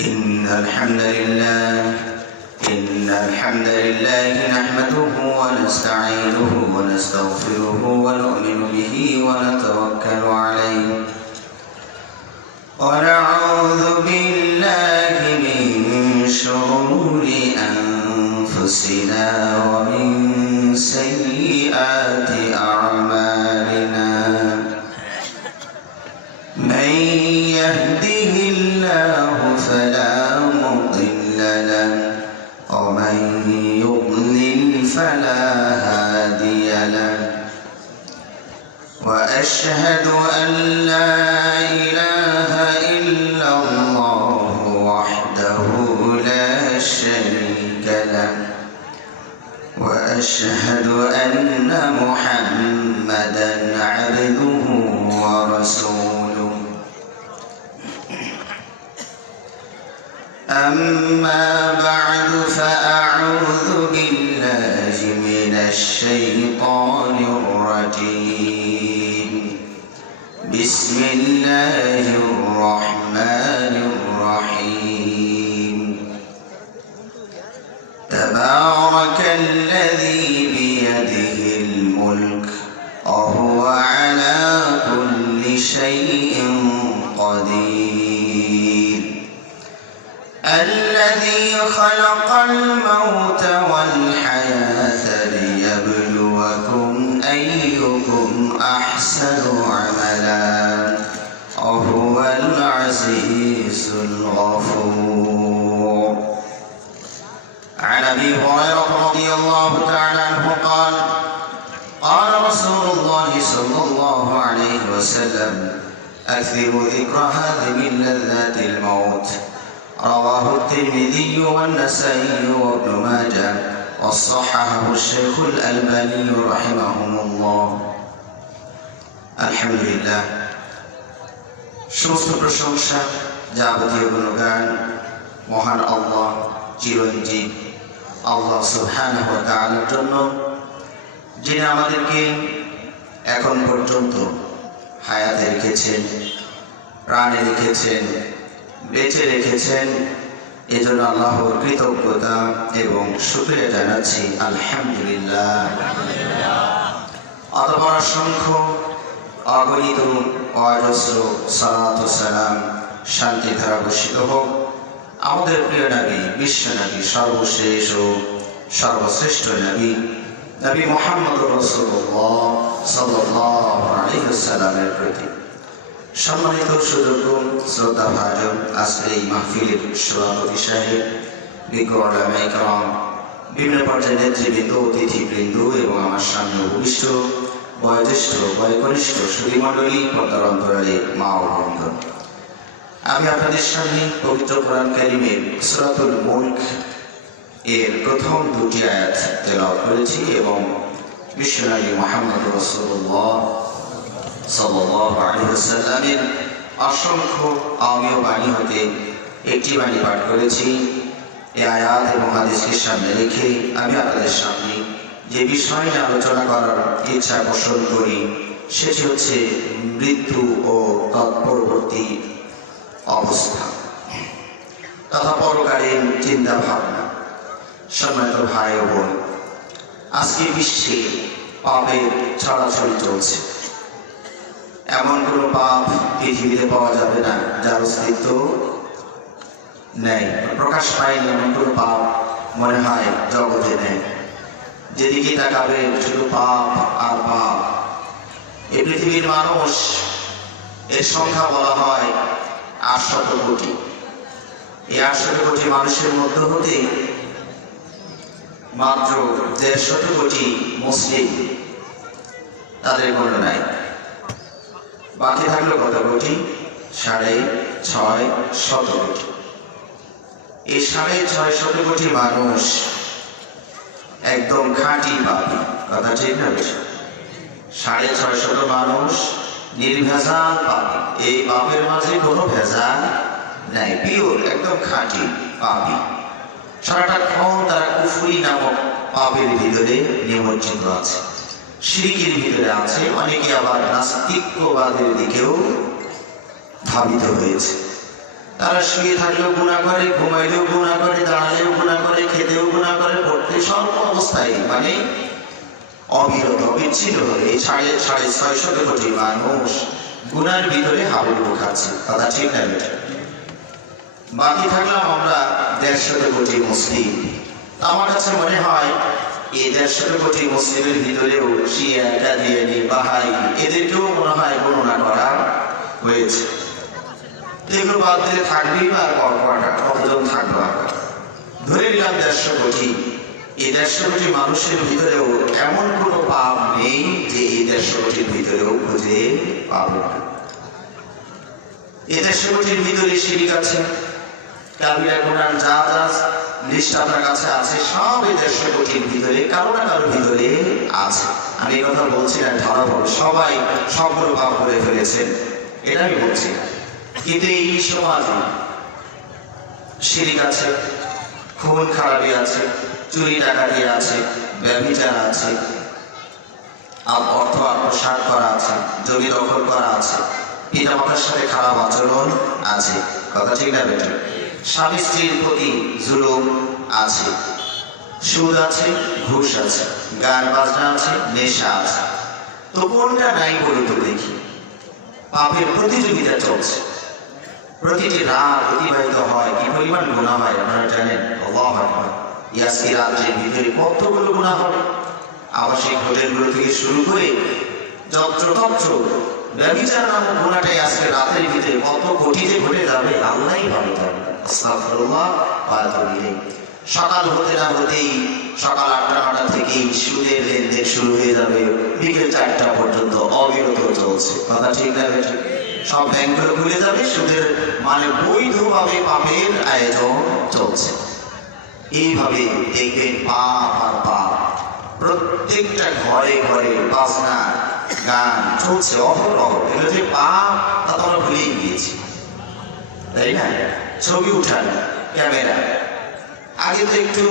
إن الحمد لله نحمده ونستعينه ونستغفره ونؤمن به ونتوكل عليه ونعوذ بالله من شرور أنفسنا ومن سيئات أعمالنا من يهده الله فلا مضل له ومن يضلل فلا هادي له وأشهد أن لا إله إلا الله وحده لا شريك له وأشهد أن محمدا عبده ورسوله أما بعد فأعوذ بالله من الشيطان الرجيم بسم الله الرحمن الرحيم تبارك الذي بيده الملك وهو على كل شيء قدير الذي خلق الموت والحياة ليبلوكم أيكم أحسن عملا وهو العزيز الغفور عن أبي هريرة رضي الله تعالى عنه قال قال رسول الله صلى الله عليه وسلم أكثروا ذكر هذه لذات الموت رواه الترمذي والنسائي وابن ماجه وصححه الشيخ الألباني رحمهم الله الحمد لله সমস্ত প্রশংসা যাবতীয় গুণগান মহান আল্লাহ চিরঞ্জীব আল্লাহ সুবহানাহু ওয়া তাআলার জন্য, যিনি আমাদেরকে এখন পর্যন্ত হায়াতে রেখেছেন, প্রাণে রেখেছেন, বেঁচে রেখেছেন। এজন্য আল্লাহর কৃতজ্ঞতা এবং শুকরিয়া জানাচ্ছি আলহামদুলিল্লাহ। অতঃপর অসংখ্য অগণিত অজস্র সালাত ও সালাম শান্তি ধারা বর্ষিত হোক আমাদের প্রিয় নবী, বিশ্ব নবী, সর্বশেষ ও সর্বশ্রেষ্ঠ নবী নবী মুহাম্মদ রাসূলুল্লাহ সাল্লাল্লাহু আলাইহি ওয়াসাল্লামের প্রতি। সম্মানিত সুযোগ্য শ্রদ্ধাভাজন আজকের এই মাহফিলের সভাপতি সাহেব, বিজ্ঞ উলামায়ে কেরাম, বিভিন্ন পর্যায়ের নেতৃবৃন্দ, অতিথিবৃন্দ এবং আমার সামনে উপবিষ্ট বয়োজ্যেষ্ঠ বয়োকনিষ্ঠ সুধীমণ্ডলী, পর্দার অন্তরালে মা ও বোনগণ, আমি আপনাদের সামনে পবিত্র কোরআন কারীমের সূরাতুল মুলক এর প্রথম দুটি আয়াত তেলাওয়াত করেছি এবং বিশ্বনবী মুহাম্মদ রাসূলুল্লাহ সাল্লাল্লাহু আলাইহি ওয়াসাল্লামের অসংখ্য আমিও বাণী হতে একটি বাণী পাঠ করেছি। এই আয়াত এবং হাদিসকে সামনে রেখে আমি আপনাদের সামনে যে বিষয় নিয়ে আলোচনা করার ইচ্ছা পোষণ করি সেটি হচ্ছে মৃত্যু ও তৎপরবর্তী অবস্থা তথা পরকালীন চিন্তা ভাবনা। সম্মানিত ভাই ও বোন, আজকে বিশ্বে পাপের ছড়াছড়ি চলছে। এমন কোনো পাপ পৃথিবীতে পাওয়া যাবে না যার অস্তিত্ব নেই, প্রকাশ পায়নি এমন কোনো পাপ মনে হয় জগতে নেই। যেদিকে তাকাবে শুধু পাপ আর পাপ। এই পৃথিবীর মানুষ, এর সংখ্যা বলা হয় 800 কোটি। এই 800 কোটি মানুষের মধ্য হতে মাত্র 150 কোটি মুসলিম, তাদের কোনো নাই। বাকি থাকলো কত কোটি? 650 কোটি। এই 650 কোটি মানুষ একদম খাঁটি পাপী, কথা ঠিক না? বেশি 650 মানুষ নির্ভেজাল পাপী। এই পাপের মাঝে কোনো ভেজাল নাই, পিওর একদম খাঁটি পাপী। সারাটাক্ষণ তারা কুফরি নামক পাপের ভিতরে নিমজ্জিত আছে, শিরকের ভিতরে আছে, অনেকে আবার নাস্তিকবাদের দিকেও ধাবিত হয়েছে। তারা শুয়ে থাকলেও গুনাহ করে, ঘুমাইলেও গুনাহ করে, দাঁড়ালেও গুনাহ করে, খেতেও গুনাহ করে, পড়তে সর্ব অবস্থায় মানে অবিরত বিচ্ছিন্ন হয়ে এই 650 কোটি মানুষ গুনার ভিতরে হাবুডুবু খাচ্ছে। কথা ঠিক না বেটা? বাকি থাকলাম আমরা 150 কোটি মুসলিম। আমার কাছে মনে হয় এই 150 কোটি মুসলিমের ভিতরেও শিয়া, কাদিয়ানী, বাহাই এদেরকেও মনে হয় গণনা করা হয়েছে। এগুলো বাদ দিলে থাকবেই বা কতজন থাকবো আমরা? ধরে নিলাম 150 কোটি। এই 150 কোটি মানুষের ভিতরেও এমন কোনো পাপ নেই যে এই 150 কোটির ভিতরেও খুঁজে পাবো না। এই 150 কোটির ভিতরে শিরিক আছে, কাবিরা গুনাহ যা যা লিস্ট আপনার কাছে আছে সব এই 150 কোটির ভিতরে কারো না কারোর ভিতরে আছে। আমি এই কথা বলছি না ধরাভাবে সবাই সবগুলো পাপ করে ফেলেছেন এটা আমি বলছি না, কিন্তু এই সমাজে শিরিক আছে, খুন খারাপি আছে, চুরি ডাকাতি আছে, ব্যভিচার আছে, অর্থ আত্মসাৎ করা আছে, জমি দখল করা আছে, পিতামাতার সাথে খারাপ আচরণ আছে। কথা ঠিক না বেটা? স্বামী স্ত্রীর প্রতি জুলুম আছে, সুদ আছে, ঘুষ আছে, গান বাজনা আছে, নেশা আছে। তো কোনটা নাই বলে তো দেখি? পাপের প্রতিযোগিতা চলছে, প্রতিটি রাত অতিবাহিত হয়, কি পরিমাণ গুনাহ হয় আপনারা জানেন? আল্লাহু আকবার। আজকে রাত্রের ভিতরে কতগুলো গুনাহ হবে, আবাসিক হোটেলগুলো থেকে শুরু করে যত্রতত্র ব্যভিচার নামক গুনাহটাই আজকে রাতের ভিতরে কত কোটিতে ঘটে যাবে আল্লাহই ভালো জানেন। আস্তাগফিরুল্লাহ ওয়া আতুবু ইলাইহি। সকাল হতে না হতেই সকাল 8টা-9টা থেকেই সুদের লেনদেন শুরু হয়ে যাবে, বিকেল 4টা পর্যন্ত অবিরত চলছে। কথা ঠিক না বেটা? সব ব্যাংকগুলো খুলে যাবে, সুদের মানে বৈধভাবে পাপের আয়োজন চলছে। এইভাবে দেখবেন পাপ আর পাপ প্রত্যেকটা ঘরে ঘরে বাজনা গান চলছে অহরহ। এগুলো যে পাপ তা তোমরা ভুলেই গিয়েছি, তাই না? ছবি উঠানো ক্যামেরা, আগে তো একটু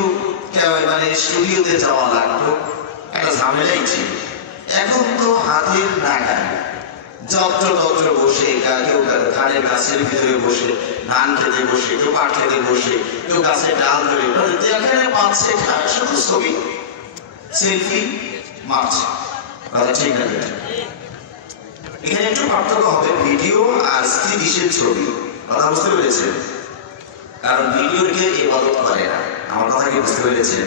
মানে স্টুডিওতে যাওয়া লাগতো, একটা ঝামেলাই ছিল। এখন তো হাতের নাগাল, যত্র তত্র বসে কেউ ধানের গাছের ভিতরে বসে ধান খেতে বসে, কেউ পাট খেতে বসে, কেউ গাছের ডাল ধরে যেখানে পাচ্ছে শুধু ছবি সেলফি মারছে। কথা ঠিক না? এখানে একটু পার্থক্য হবে ভিডিও আর স্থিতিশীল ছবি। কথা বুঝতে পেরেছেন? কারণ ভিডিওকে ইবাদত করে না। আমার কথা কি বুঝতে পেরেছেন?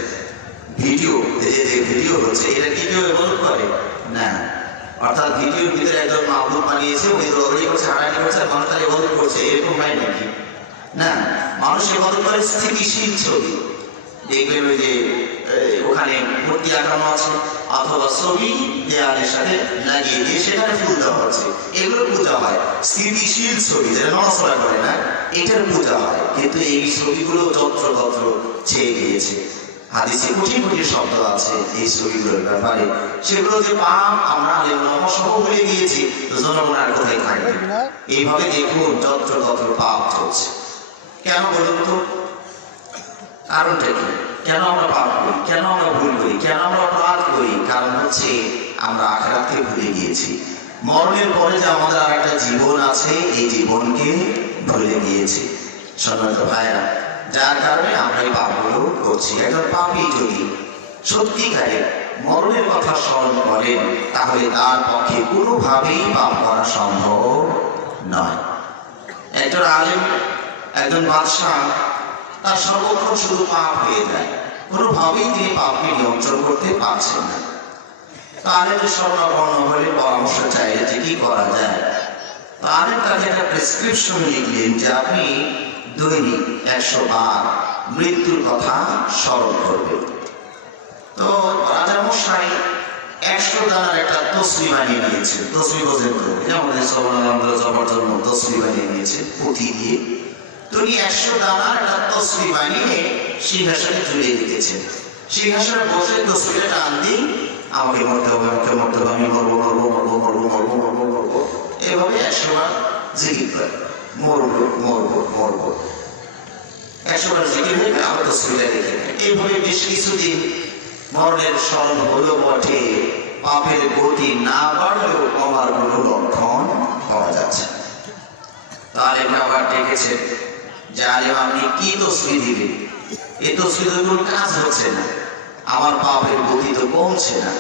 ভিডিও যে ভিডিও হচ্ছে এটা কি কেউ ইবাদত করে না। অর্থাৎ ভিডিওর ভিতরে একজন মাহবুব বানিয়েছে, উনি দৌড়াদৌড়ি করছে, হাঁটাহাঁটি করছে, আর মানুষ তার ইবাদত করছে, এরকম হয় নাকি? না, মানুষ ইবাদত করে স্থিতিশীল ছবি। দেখবেন ওই যে ওখানে মূর্তি আঁকানো আছে অথবা ছবি দেয়ালের সাথে লাগিয়ে দিয়ে সেখানে ফুল দেওয়া হচ্ছে, এগুলো পূজা হয়। স্থিতিশীল ছবি যেটা নড়াচড়া করে না, এটার পূজা হয়। কিন্তু এই ছবিগুলো যত্রতত্র ছেয়ে গিয়েছে। হাদিসে কোটি কোটি শব্দ আছে এই ছবিগুলোর ব্যাপারে, সেগুলো যে পাপ আমরা সহ ভুলে গিয়েছি, জনগণ আর কোথায় থাকবে? এইভাবে দেখুন যত্রতত্র পাপ চলছে। কেন বলুন তো? কারণটা কি? কেন আমরা পাপ করি, কেন আমরা ভুল করি, কেন আমরা অপরাধ করি? কারণ হচ্ছে আমরা আখিরাতকে ভুলে গিয়েছি। মরণের পরে যে আমাদের আর একটা জীবন আছে, এই জীবনকে ভুলে গিয়েছি। সম্মানিত ভাইরা, যার কারণে আমরা এই পাপগুলো করছি। একজন পাপী যদি সত্যিকারে মরণের কথা স্মরণ করেন, তাহলে তার পক্ষে কোনোভাবেই পাপ করা সম্ভব নয়। একজন আলেম, একজন বাদশাহ, তার সর্বক্ষণ শুধু পাপ হয়ে যায়, কোনোভাবেই তিনি পাপকে নিয়ন্ত্রণ করতে পারছেন না। তাহলে স্বর্ণবর্ণ হলে পরামর্শ চাইলে যে কি করা যায়, তাহলে তাকে একটা প্রেসক্রিপশন লিখলেন যে আপনি দৈনিক 100 বার মৃত্যুর কথা স্মরণ করবেন। তো রাজামশাই 100 দানার একটা তসবি বানিয়ে নিয়েছেন। তসবি বোঝেন তো, আমাদের সর্বনামন্ত্র জবার জন্য তসবি বানিয়ে নিয়েছেন পুঁথি দিয়ে। তিনি 100 দানার একটা তসবি বানিয়ে সিংহাসনে ঝুলিয়ে রেখেছেন। সিংহাসনে বসে তসবিটা টান দিই, আমাকে মরতে হবে, আমাকে মরতে হবে, আমি মরবো মরবো মরবো মরবো মরবো মরবো মরবো, এভাবে 100 বার জিকির করে মরবো মরবো মরবো। 100 বার জিকির হয়ে গেলে আবার তসবিটা রেখে দেয়। এইভাবে বেশ কিছুদিন মরণের স্মরণ হলো বটে, পাপের গতি না বাড়লেও কমার কোনো লক্ষণ পাওয়া যাচ্ছে। তাহলে আবার ডেকেছে যে আলেম আপনি কি তসবিহ দিবেন, এই তসবিহের কোনো কাজ হচ্ছে না, আমার পাপের গতি তো কমছে না।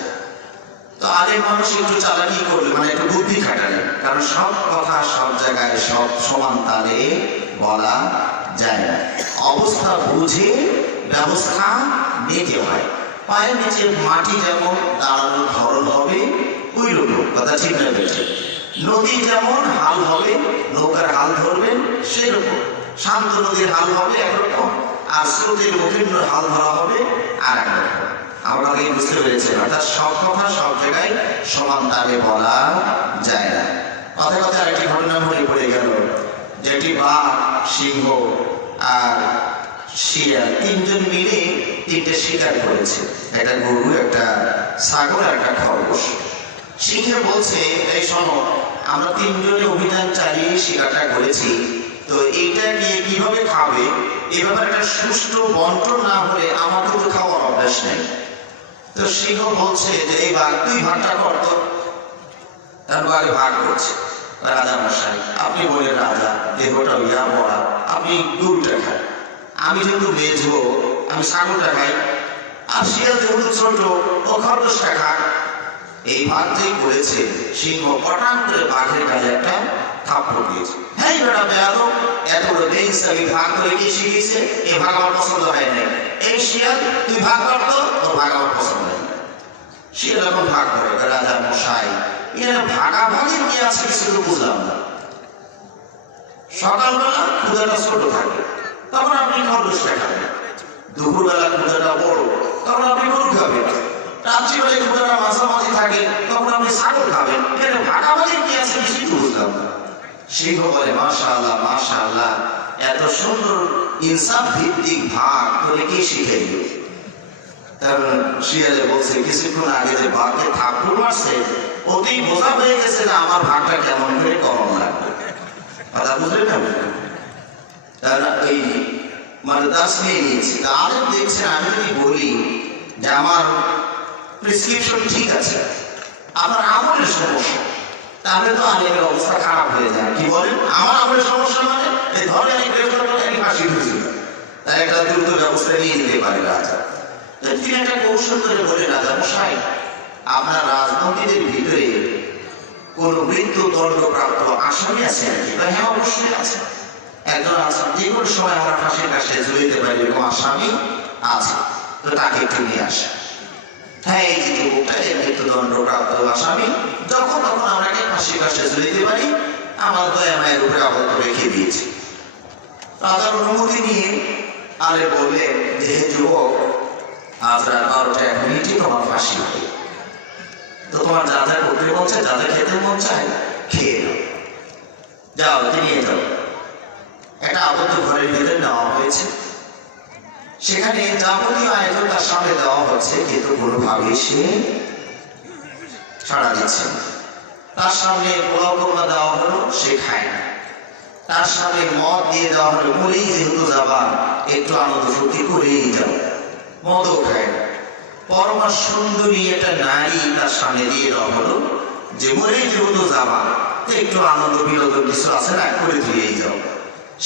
তো আলেম মানুষ একটু চালাকি করলে, মানে একটু বুদ্ধি খাটালেন, কারণ সব কথা সব জায়গায় সব সমান তালে বলা যায় না। অবস্থা বুঝে ব্যবস্থা নিতে হয়। পায়ের নিচে মাটি যেমন দাঁড়ানোর ধরন হবে ওই রকম, কথা ঠিক না বেঠে। নদী যেমন হাল হবে, নৌকার হাল ধরবেন সেরকম। শান্ত নদীর হাল হবে একরকম, আর স্রোতের বিভিন্ন হাল ধরা হবে আর একরকম। আমরা কি বুঝতে পেরেছেন? অর্থাৎ সব কথা সব জায়গায় সমান তালে বলা যায় না। কথায় কথায় আরেকটি ঘটনা মনে পড়ে গেল, যেটি বাঘ, সিংহ আর শিয়াল তিনজন মিলে তিনটে শিকার করেছে, একটা গরু, একটা ছাগল আর একটা খরগোশ। সিংহে বলছে, এই শোনো, আমরা তিনজনে অভিযান চালিয়ে শিকারটা করেছি, তো এইটা গিয়ে কিভাবে খাবে, এ ব্যাপারে একটা সুষ্ঠু বন্টন না হলে আমাকে তো খাওয়ার অভ্যাস নেই। তো সিংহ বলছে যে এই বাঘ তুই ভাগটা করতো। তার বাঘে ভাগ করছে। রাজা মশাই, আপনি বলেন রাজা, দেহটা ইয়া বড়া, আপনি গরুটা খান, আমি যেহেতু বেঝো আমি ছাগলটা খাই, আর শিয়াল যেহেতু ছোট ও খরগোশটা খাক। এই ভাগ যেই করেছে, সিংহ পটান করে বাঘের গায়ে একটা থাপ্পড় দিয়েছে। হ্যাঁ বেটা বেয়াদব, এত বড় বেইনসাফি ভাগ করে কি শিখিয়েছে, এই ভাগ আমার পছন্দ হয় নাই। এই শিয়াল তুই ভাগ করতো, তোর ভাগ আমার পছন্দ হয় না। শিয়াল এখন ভাগ করে, রাজা মশাই এরা ভাগাভাগি কি আছে কিছু তো বুঝলাম না। সকালবেলা ক্ষুদাটা ছোট থাকে, তখন আপনি খরগোশটা খাবেন। দুপুরবেলা ক্ষুদাটা বড়, তখন আপনি গরু খাবেন। রাত্রিবেলা ক্ষুদাটা মাঝামাঝি থাকে, তখন আপনি ছাগল খাবেন। এটা ভাগাভাগি কি আছে কিছুই তো বুঝলাম না। সিংহ বলে, মাশাআল্লাহ মাশাআল্লাহ, এত সুন্দর ইনসাফ ভিত্তিক ভাগ করে কি শিখাইল? তার শিয়ালে বলছে, কিছুক্ষণ আগে যে বাঘকে থাপ্পড় মারছে, ওতেই বোঝা হয়ে গেছে যে আমার ভাগটা কেমন করে কম লাগবে। কথা বুঝলেন না? তারা এই মানে দাস নিয়ে নিয়েছে। আরেক দেখছেন, আমি যদি বলি যে আমার প্রেসক্রিপশন ঠিক আছে, আমার আমলের সমস্যা, তাহলে তো আলেমের অবস্থা খারাপ হয়ে যায়। কি বলেন? আমার আমলের সমস্যা মানে এই ধরে আমি গ্রেফতার করে আমি ফাঁসি দিয়েছি, তাই একটা দ্রুত ব্যবস্থা নিয়ে নিতে পারে রাজা। তিনি একটা কৌশল করে বলে, রাজা মশাই, আপনার রাজমন্ত্রীদের ভিতরে কোন মৃত্যু দণ্ডপ্রাপ্ত আসামি আছে নাকি? হ্যাঁ অবশ্যই আছে, একজন আছে, যে কোনো সময় আমরা ফাঁসির কাছে ঝুলিতে পারি এরকম আসামি আছে, তো তাকে একটু নিয়ে আসে। হ্যাঁ, এই যে যুবকটা মৃত্যুদণ্ডপ্রাপ্ত আসামি, যখন তখন আমরাকে ফাঁসির কাছে ঝুলিতে পারি, আমার দয়া মায়ের উপরে আবদ্ধ রেখে দিয়েছে। রাজার অনুমতি নিয়ে আলে বললেন যে, হে যুবক, আজ রাত 12টা 1 মিনিটে তোমার ফাঁসি হবে। তো তোমার যা যা করতে মন চায়, যা যা খেতে মন চায় খেয়ে নাও, যাও নিয়ে যাও। একটা আবদ্ধ ঘরের ভিতরে নেওয়া হয়েছে, সেখানে যাবতীয় আয়োজন তার সামনে দেওয়া হচ্ছে, কিন্তু কোনোভাবেই সে সাড়া দিচ্ছে না। তার সামনে পোলাও কোরমা দেওয়া হলো, সে খায় না। তার সামনে মদ দিয়ে দেওয়া হলো, বলেই যেহেতু যাবা একটু আনন্দ ফুর্তি করেই যাও, মদও খায় না। পরমা সুন্দরী একটা নারী তার সামনে দিয়ে দেওয়া হলো, যে মরেই যেহেতু যাবা একটু আনন্দ বিনোদন কিছু আছে না, করে দিয়েই যাও।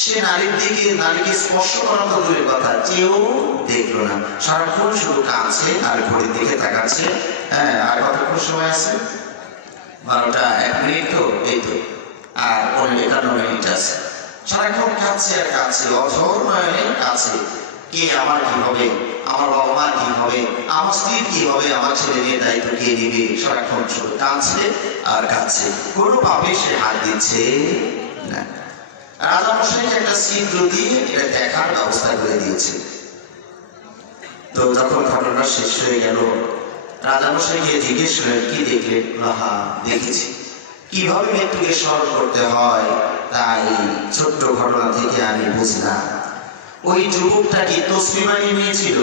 সে নারীর দিকে, নারীকে স্পর্শ করা তো দূরের কথা, চেয়েও দেখলো না, সারাক্ষণ শুধু কাঁদছে আর ঘড়ির দিকে তাকাচ্ছে। হ্যাঁ, আর কতক্ষণ সময় আছে? 12টা 1 মিনিট, তো এই তো আর 51 মিনিট আছে। সারাক্ষণ কাঁদছে আর কাঁদছে, অঝোর নয়নে কাছে, কে আমার কি হবে, আমার বাবা মা কি হবে, আমার স্ত্রীর কি হবে, আমার ছেলে মেয়ের দায়িত্ব কে নিবে। সারাক্ষণ শুধু কাঁদছে আর কাঁদছে, কোনো ভাবে সে হাত দিচ্ছে না। রাজামশাইকে একটা ছিদ্র দিয়ে এটা দেখার ব্যবস্থা করে দিয়েছে। তো যখন ঘটনা শেষ হয়ে গেল, রাজামশাইকে জিজ্ঞেস করলেন, কি দেখলেন? আহা, দেখেছি কিভাবে মৃত্যুকে স্মরণ করতে হয়, তাই ছোট্ট ঘটনা থেকে আমি বুঝলাম। ওই যুবকটা কি তসবিহ বানিয়ে নিয়েছিল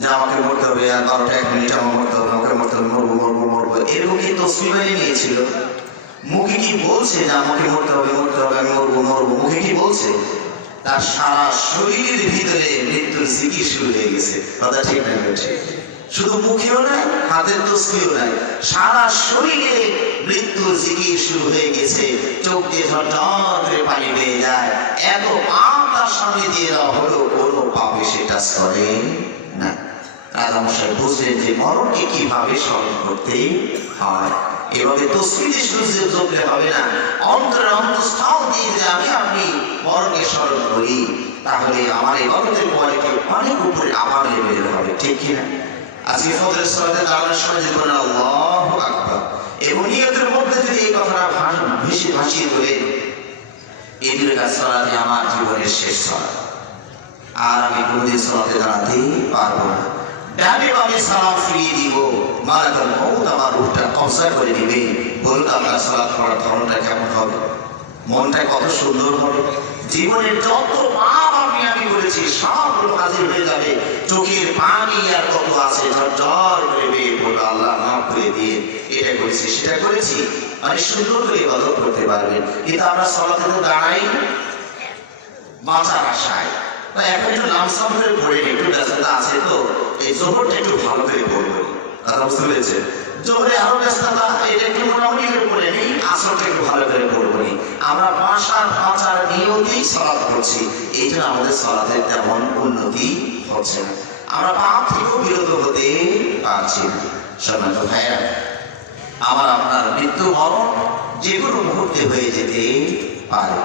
যে আমাকে মরতে হবে, আর 12টা 1 মিনিট আমার মরতে হবে, আমাকে মরতে হবে, মরবো মরবো মরবো, এরকম কি তসবিহ বানিয়ে নিয়েছিল? মুখে কি বলছে যে আমাকে মরতে হবে মরতে হবে, আমি মরবো মরবো? মুখে কি বলছে? তার সারা শরীরের ভিতরে মৃত্যুর জিকির শুরু হয়ে গেছে। কথা ঠিক না? শুধু মুখেও নাই, হাতের তসবিও নাই, সারা শরীরে মৃত্যুর জিকির শুরু হয়ে গেছে। চোখ দিয়ে ঝরঝর করে পানি বেয়ে যায়। এত পাপ তার সামনে দিয়ে দেওয়া হলো, কোনো পাপে সেটা করে না। রাজামশাই বুঝলেন যে মরণকে কিভাবে স্মরণ করতে হয়। এভাবে তসবিতে শুধু চললে হবে না, অন্তরের অন্তঃস্থল দিয়ে যে আমি আপনি মরণকে স্মরণ করি, তাহলে আমার এই ইবাদতের কোয়ালিটি অনেক উপরে আবার লেভেলের হবে, ঠিক কিনা? আজকে ফজরের সালাতে দাঁড়ানোর সময় যদি বলেন আল্লাহু আকবার, এবং নিয়তের মধ্যে যদি এই কথাটা ভাসিয়ে তোলে, এই দুটো সালাতে আমার জীবনের শেষ সালাত, আর আমি কোনোদিন সালাতে দাঁড়াতেই পারবো না। ডানে বামে সালাম ফিরিয়ে দিব, মালাকুল মউত আমার রূহটা কবজা করে নেবে। বলুন আপনার সালাত পড়ার ধরনটা কেমন হবে? মনটা কত সুন্দর হবে? জীবনের যত পাপ আমি বলেছি সবগুলো হাজির হয়ে যাবে। চোখের পানি আর কত আছে ঝরঝর করে বেয়ে পড়বে, আল্লাহ মাফ করে দিয়ে এটা করেছি সেটা করেছি, মানে সুন্দর করে ইবাদত করতে পারবেন। কিন্তু আমরা সালাতে তো দাঁড়াই বাঁচার আশায়। এখন একটু লামসাম করে পড়ে একটু ব্যস্ততা আছে, তো এই জোহরটা একটু ভালো করে পড়বো, কথা বুঝতে পেরেছে? জোহরে আরো ব্যস্ততা, এটা একটু মোটামুটি করে পড়ে নিই, আসরটা একটু ভালো করে পড়বো নি। আমরা বাঁচার নিয়তেই সালাত করছি, এই জন্য আমাদের সালাতের তেমন উন্নতি হচ্ছে না, আমরা পাপ থেকেও বিরত হতে পারছি না। সম্মানিত ভাইরা, আমার আপনার মৃত্যু মরণ যে কোনো মুহূর্তে হয়ে যেতে পারে।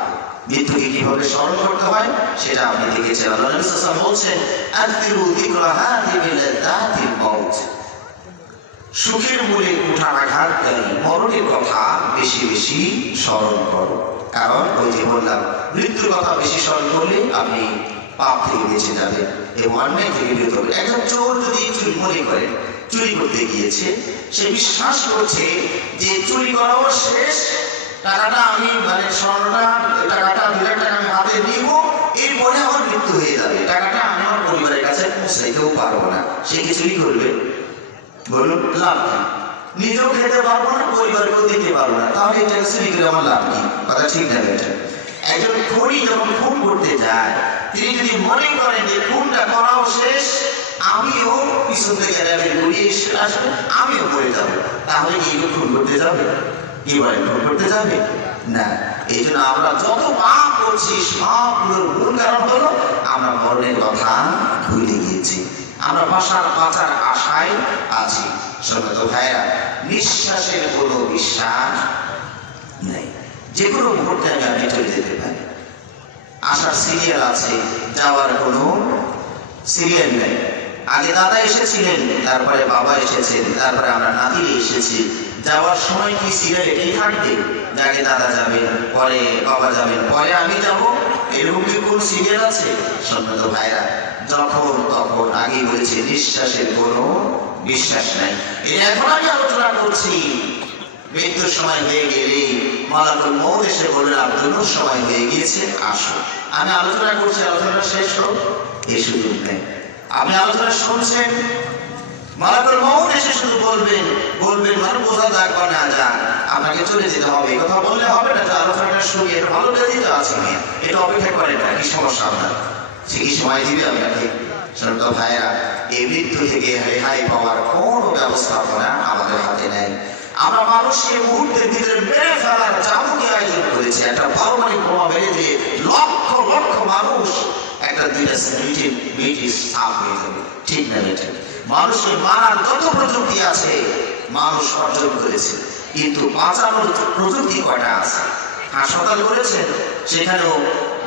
মৃত্যুকে কিভাবে স্মরণ করতে হয় সেটা আপনি দেখেছেন। আল্লাহ নবী সাল্লাল্লাহু আলাইহি ওয়াসাল্লাম বলছেন, আযকিরু যিকরা হাযিহি লাযাতিল মাউত, সুখের মূলে কুঠারাঘাতকারী মরণের কথা বেশি বেশি স্মরণ করো। কারণ ওই যে বললাম, মৃত্যুর কথা বেশি স্মরণ করলে আপনি পাপ থেকে বেঁচে যাবেন এবং অন্যায় থেকে বিরত হবেন। একজন চোর যদি মনে করে চুরি করতে গিয়েছে, সে বিশ্বাস করছে যে চুরি করাও শেষ, টাকাটা আমি মানে স্বর্ণটা টাকাটা 2 লাখ টাকা আমি হাতে নিব, এরপরে আমার মৃত্যু হয়ে যাবে, টাকাটা আমি আমার পরিবারের কাছে পৌঁছাইতেও পারবো না। সে কি চুরি করবে? বলুন, লাভ কি? নিজেও খেতে পারবো না, পরিবারকেও দিতে পারবো না, তাহলে এটা চুরি করে আমার লাভ কি? কথা ঠিক না এটা? একজন খুনি যখন খুন করতে যায়, তিনি যদি মনে করেন যে খুনটা করাও শেষ, আমিও পিছন থেকে ঘুরিয়ে আসবে, আমিও মরে যাবো, তাহলে কি খুন করতে যাবে? কি বলে, খুন করতে যাবে না। এই জন্য আমরা যত পাপ করছি সবগুলোর মূল কারণ হলো আমরা মরণের কথা ভুলে গিয়েছি, আমরা বাঁচার আশায় আছি। সম্মানিত ভাইরা, নিঃশ্বাসের কোনো বিশ্বাস নেই, যে কোনো মুহূর্তে আমি চলে যেতে পারি। আসার সিরিয়াল আছে, যাওয়ার কোনো সিরিয়াল নেই। আগে দাদা এসেছিলেন, তারপরে বাবা এসেছেন, তারপরে আমরা নাতিরে এসেছি। যাওয়ার সময় কি সিরিয়াল এটাই থাকবে? আগে দাদা যাবেন, পরে বাবা যাবেন, পরে আমি যাব, এরকম কি কোন সিরিয়াল আছে? সম্মানিত ভাইরা, যখন তখন আগেই বলেছি নিঃশ্বাসের কোনো বিশ্বাস নাই। এখন আমি আলোচনা করছি, মৃত্যুর সময় হয়ে গেলে মালাকুল মউত এসে বললেন, আব্দুল্লাহর সময় হয়ে গিয়েছে, আসো। আমি আলোচনা করছি, আলোচনা শেষ হোক এই সুযোগ নেই। আপনি আলোচনা শুনছেন, মালাকুল মউত এসে শুধু বলবেন মানে বোঝা যাক বা না যাক, আপনাকে চলে যেতে হবে, এই কথা বললে হবে না। আলোচনাটা শুনি, এটা ভালো ব্যতীত আছে, এটা অপেক্ষা করেন না, কি সমস্যা আপনার? সে কি সময় দিবে আপনাকে? সম্মানিত ভাইরা, এই মৃত্যু থেকে রেহাই পাওয়ার কোনো ব্যবস্থাপনা আমাদের হাতে নেই। আমরা মানুষকে মুহূর্তের ভিতরে মেরে ফেলার যাবতীয় আয়োজন করেছি। একটা পারমাণবিক বোমা মেরে দিয়ে লক্ষ লক্ষ মানুষ একটা 2টা মিনিটে সাফ হয়ে যাবে, ঠিক না? এটা মানুষকে মারার যত প্রযুক্তি আছে মানুষ অর্জন করেছে, কিন্তু বাঁচানোর প্রযুক্তি কয়টা আছে? হাসপাতাল করেছেন, সেখানেও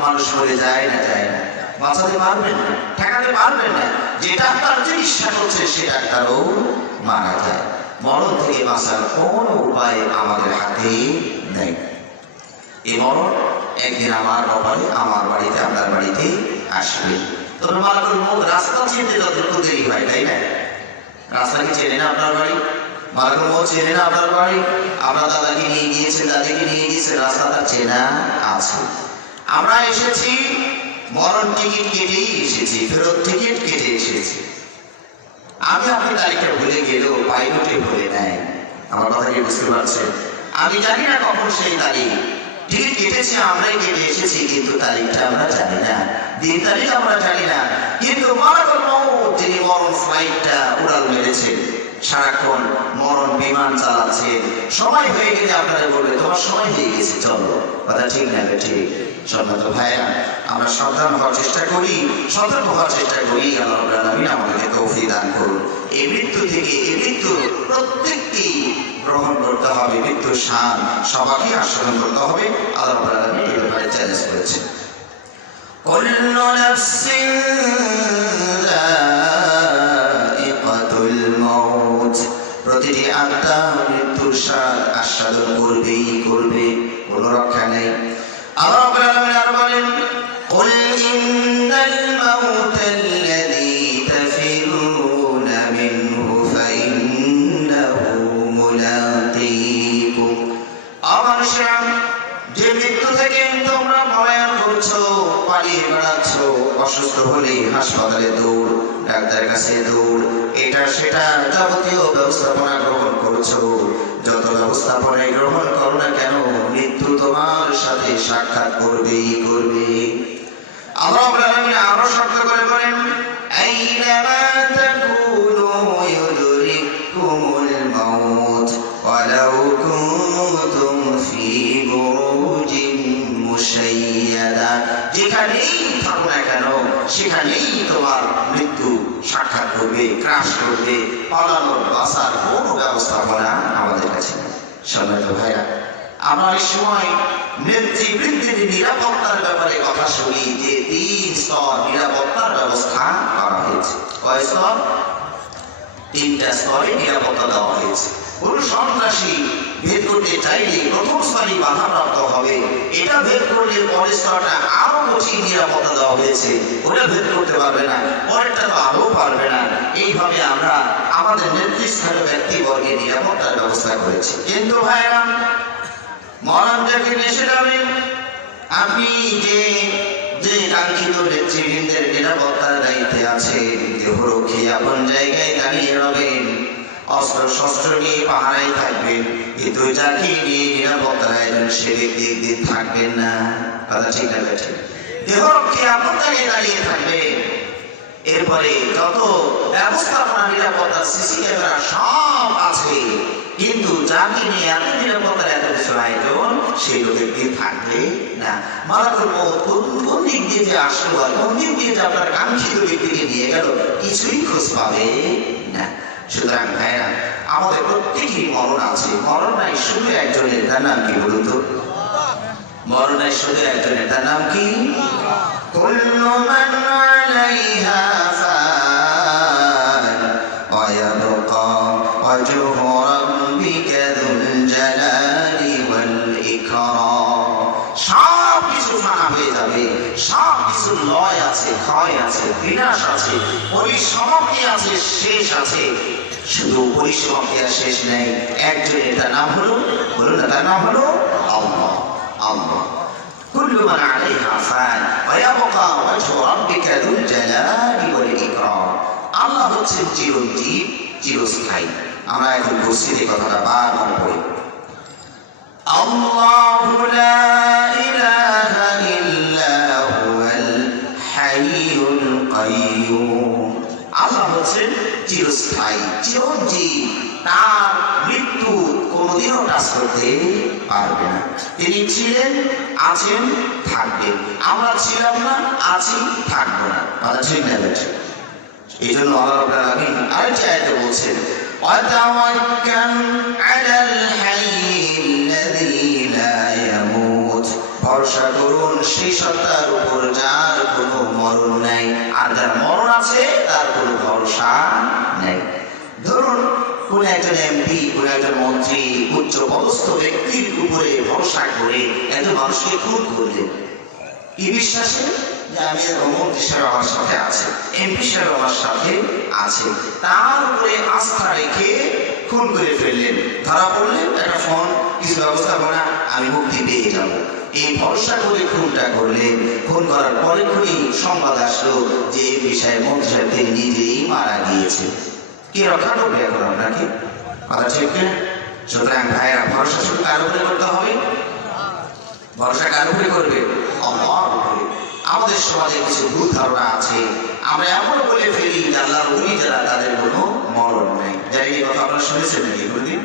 মানুষ মরে যায় না, বাঁচাতে পারবেন না, ঠেকাতে পারবেন না। যে ডাক্তার চিকিৎসা করছে সে ডাক্তারও মারা যায়। মরণ থেকে বাঁচার কোনো উপায় আমাদের হাতে নেই। এই মরণ একদিন আমার কপালে, আমার বাড়িতে, আপনার বাড়িতে আসবে। তবে মালাকুল মউত রাস্তা চিনতে যতটুকু দেরি হয়, তাই না? রাস্তা কি চেনে না আপনার বাড়ি? মালাকুল মউত চেনে না আপনার বাড়ি? আপনার দাদাকে নিয়ে গিয়েছেন, দাদিকে নিয়ে গিয়েছেন, রাস্তাটা চেনা আছে। আমরা এসেছি মরণ টিকিট কেটেই এসেছি, ফেরত টিকিট কেটে এসেছি। আমি আপনার তারিখটা ভুলে গেলেও পাইলটে ভুলে নেয়। আমার কথা কি বুঝতে পারছেন? আমি জানি না কখন সেই তারিখ, টিকিট কেটেছি আমরাই কেটে এসেছি, কিন্তু তারিখটা আমরা জানি না, দিন তারিখ আমরা জানি না। কিন্তু মালাকুল মউত তিনি মরণ ফ্লাইটটা উড়াল মেরেছেন, সারাক্ষণ মরণ বিমান চালাচ্ছে। সময় হয়ে গেলে আপনারা বলবে তোমার সময় হয়ে গেছে, চলো। কথা ঠিক না? ঠিক। সম্মানিত ভাইরা, আমরা সাবধান হওয়ার চেষ্টা করি, সতর্ক হওয়ার চেষ্টা করি। আল্লাহ রাব্বুল আলামিন আমাদেরকে তৌফিক দান করুন। এই মৃত্যু থেকে, এই মৃত্যু প্রত্যেকটি গ্রহণ করতে হবে, মৃত্যুর শান সবাইকে আস্বাদন করতে হবে। আল্লাহ রাব্বুল আলামিন এই ব্যাপারে চ্যালেঞ্জ করেছেন। কুল্লু নাফসিন যায়িকাতুল মাউত, প্রতিটি আত্মা মৃত্যুর স্বাদ আস্বাদন করবেই করবে, কোনো রক্ষা নেই। আল্লাহ রাব্বুল আলামিন আর বলেন, কুল ইন্নাল মাউতাল্লাযী তাফিরুনা মিনহু ফাইন্নাহু মুলাকীকুম। মানুষেরা, যে মৃত্যু থেকে তোমরা পলায়ন করছো, পালিয়ে বেড়াচ্ছো, অসুস্থ হলে হাসপাতালে দৌড়, ডাক্তারের কাছে দৌড়, এটা সেটা যাবতীয় ব্যবস্থাপনা গ্রহণ করছো, যত ব্যবস্থাপনায় গ্রহণ করো না কেন, মৃত্যু তোমার সাথে সাক্ষাৎ করবেই করবে। আল্লাহ রাব্বুল আলামিন আরো শক্ত করে বলেন, আইনামা তাকুনু ইউদরিকুমুল মাউত ওয়ালাউ কুনতুম ফি বুরুজিন মুশাইয়াদা, যেখানেই থাকো না কেন সেখানেই তোমার মৃত্যু সাক্ষাৎ করবে, ক্রাশ করবে। পালানোর বাঁচার কোনো ব্যবস্থাপনা আমাদের কাছে নেই। সম্মানিত ভাইরা, আমরা এই সময় নেতৃবৃন্দের নিরাপত্তার ব্যাপারে কথা শুনি যে 3 স্তর নিরাপত্তার ব্যবস্থা করা হয়েছে। কয় স্তর? 3টা স্তরে নিরাপত্তা দেওয়া হয়েছে। কোন সন্ত্রাসী ভেদ করতে চাইলে প্রথম স্তরই বাধাপ্রাপ্ত হবে, এটা ভেদ করলে পরের স্তরটা আরো কঠিন নিরাপত্তা দেওয়া হয়েছে, ওটা ভেদ করতে পারবে না, পরেরটা তো আরো পারবে না। এইভাবে আমরা আমাদের নেতৃস্থানীয় ব্যক্তিবর্গের নিরাপত্তার ব্যবস্থা করেছি। কিন্তু ভাইরা, মরণ যখন এসে যাবে, আপনি যে কাঙ্ক্ষিত নেতৃবৃন্দের নিরাপত্তার দায়িত্বে আছে, দেহরক্ষী আপন জায়গায় দাঁড়িয়ে রবেন, অস্ত্র শস্ত্র নিয়ে পাহারায় থাকবেন, কিন্তু যাকে নিয়ে নিরাপত্তার আয়োজন সে ব্যক্তি একদিন থাকবেন না। কথা ঠিক না? ঠিক। দেহরক্ষী আপন জায়গায় দাঁড়িয়ে থাকবেন, এরপরে যত ব্যবস্থাপনা নিরাপত্তা সিসি ক্যামেরা সব আছে, কিন্তু যাকে নিয়ে এত নিরাপত্তার এত কিছু আয়োজন সেই লোকের দিন থাকবে না। মালাকুল মউত কোন দিক দিয়ে যে আসলো আর কোন দিক দিয়ে যে আপনার কাঙ্ক্ষিত ব্যক্তিকে নিয়ে গেল কিছুই খোঁজ পাবে না। সুতরাং ভাইরা, আমাদের প্রত্যেকেরই মরণ আছে। মরণ নাই শুধু একজনের, তার নাম কি বলুন তো? মরণ নাই শুধু একজনের, তার নাম কি? কুল্লু মান আলাইহা ফান ওয়া ইয়াবকা ওয়াজহু রাব্বিকা যুল জালালি ওয়াল ইকরাম। সব কিছু ফানা হয়ে যাবে, সব কিছু লয় আছে, ক্ষয় আছে, বিনাশ আছে, পরিসমাপ্তি আছে, শেষ আছে। শুধু পরিসমাপ্তি আর শেষ নেই, একজনের, তার নাম হলো, বলুন না, তার নাম হলো আল্লাহ। আল্লাহ। কুল্লু মান আলাইহা ফান ওয়া ইয়াবকা ওয়াজহু রাব্বিকা যুল জালালি ওয়াল ইকরাম। আল্লাহ হচ্ছেন চিরঞ্জীব, চিরস্থায়ী। আমরা এখন বসিতে কথাটা বারবার পড়ি, আল্লাহু লা ইলাহা ইল্লা হুয়াল হাইয়ুল কাইয়্যুম। আল্লাহ হচ্ছেন চিরস্থায়ী, চিরঞ্জীব, তার মৃত্যু কোনোদিনও টাচ করতে পারবে না। তিনি ছিলেন, আছেন, থাকবেন। আমরা ছিলাম না, আছি, থাকবো না। কথা ঠিক না? এই জন্য আল্লাহ রাব্বুল আলামিন আরেকটি আয়াতে বলছেন, ওয়াতাওয়াক্কাল আলাল হাইয়্যিল্লাযী লা ইয়ামুত। ভরসা করুন সেই সত্তার উপর যার কোনো মরণ নাই, আর যার মরণ আছে তার কোনো ভরসা নেই। ধরুন কোন একজন এমপি, কোন একজন মন্ত্রী, উচ্চ পদস্থ ব্যক্তির উপরে ভরসা করে একজন মানুষকে খুন করলেন, কি বিশ্বাসে যে আমি মন্ত্রী সাহেব আমার সাথে আছে, এমপি সাহেব আমার সাথে আছে, তার উপরে আস্থা রেখে খুন করে ফেললেন। ধরা পড়লেন, একটা ফোন, কিছু ব্যবস্থাপনা, আমি মুক্তি পেয়ে যাব, এই ভরসা করে খুনটা করলেন। খুন করার পরে খুবই সংবাদ আসলো যে এমপি সাহেব, মন্ত্রী সাহেব তিনি নিজেই মারা গিয়েছে। কে রক্ষা করবে এখন আপনাকে? কথা ঠিক না? সুতরাং ভাইয়েরা, ভরসা শুধু কার উপরে করতে হবে? ভরসা কার উপরে করবে? আল্লাহর উপরে। আমাদের সমাজে কিছু ভুল ধারণা আছে, আমরা এমন বলে ফেলি যে আল্লাহর ওলি যারা তাদের কোনো মরণ নেই। জানি এই কথা আপনারা শুনেছেন নাকি কোনদিন?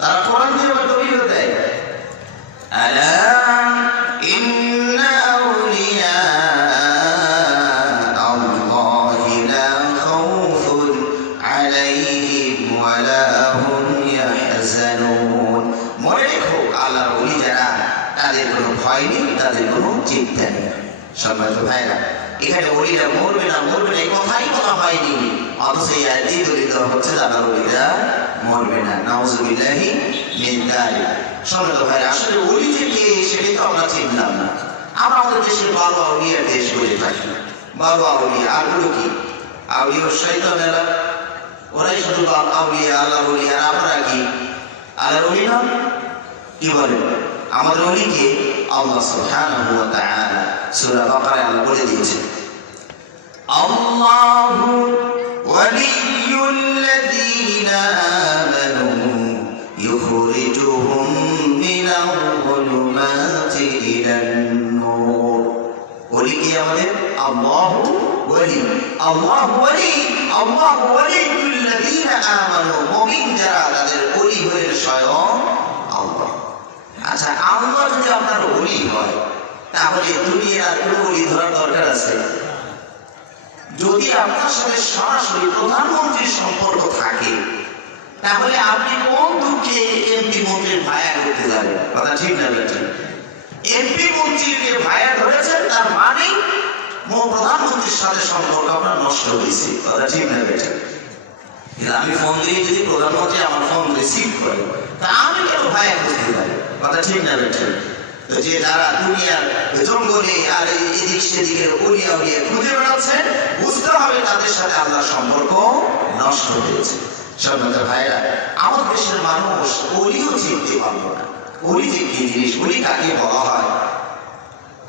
তারা কোরআন দিয়ে আবার দলিল দেয়, আলা ইন্না আউলিয়া আল্লাহি লা খাউফুন আলাইহিম ওয়া লা হুম ইয়াহজানুন। মনে রেখো আল্লাহর ওলি যারা তাদের কোনো ভয় নেই, তাদের কোনো চিন্তা নেই। সম্মানিত ভাইরা, এখানে ওলিরা মরবে না মরবে না এই কথাই বলা হয়নি, অথচ এই আয়াতেই দলিল দেওয়া হচ্ছে যে আল্লাহর ওলিরা মরবে না। নাউযুবিল্লাহি মিন যালিক। সম্মানিত ভাইরা, আসলে ওলি যে কে সেটাই তো আমরা চিনলাম না। আমরা আমাদের দেশের বারো আউলিয়া দেশ বলে থাকি। বারো আউলিয়া, আরগুলো কি? আউলিয়া শয়তানেরা, ওরাই শুধু আউলিয়া, আল্লাহর ওলি। আর আপনারা কি আল্লাহর ওলি না? কি বলেন? আমাদের ওলি কে? আল্লাহ সুবহানাহু ওয়া তাআলা। সূরা বাকারায় আল্লাহ বলে দিয়েছেন, আল্লাহু ওয়ালিয়ুল্লাযীনা আমানু ইউখরিজুহুম মিনাল-যুলুমাতি ইলান-নূর। ওলি কে আমাদের? আল্লাহু ওয়ালি। আল্লাহু ওয়ালি, আল্লাহু ওয়ালিয়ুল্লাযীনা আমানু। মুমিন যারা তাদের ওলি হলেন স্বয়ং আল্লাহ। আচ্ছা, আল্লাহ যদি আপনার ওলি হয় তাহলে দুনিয়ার কোনো ওলি ধরার দরকার আছে? যদি আপনার সাথে সরাসরি প্রধানমন্ত্রীর সম্পর্ক থাকে তাহলে আপনি কোন দুঃখে এমপি মন্ত্রীর ভায়া করতে যাবেন? কথা ঠিক না বেঠিক? এমপি মন্ত্রীকে ভায়া ধরেছেন, তার মানে প্রধানমন্ত্রীর সাথে সম্পর্ক আপনার নষ্ট হয়েছে। কথা ঠিক না বেঠিক? আমি ফোন দিয়ে যদি প্রধানমন্ত্রী আমার ফোন রিসিভ করে তা আমি কেন ভায়া করতে যাই? কথা ঠিক না বেঠিক? তো যে যারা দুনিয়ার জঙ্গলে আর এদিক সেদিকের ওলিয়া উলিয়া খুঁজে বেড়াচ্ছেন, বুঝতে হবে তাদের সাথে আল্লাহর সম্পর্ক নষ্ট হয়েছে। সম্মানিত ভাইরা, আমাদের দেশের মানুষ ওলিও চিনতে পারল না। ওলি যে কি জিনিস, ওলি কাকে বলা হয়,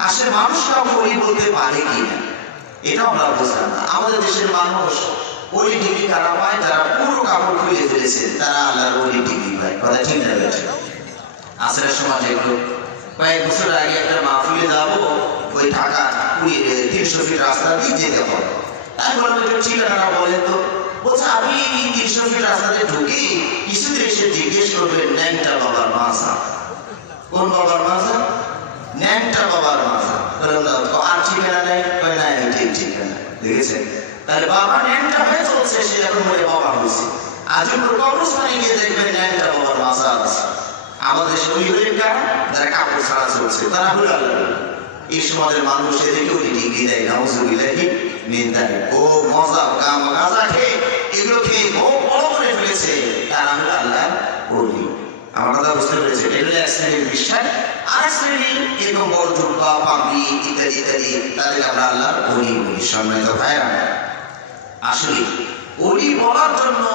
আসলে মানুষ কাউকে ওলি বলতে পারে কিনা এটা আমরা বুঝলাম না। আমাদের দেশের মানুষ ওলি টিভি কারা পায়? যারা পুরো কাপড় খুলে ফেলেছে তারা আল্লাহর ওলি টিভি পায়। কথা ঠিক না বেঠিক? আসলে সমাজে একটু কয়েক বছর আগে একটা মাহফিলে যাবো, ওই ঢাকা 300 ফিট রাস্তা দিয়ে যেতে হবে। তাই বললাম একটু ঠিকানা বলেন তো। বলছে আপনি 300 ফিট রাস্তাতে ঢুকি কিছুদিন এসে জিজ্ঞেস করবেন ন্যাংটা বাবার মাঝা। কোন বাবার মাঝা? ন্যাংটা বাবার মাঝা। আর ঠিকানা নেই? না, ঠিক ঠিকানা। দেখেছেন? তাহলে বাবা ন্যাংটা হয়ে চলছে, সে এখন বলে বাবা হয়েছে। আজিমপুর কবরস্থানে গিয়ে দেখবেন ন্যাংটা বাবার মাঝা আছে। আমাদের দেশে ওই হলেন কারা? যারা কাপড় ছাড়া চলছে, তারা হলো আল্লাহ। এই সমাজের মানুষ এদেরকে ওই ডিগ্রি দেয়। নাউযুবিল্লাহি মিন যালিক। ও মজা গাঁজা খেয়ে এগুলো খেয়ে বড় করে ফেলেছে, তারা হলো আল্লাহর ওলি। আমার কথা বুঝতে পেরেছে? এটা হলো এক শ্রেণীর বিশ্বাস। আর এক শ্রেণী এরকম বড় জুব্বা পাগড়ি ইত্যাদি ইত্যাদি, তাদের আমরা আল্লাহর ওলি বলি। সম্মানিত ভাইরা, আসলে ওলি বলার জন্য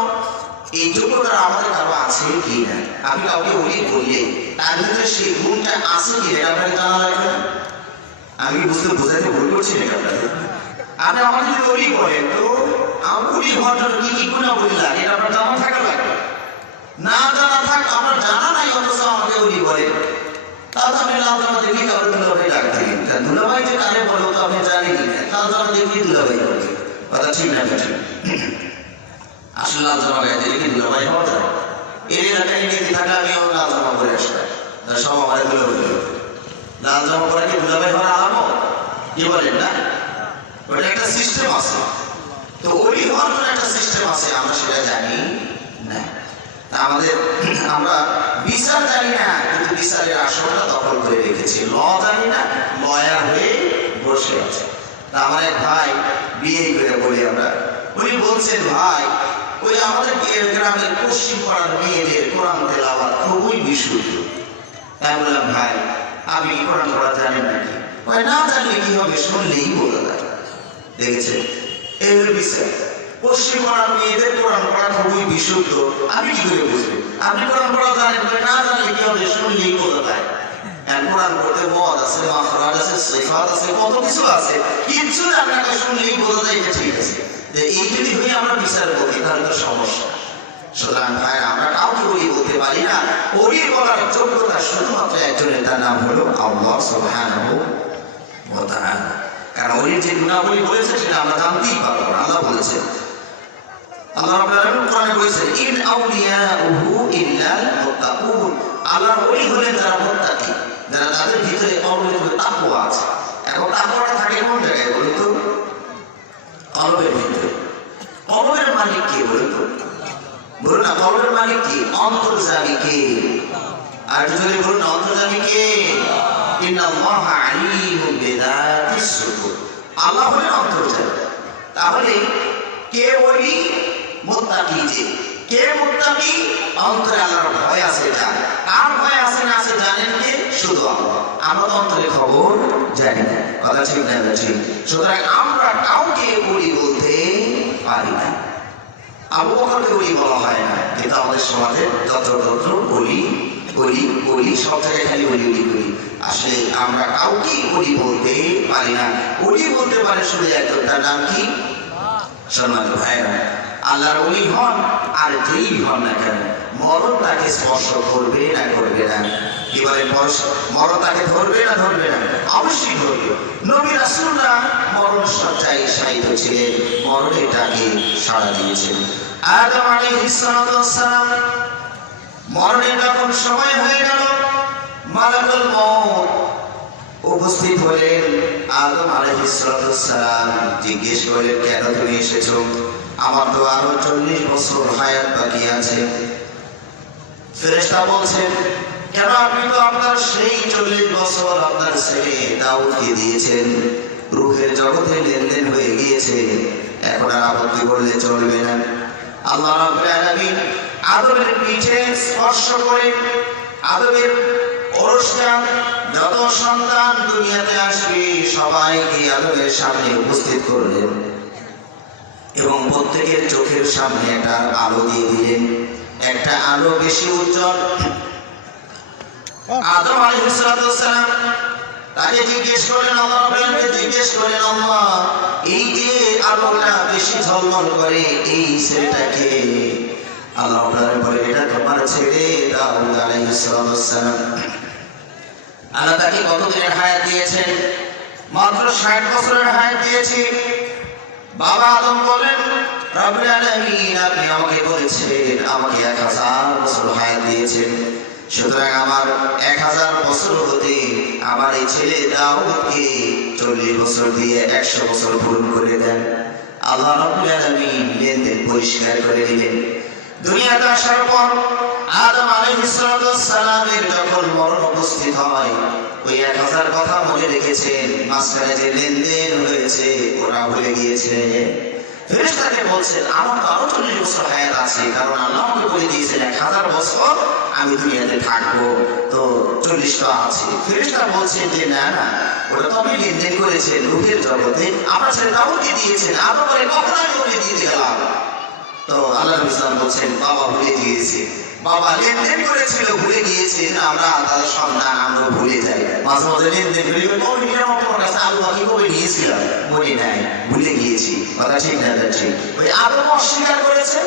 এই যোগ্যতা আমাদের কারো আছে কি না? আপনি কাউকে ওলি বললে তার ভিতরে সেই গুণটা আছে কি না আপনাকে জানা লাগবে না? আমি বোঝাতে ভুল করছি না আপনাদের? আপনি আমার যদি ওলি বলেন তো আমার ওলি হওয়ার জন্য কি কি গুণাবলী লাগে এটা আপনার জানা থাকা লাগবে। না জানা থাক, আমার জানা নাই অথচ আমাকে ওলি বলে, তাহলে আপনি লাভ জানা দেখি কারো দুলাভাই ডাকতে গেলেন। দুলাভাই যে কারে বলো তো আপনি জানি কি না? তাহলে জানা দেখি দুলাভাই বলবে। কথা ঠিক না ঠিক? আসলে লাল জামা গায়ে দিলে কি দুলাভাই হওয়া যায়? এর এলাকায় নিয়ে থাকা আমিও লাল জামা পরে আসতাম, সব আমার দুলাভাই। লাল জামা পরে কি দুলাভাই হওয়ার আলামত? কি বলেন না? ওটা একটা সিস্টেম আছে। তো ওলি হওয়ার জন্য একটা সিস্টেম আছে, আমরা সেটা জানি না। আমরা বিচার জানি না, কিন্তু বিচারের আসনটা দখল করে রেখেছি। ল জানি না, লয়ার হয়ে বসে আছে। তা আমার এক ভাই বিয়ে করে বলি আমরা, উনি বলছেন ভাই ওই আমাদের গ্রামের পশ্চিম পাড়ার মেয়েদের কোরআন তেলাওয়াত খুবই বিশুদ্ধ। তাই বললাম ভাই আপনি কোরআন পড়া জানেন নাকি? না জানলে কি হবে, শুনলেই বোঝা যায়। দেখেছেন? এই হলো বিচার। পশ্চিম পাড়ার মেয়েদের কোরআন পড়া খুবই বিশুদ্ধ, আপনি কি করে বুঝবেন? আপনি কোরআন পড়া জানেন, না জানলে কি হবে, শুনলেই বোঝা যায়। কোরআন পড়তে মদ আছে, মাখরাজ আছে, সিফাত আছে, কত কিছু আছে, কিছু আপনাকে শুনলেই বোঝা যায় এটা ঠিক আছে। এই যদি হয়ে আমরা বিচার করি তাহলে তো সমস্যা। সুতরাং ভাই আমরা কাউকে ওলি বলতে পারি না। ওলি বলার যোগ্যতা শুধুমাত্র একজনের, তার নাম হলো আল্লাহ সুবহানাহু ওয়া তাআলা। কারণ ওলির যে গুণাবলী বলেছে সেটা আমরা জানতেই পারবো না। আল্লাহ বলেছেন, আল্লাহ রাব্বুল আলামিন কোরআনে বলেছেন, ইন আউলিয়াউহু ইল্লাল মুত্তাকুন। আল্লাহর ওলি হলেন যারা মুত্তাকি, যারা তাদের ভিতরে অমৃত তাকওয়া আছে। এখন তাকওয়াটা থাকে কোন জায়গায় বলুন তো? কলবের ভিতরে। কলবের মালিক কে বলুন তো? বলুন না, কলবের মালিক কি? অন্তর্যামী কে? আর যদি বলুন না, অন্তর্যামী কে? ইন্নাল্লাহা আলীমুম বিযাতিস সুদূর। আল্লাহ হলেন অন্তর্যামী। তাহলে কে ওলি? মুত্তাকি। যে কে মুত্তাকি? অন্তরে আল্লাহর ভয় আছে যার। কার ভয় আছে না আছে জানেন কে? শুধু আল্লাহ। আমরা তো অন্তরে খবর জানি না। কথা ঠিক না ঠিক? সুতরাং আমরা কাউকে ওলি বলতে পারি না। আবু বকরকে ওলি বলা হয় না, কিন্তু আমাদের সমাজে যত্রতত্র ওলি ওলি ওলি, সব জায়গায় খালি ওলি ওলি করি। আসলে আমরা কাউকে ওলি বলতে পারি না। ওলি বলতে পারে শুধু একজন, তার নাম কি? সম্মানিত ভাইরা, আল্লাহর ওলি হন আর যেই হন না কেন, মরণ তাকে স্পর্শ করবে না করবে না? কি বলে, মরণ তাকে ধরবে না ধরবে না? অবশ্যই ধরবে। নবী রাসূলরা মরণ শয্যায় শায়িত ছিলেন, মরণের ডাকে সাড়া দিয়েছেন। আদম আলাইহিস সালাম মরণের যখন সময় হয়ে গেল, মালাকুল মউত উপস্থিত হলেন। আদম আলাইহিস সালাম জিজ্ঞেস করলেন, কেন তুমি এসেছো? আমার তো আরো 40 বছর হায়াত বাকি আছে। ফেরেশতা বলছেন, কেন? আপনি তো আপনার সেই 40 বছর আপনার ছেলে দাউদকে দিয়েছেন, রূহের জগতে লেনদেন হয়ে গিয়েছে, এখন আর আপত্তি করলে চলবে না। আল্লাহ রাব্বুল আলামিন আদমের পিঠে স্পর্শ করে আদমের ওরসটা, যত সন্তান দুনিয়াতে আসবে সবাইকে আদমের সামনে উপস্থিত করলেন এবং প্রত্যেকের চোখের সামনে একটা আলো দিয়ে দিলেন। একটা আলো বেশি উজ্জ্বল। আদম আলাইহিস সালাম তাকে জিজ্ঞেস করলেন, আল্লাহ রাব্বুল আলামিন জিজ্ঞেস করলেন, আল্লাহ এই যে আলোটা বেশি ঝলমল করে, এই ছেলেটাকে? আল্লাহ রাব্বুল আলামিন বলেন, এটা তোমার ছেলে দাউদ আলাইহিস সালাম। আল্লাহ তাকে কত দিনের হায়াত দিয়েছেন? মাত্র 60 বছরের হায়াত দিয়েছে। বাবা আদম বলেন, রব্বুল আলামিন আপনি আমাকে বলেছেন আমাকে 1000 বছর হায়াত দিয়েছেন, সুতরাং আমার 1000 বছর হতে আমার এই ছেলে দাউদকে 40 বছর দিয়ে 100 বছর পূরণ করে দেন। আল্লাহ রাব্বুল আলামিন লেনদেন পরিষ্কার করে দিলেন। দুনিয়াতে আসার পর আদম আলাইহিস সালামের যখন মরণ উপস্থিত হয়, ওই 1000 কথা মনে রেখেছেন, মাঝখানে যে লেনদেন হয়েছে ওরা ভুলে গিয়েছে। ফেরেশতাকে বলছেন, আমার তো আরো 40 বছর হায়াত আছে, কারণ আল্লাহ আমাকে বলে দিয়েছেন 1000 বছর আমি দুনিয়াতে থাকবো, তো 40 তো আছে। ফেরেশতা বলছেন যে না না, ওটা তো আপনি লেনদেন করেছেন রূহের জগতে, আমার ছেলে দাউদকে দিয়েছেন, আদম বলে কখন আমি বলে দিয়ে গেলাম? তো আল্লাহ ইসলাম বলছেন, বাবা ভুলে গিয়েছে, বাবা লেনদেন করেছিল ভুলে গিয়েছে। আমরা তাদের সন্তান, আমরা ভুলে যাই মাঝে মাঝে লেনদেন করি, তোমার কাছে আলু বাকি করে নিয়েছিলাম, মনে নাই, ভুলে গিয়েছি। কথা ঠিক না ঠিক? ওই আদম অস্বীকার করেছে,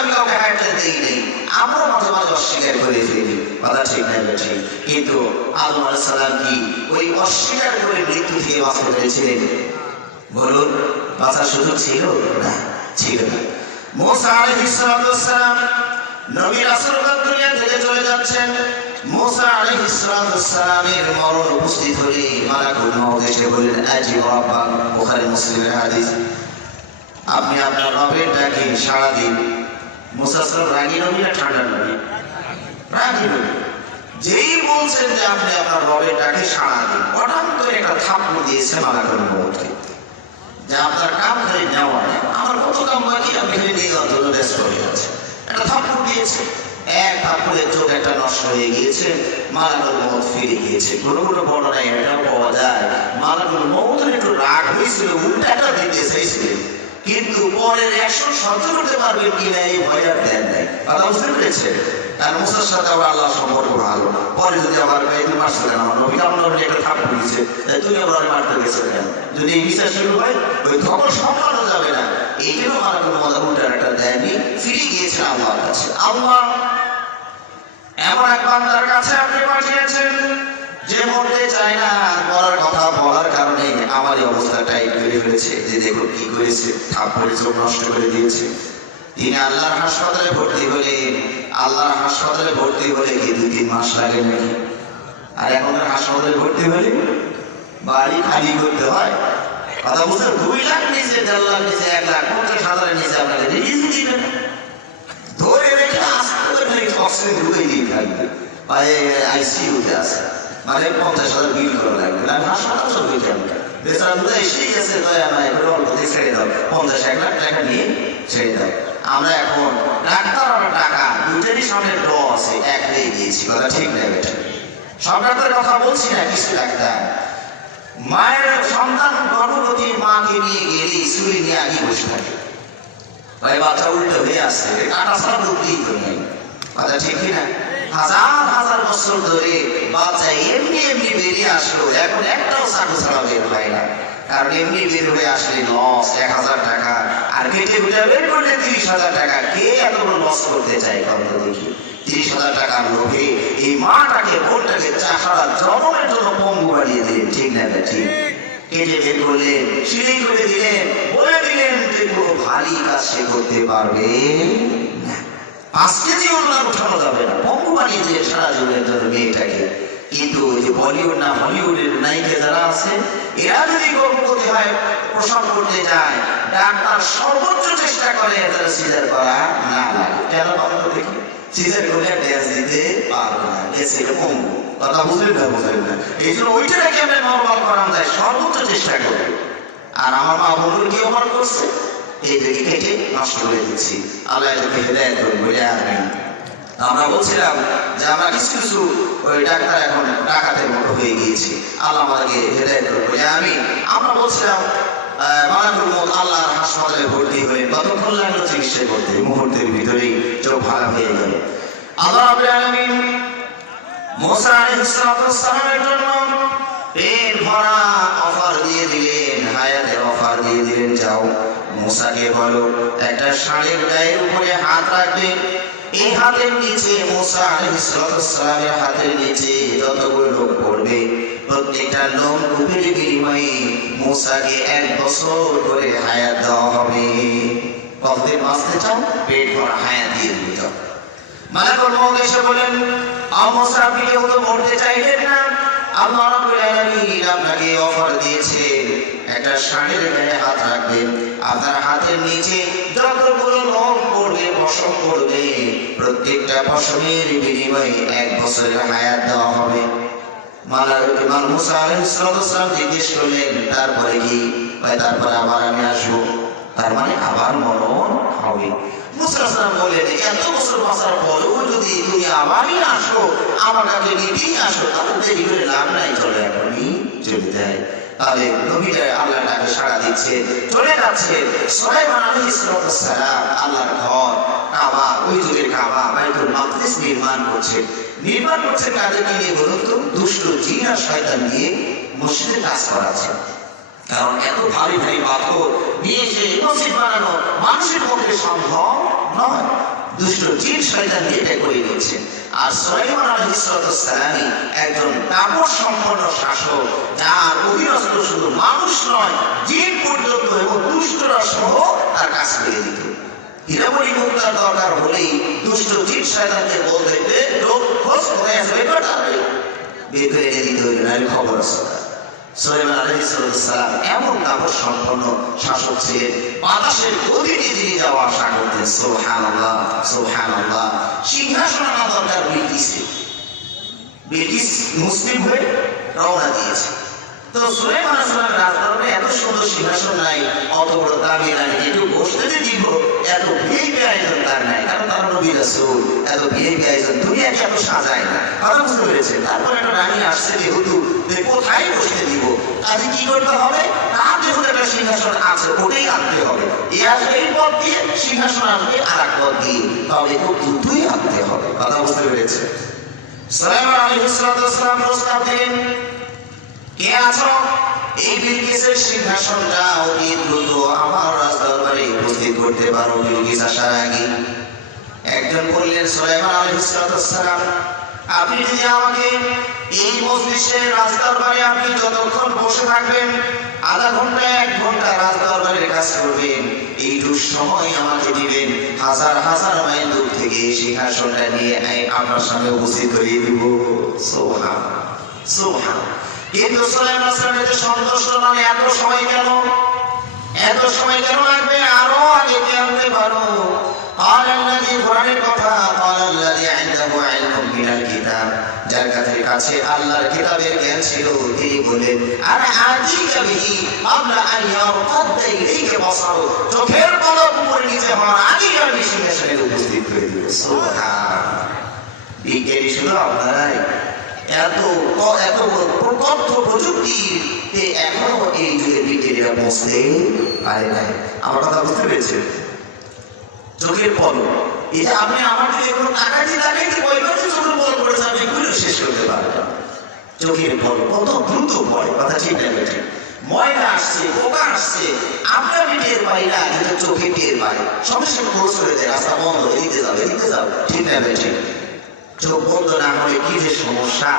আমি কাউকে হায়াত দিই নেই, আমরাও মাঝে মাঝে অস্বীকার করে ফেলি। কথা ঠিক না ঠিক? কিন্তু আদম আলাইহিস সালাম কি ওই অস্বীকার করে মৃত্যু থেকে বাঁচতে পেরেছিলেন? বলুন, বাঁচার সুযোগ ছিল না? ছিল না। মুসা আলাইহিস সালাম নবী রাসূলগণ দুনিয়া থেকে চলে যাচ্ছেন। মুসা আলাইহিস সালামের মরণ উপস্থিত হলে মালাকুল মউত এসে বললেন, আজিব রাব্বাক। বুখারী মুসলিমের হাদিস। আপনি আপনার রবের ডাকে সাড়া দিন। মুসা সালাম রাগী নবী না ঠান্ডা নবী? রাগী নবী। যেই বলছেন যে আপনি আপনার রবের ডাকে সাড়া দিন, হঠাৎ করে একটা থাপ্পড় দিয়েছে মালাকুল মউতকে, যে আপনার কাম করে নেওয়া, আমার কত কাম বাকি, আপনি খালি নিয়ে ব্যস্ত হয়ে আছে। একটা থাপ্পড় দিয়েছে, এক থাপ্পড়ের চোখ একটা নষ্ট হয়ে গিয়েছে, মালাকুল মউত ফিরে গিয়েছে। কোনো কোনো বর্ণনায় এটাও পাওয়া যায় মালাকুল মউতের একটু রাগ হয়েছিল, উল্টাটা দিতে চাইছিলেন, কিন্তু পরের 100 সহ্য করতে পারবেন কিনা এই ভয় আর দেন নাই। কথা বুঝতে পেরেছে? আর মুসার সাথে আবার আল্লাহর সম্পর্ক ভালো। পরে যদি আবার তুমি মারছো কেন আমার নবী, আমার নবী একটা থাপ্পড় দিয়েছে, তুমি আবার মারতে গেছো কেন, যদি এই বিচার শুরু হয় ওই ধকল সম্পানো যাবে না। এই জন্য আমার কোনো মজা উল্টার একটা দেয়নি, ফিরে গিয়েছেন আল্লাহর কাছে। আল্লাহ এমন এক বান্দার কাছে আপনি পাঠিয়েছেন যে মরতে চায় না, মরার কথা বলার কারণে আমার এই অবস্থা টাইট করে ফেলেছে, যে দেখো কি করেছে, থাপ্পড়ে চোখ নষ্ট করে দিয়েছে। তিনি আল্লাহর হাসপাতালে ভর্তি হলে, আল্লাহর হাসপাতালে ভর্তি হলে কি 2-3 মাস লাগে নাকি? আর এখন হাসপাতালে ভর্তি হলে বাড়ি খালি করতে হয়। কথা বুঝতে 2 লাখ নিচে, 1.5 লাখ নিচে, 1,50,000 নিচে আপনাকে রিলিজ দিবেন, ধরে রেখে আসতে করে অক্সিজেন ঢুকে দিয়ে থাকবে, আইসিইউতে আছে, মানে 50,000 বিল করা লাগবে না। হাসপাতাল চলবে কেমন? বেচারা বোধহয় এসেই গেছে, দয়া নাই করে অল্পতে ছেড়ে দাও, 50-1 লাখ টাকা নিয়ে ছেড়ে দাও। আমরা এখন ডাক্তার আর টাকা দুইটারই সামনে ড্র আছে, এক হয়ে গিয়েছি। কথা ঠিক না বেটা? সব ডাক্তারের কথা বলছি না, কিছু ডাক্তার মায়ের সন্তান গর্ভবতী মাকে নিয়ে গেলে স্কুলে নিয়ে আগে বসে থাকে, ভাই বাচ্চা উল্টো হয়ে আসছে, কাটা ছাড়া বুদ্ধি তো নেই। কথা ঠিক না? হাজার বছর ধরে বাচ্চা এমনি এমনি বেরিয়ে আসলো, এখন একটাও চাকু ছাড়া বের হয় না, কারণ এমনি বের হয়ে আসলে লস 1,000 টাকা, আর কেটে কুটে বের করলে 30,000 টাকা। কে এত বড় লস করতে চায় কত দেখি? 30,000 টাকার লোভে এই মাটাকে বোনটাকে সারা জন্মের জন্য পঙ্গু বানিয়ে দিলেন। ঠিক না? ঠিক। কেটে বের করলেন, সিঁড়ি করে দিলেন, বলে দিলেন যে কোনো ভারী কাজ সে করতে পারবে না, 5 কেজি ওজনের উঠানো যাবে না, পঙ্গু বানিয়ে দিলেন সারা জীবনের জন্য মেয়েটাকে। কিন্তু ওই যে বলিউড না হলিউডের নায়িকা যারা আছে, এরা যদি গর্ভবতী হয়, প্রসব করতে যায়, ডাক্তার সর্বোচ্চ চেষ্টা করে তারা সিজার করা না লাগে। কেন বলতো দেখি? সিজার করলে ড্যাস দিতে পারবে না, গেছে পঙ্গু। কথা বুঝলেন না? বুঝলেন না? এই জন্য ওইটাকে কেমন নর্মাল করানো যায় সর্বোচ্চ চেষ্টা করবে। আর আমার মা বন্ধুর কি অফার করছে, এইটাকে কেটে নষ্ট করে দিচ্ছি। আল্লাহ এটাকে হেদায়েত করুন, বলে আর নেই। আমরা বলছিলাম যে আমরা কিছু কিছু ওই ডাক্তার এখন ডাকাতের মতো হয়ে গিয়েছি, আল্লাহ আমাদেরকে হেদায়েত করুন, বলে আমি। আমরা বলছিলাম মালাকুল মউত আল্লাহর হাসপাতালে ভর্তি হয়ে কতক্ষণ লাগলো চিকিৎসা করতে, মুহূর্তের ভিতরেই চোখ ভালো হয়ে গেল। আল্লাহ রাব্বুল আলামিন মুসা আলাইহিস সালামের জন্য পেট ভরা অফার দিয়ে দিলেন, হায়াতের অফার দিয়ে দিলেন। যাও মুসাকে বলো একটা ষাঁড়ের গায়ের উপরে হাত রাখবে, এই হাতের নিচে মুসা আলাইহিস সালামের হাতের নিচে যতগুলো লোক পড়বে, প্রত্যেকটা লোক কূপের বিনিময়ে মুসাকে 1 বছর করে হায়াত দেওয়া হবে। কতদিন বাঁচতে চাও? পেট ভরা হায়াত দিয়ে দিতে চাও। মালাকুল মউত এসে বলেন, মুসা আপনি কেউ তো মরতে চাইলেন না, আল্লাহ রাব্বুল আলামিন আপনাকে অফার দিয়েছেন একটা ষাঁড়ের গায়ে হাত রাখবেন, আপনার হাতের নিচে যতগুলো লোম পড়বে, পশম পড়বে, প্রত্যেকটা পশমের বিনিময়ে 1 বছরের হায়াত দেওয়া হবে। মুসা আলাইহিস সালাম জিজ্ঞেস করলেন, তারপরে কি? তারপরে আবার আমি আসবো, তার মানে আবার মরণ হবে। মুসা সালাম বললেন, এত বছর বাঁচার পরেও যদি তুমি আবারই আসো, আমার কাছে নিতেই আসো, তাহলে দেরি করে লাভ নাই, চলে এখনই চলে যায়। তাহলে নবীটা আল্লাহ তাকে সাড়া দিচ্ছে, চলে যাচ্ছে। সুলাইমান আলাইহিস সালাম আল্লাহর ঘর কাবা, ওই যুগের কাবা বাইতুল মাকদিস নির্মাণ করছে কাদেরকে নিয়ে বলুন তো? দুষ্ট জিন আর শয়তান দিয়ে মসজিদে কাজ করাচ্ছে। কারণ এত ভারী ভারী পাথর নিয়ে এসে মসজিদ বানানো মানুষের পক্ষে সম্ভব নয়, দুষ্ট জিন শয়তান দিয়ে এটা করে দিচ্ছে। আর সুলাইমান আলাইহিস সালাম একজন তাপস সম্পন্ন শাসক, যার অধীনস্থ শুধু মানুষ নয়, জিন পর্যন্ত এবং দুষ্টরা সহ তার কাজ করে দিত। হীরামণি মুক্তার দরকার হলেই দুষ্ট জিন শয়তানকে বলতে লোক খোঁজ করে আসবে, বের করে এনে দিতে হইল, নাহলে খবর আছে। সুলাইমান আলাইহিস সালাম এমন তাপস সম্পন্ন শাসক ছিলেন, বাতাসের গতি দিয়ে তিনি যাওয়া আসা করতেন। সুবহানাল্লাহ, সুবহানাল্লাহ। সিংহাসন আনা দরকার ব্রিটিশ মুসলিম হয়ে রওনা দিয়েছে। তো সুলাইমান সালামের রাজদরবারে এত সুন্দর সিংহাসন নাই, অত বড় দামি রানী একটু বসতে যে দিব, এত ভিআইপি আয়োজন তার নাই, কারণ তার নবী রাসূল এত ভিআইপি আয়োজন দুনিয়াকে এত সাজায় না। কথা বুঝতে পেরেছেন? তারপর একটা রানী আসছে, যেহেতু কোথায় বসতে দিব, আজকে কি করতে হবে? তার যেহেতু একটা সিংহাসন আছে ওটাই আনতে হবে। এই পথ দিয়ে সিংহাসন আসবে আর এক পথ দিয়ে, তবে খুব দ্রুতই আনতে হবে। কথা বুঝতে পেরেছে? সুলাইমান আলাইহিস সালাম প্রস্তাব দিলেন, কে আছো? এই বিলকিসের সিংহাসনটা অতি দ্রুত আমার রাজদরবারে উপস্থিত করতে পারো বিলকিস আসার আগে। একজন বললেন, সুলাইমান আলাইহিস সালাম, আপনি যদি আমাকে এই মজলিসের রাজদরবারে আপনি যতক্ষণ বসে থাকবেন, আধা ঘন্টা 1 ঘন্টা রাজদরবারের কাজ করবেন, এইটু সময় আমাকে দিবেন, হাজার হাজার মাইল দূর থেকে সিংহাসনটা নিয়ে আপনার সামনে উপস্থিত করিয়ে দিব। সুবহানাল্লাহ, সুবহানাল্লাহ। কিন্তু সুলাইমান আলাইহিস সন্তুষ্ট নন। এত সময় কেন? এত সময় কেন লাগবে? আরো আগে কে আনতে পারো? কোরআনের কথা, যার কাছে আল্লাহর কিতাবের জ্ঞান ছিল, তিনি বলেন, চোখের পলক উপরে নিচে হওয়ার আগে আমি সিংহাসনে উপস্থিত করে দিব। বিজ্ঞানী শুধু আপনারাই এত এত তথ্য প্রযুক্তিতে এখনো এই যুগে বিজ্ঞানীরা পৌঁছতে পারে নাই। আমার কথা বুঝতে পেরেছেন? চোখের পলক, এই যে আপনি আমার যদি কোনো টাকা দিয়ে লাগাইতে কয়বার চোখের পলক করেছে আপনি এগুলো শেষ করতে পারবেন। চোখের পলক কত দ্রুত পড়ে, কথা ঠিক না বেঠিক? ময়লা আসছে, পোকা আসছে, আমি টের পাই না, কিন্তু চোখে টের পাই। সঙ্গে সঙ্গে খোঁজ করে দেয়, রাস্তা বন্ধ, এদিকে যাও এদিকে যাও, ঠিক না বেঠিক? চোখ বন্ধ না হলে কি যে সমস্যা।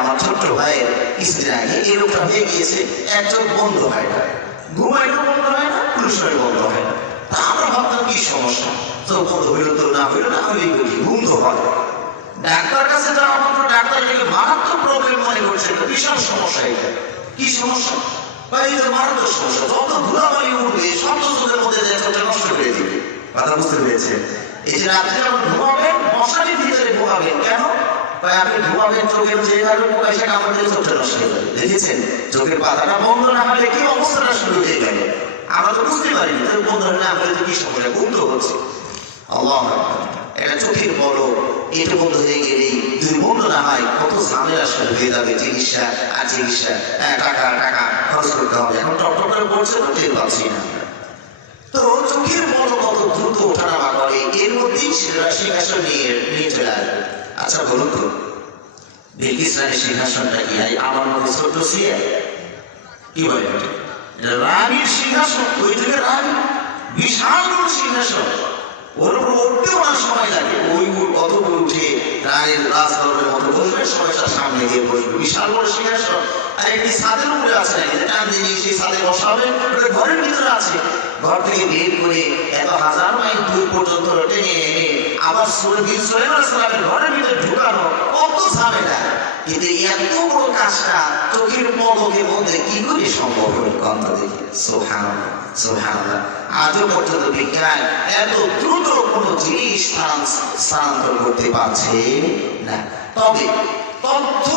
আমার ছোট্ট ভাইয়ের কিছুদিন আগে এই রোগটা হয়ে গিয়েছে, এক চোখ বন্ধ হয় না, ঘুমাইলেও বন্ধ হয় না, পুরুষের বন্ধ হয় না। তা আমরা ভাবতাম কি সমস্যা, চোখ বন্ধ হইল তো না হইল, না হলে ঘুম তো হয়। ডাক্তার কাছে যাওয়া মাত্র ডাক্তার থেকে মারাত্মক প্রবলেম মনে করছে, বিশাল সমস্যা। এটা কি সমস্যা? মারাত্মক সমস্যা। যত ধুলাবালি উঠবে সব চোখের মধ্যে চোখটা নষ্ট করে দিবে। কথা বুঝতে পেরেছেন? এই যে রাত্রে যখন ঘুমাবেন, মশারির ভিতরে ঘুমাবেন। কেন? আপনি ঘুমাবেন, চোখের যে পয়সা কামড় দিয়ে চোখটা নষ্ট হয়ে যাবে। দেখেছেন? চোখের পাতাটা বন্ধ না হলে কি অবস্থাটা শুরু হয়ে গেল, আমরা তো বুঝতে পারিনি। চোখ বন্ধ না হলে কি সমস্যা, ঘুম তো হচ্ছে। আল্লাহু আকবার। এটা চোখের পলক, এটা বন্ধ হয়ে গেলেই যদি বন্ধ না হয় কত ঝামেলা শুরু হয়ে যাবে। চিকিৎসা আর চিকিৎসা, টাকা টাকা খরচ করতে হবে। এখন টপ করে পড়ছে তো টের পাচ্ছি না। তো চোখের পলক কত দ্রুত ওঠানামা করে, এর মধ্যেই সিংহাসন নিয়ে চলে আসবে। আচ্ছা বলুন তো, বিলকিস রানীর সিংহাসনটা কি আমার মতো ছোট্ট সিয়া? কি বলে রানীর সিংহাসন? ওই যুগের রানী, বিশাল সিংহাসন, ওর উপর উঠতেও অনেক সময় লাগে। ওই কত উঠে রানীর রাজদরবারের মতো বসবে, সবাইটার সামনে গিয়ে বসবে, বিশাল বড় সিংহাসন। আর একটি ছাদের উপরে আছে নাকি, টান দিয়ে সেই ছাদে বসা হবে, ওটা ঘরের ভিতরে আছে। ঘর থেকে বের করে এত হাজার মাইল দূর পর্যন্ত টেনে এনে আবার সুলাইমান ঘরের ভিতরে ঢুকানো, কত ঝামেলা। কিন্তু এত বড় কাজটা চোখের পলকের মধ্যে কি করে সম্ভব হল? কথা দেখি। সুবহানাল্লাহ, সুবহানাল্লাহ। আজও পর্যন্ত বিজ্ঞান এত দ্রুত কোনো জিনিস স্থানান্তর করতে পারছে না। তবে তথ্য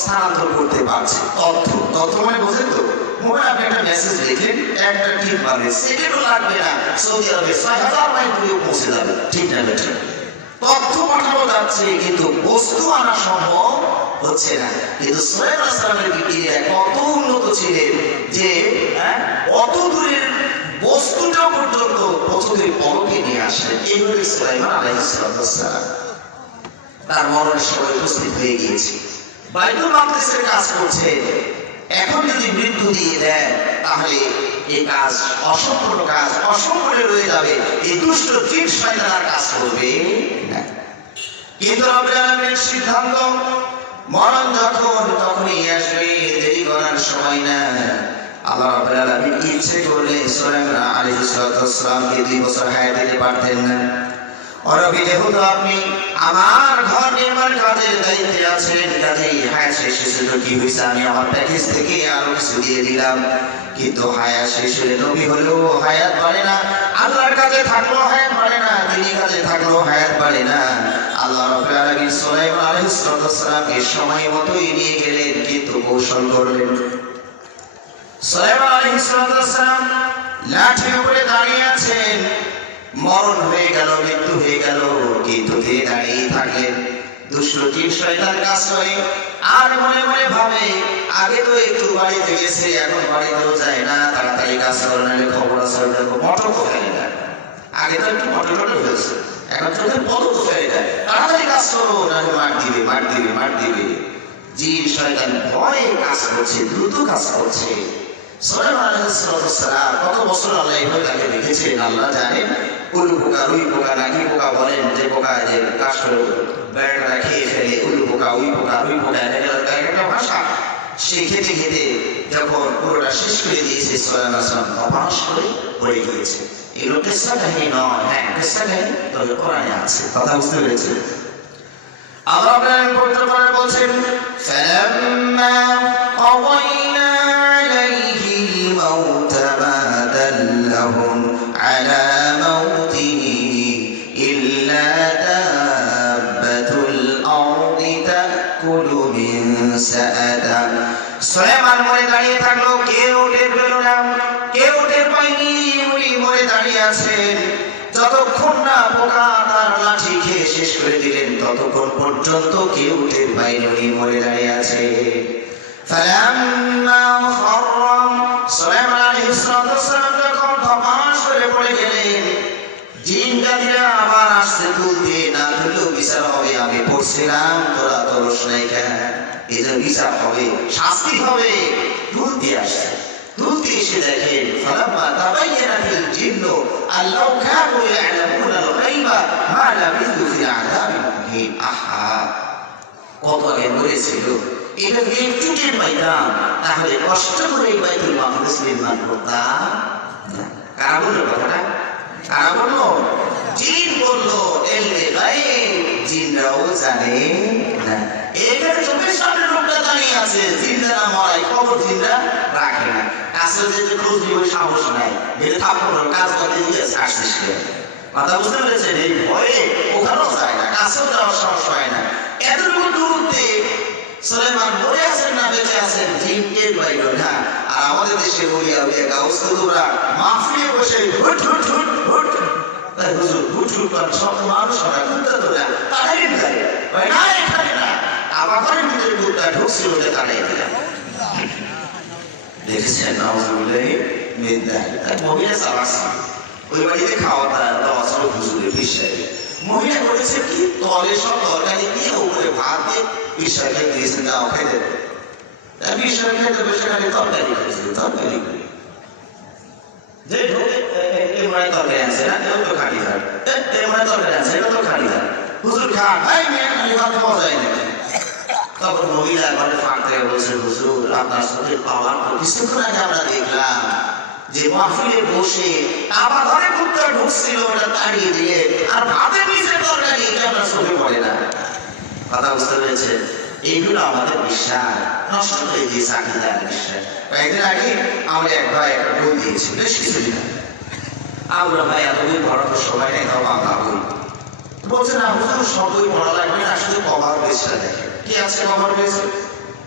স্থানান্তর করতে পারছে। তথ্য মানে বোঝেন তো? মোবাইল আপনি একটা মেসেজ লিখলেন, একটা টিপ মারবেন, সেকেন্ডও লাগবে না, সৌদি আরবে 6000 মাইল দূরে পৌঁছে যাবে। ঠিক না বেঠিক? তথ্য পাঠানো যাচ্ছে, কিন্তু বস্তু আনা সম্ভব হচ্ছে না। কিন্তু সুলাইমান আলাইহিস বিজ্ঞানীরা কত উন্নত ছিলেন যে অত দূরের বস্তুটা পর্যন্ত চোখের পলকে নিয়ে আসলেন। এইভাবে সুলাইমান আলাইহিস সালাম তার মরণের সময় উপস্থিত হয়ে গিয়েছে, বাইতুল মাকদিসের কাজ করছে। এখন যদি মৃত্যু দিয়ে দেয় তাহলে এই কাজ অসম্পূর্ণ, কাজ অসম্পূর্ণ রয়ে যাবে। এই দুষ্ট জিন শয়তান কাজ করবে না। কিন্তু রব্বুল আলামিনের সিদ্ধান্ত, মরণ যখন তখনই আসবে, দেরি করার সময় না। আল্লাহ রাব্বুল আলামিন ইচ্ছে করলে সুলাইমান আলাইহিস সালামকে 2 বছর হায়াত দিতে পারতেন না। যেহেতু আপনি আমার ঘর নির্মাণ কাজের দায়িত্বে আছেন, কাজেই হায়াত শেষ হয়েছিল, কি হয়েছে, আমি আমার প্যাকেজ থেকে আরো কিছু দিয়ে দিলাম। কিন্তু হায়াত শেষ হলে নবী হলেও হায়াত বাড়ে না, আল্লাহর কাজে থাকলেও হায়াত বাড়ে না, তিনি কাজে থাকলেও হায়াত বাড়ে না। আল্লাহ রাব্বুল আলামিন সুলাইমান আলাইহিস সালামকে সময় মতোই নিয়ে গেলেন, কিন্তু কৌশল করলেন। সুলাইমান আলাইহিস সালাম লাঠির উপরে দাঁড়িয়ে আছেন, মরণ হয়ে গেল, মৃত্যু হয়ে গেল, কিন্তু তিনি দাঁড়িয়ে থাকলেন। দুষ্ট জিন শয়তান কাজ করে আর মনে মনে ভাবে আগে তো একটু বাড়িতে গেছে, এখন বাড়িতেও যায় না, তাড়াতাড়ি কাজ করে নাহলে খবর আছে দেখো মটর কোথায় না। আগে তো একটু মটর হয়েছে, এখন চোখে বড় কোথায় না, তাড়াতাড়ি কাজ করো নাহলে মার দিবে। জিন শয়তান ভয়ে কাজ করছে, দ্রুত কাজ করছে। সুলাইমান আলাইহিস সালাম কত বছর আল্লাহ এইভাবে তাকে রেখেছেন আল্লাহ জানেন। উলু পোকা, রুই পোকা, নাকি পোকা বলেন, যে পোকা যে কাজ করে বেড়াটা খেয়ে ফেলে, উলু পোকা, উই পোকা, রুই পোকা, একটা ভাষা। সে খেতে খেতে যখন পুরোটা শেষ করে দিয়েছে সুলাইমান আলাইহিস অপাস করে পড়ে গিয়েছে। এগুলো কিসসা কাহিনী নয়, হ্যাঁ কিসসা কাহিনী, তবে কোরআনে আছে। কথা বুঝতে পেরেছেন? আল্লাহ বলছেন ফালাম্মা قضينا عليه الموت ما دلهم على موته إلا دابة الأرض تأكل من سأته সুলাইমান মরে দাঁড়িয়ে থাকলো, কেউ টের পেল না, কেউ টের পায়নি উনি মরে দাঁড়িয়ে আছেন। যতক্ষণ না পোকা তার লাঠি খেয়ে শেষ করে দিলেন ততক্ষণ পর্যন্ত কেউ টের পায়নি উনি মরে দাঁড়িয়ে আছে। ফালাম্মা খাররা সুলাইমান আলাইহিস সালাম যখন ধপাস করে পড়ে গেলেন, জিনজাতিরা আবার আসছে তুলতে, না তুললেও বিচার হবে। আমি পড়ছিলাম তোরা তরস নাই কেন, এদের বিচার হবে, শাস্তি হবে। তুলতে আসছে, তুলতে এসে দেখেন ফালাম্মা তাবায়্যানাতিল জিন্নু আল্লাউ কানু ইয়ালামুনাল গায়বা মা লাবিথু ফি আযাবিন মুহিন। আহা, কত আগে মরেছিল, এটা যদি একটু টের পাইতাম তাহলে কষ্ট করে এই বাইতুল মাকদিস নির্মাণ করতাম না। কারা বললো কথাটা? কারা বললো? জিন বললো, এলমে গায়ব জিনরাও জানে না। এখানে চোখের সামনে লোকটা দাঁড়িয়ে আছে, জিনরা না মরাই খবর জিনরা রাখে না, কাছে যেতে খোঁজ নিবে সাহস নাই, এটা থাপ্পড় কাজ করতে দিয়ে আসছিস। কথা বুঝতে পেরেছেন? এই ভয়ে ওখানেও যায় না, কাছেও যাওয়ার সাহস হয় না। এতটুকু দূরতে সুলাইমান মরে আছেন না বেঁচে আছেন জিন টের পাইল না। আর আমাদের দেশের ওলিয়া উলিয়া গাউস কুতুবরা মাহফিলে বসে হুট হুট হুট হুট, তাই হুজুর হুট হুট করে সব মানুষ হয় কুত্তা তোলা তাড়াই দেয়, ওই না এখানে না, আবার ঘরের ভিতরে কুত্তা ঢুকছিল ওটা তাড়াই দিলাম। দেখেছেন নাউজুবিল্লাহ মিন যালিক। তাই মহিলা চালাচ্ছে ওই বাড়িতে খাওয়া দাওয়া ছিল হুজুরের বিশ্বাস। মহিলা করেছে কি, তলে সব তরকারি দিয়ে উপরে ভাত দিয়ে বিশ্বাস দিয়েছেন, যাও খেতে দেবে। বিশ্বাস খেতে বসে খালি তরকারি খেয়েছিল, তরকারি যে ঢোকে এ মনে তরকারি আছে না, এও তো খালি হয়, এ মনে তরকারি আছে এটা তো খালি হয়, হুজুর খান ভাই মেয়ে খালি ভাত পাওয়া যায় না। তখন মহিলা ঘরে ফাঁক থেকে বলছে, হুজুর আপনার চোখের পাওয়ার কিছুক্ষণ আগে আমরা দেখলাম যে মাহফিলে বসে আবার ঘরে কুত্তা ঢুকছিল, ওটা তাড়িয়ে দিয়ে আর ভাতের নিচে তরকারি, এটা আপনার চোখে পড়ে না। কথা বুঝতে পেরেছে? এইগুলো আমাদের বিশ্বাস নষ্ট হয়ে গিয়েছে, আকীদার বিশ্বাস। কয়েকদিন আগে আমরা এক ভাই একটা বই দিয়েছি, বেশ কিছুদিন আমরা ভাই এত বই পড়ানোর সময় নেই, তবে আমরা বই বলছে না হুজুর সব বই পড়া লাগবে না, শুধু কভার পেজটা দেখে। কি আছে কভার পেজে?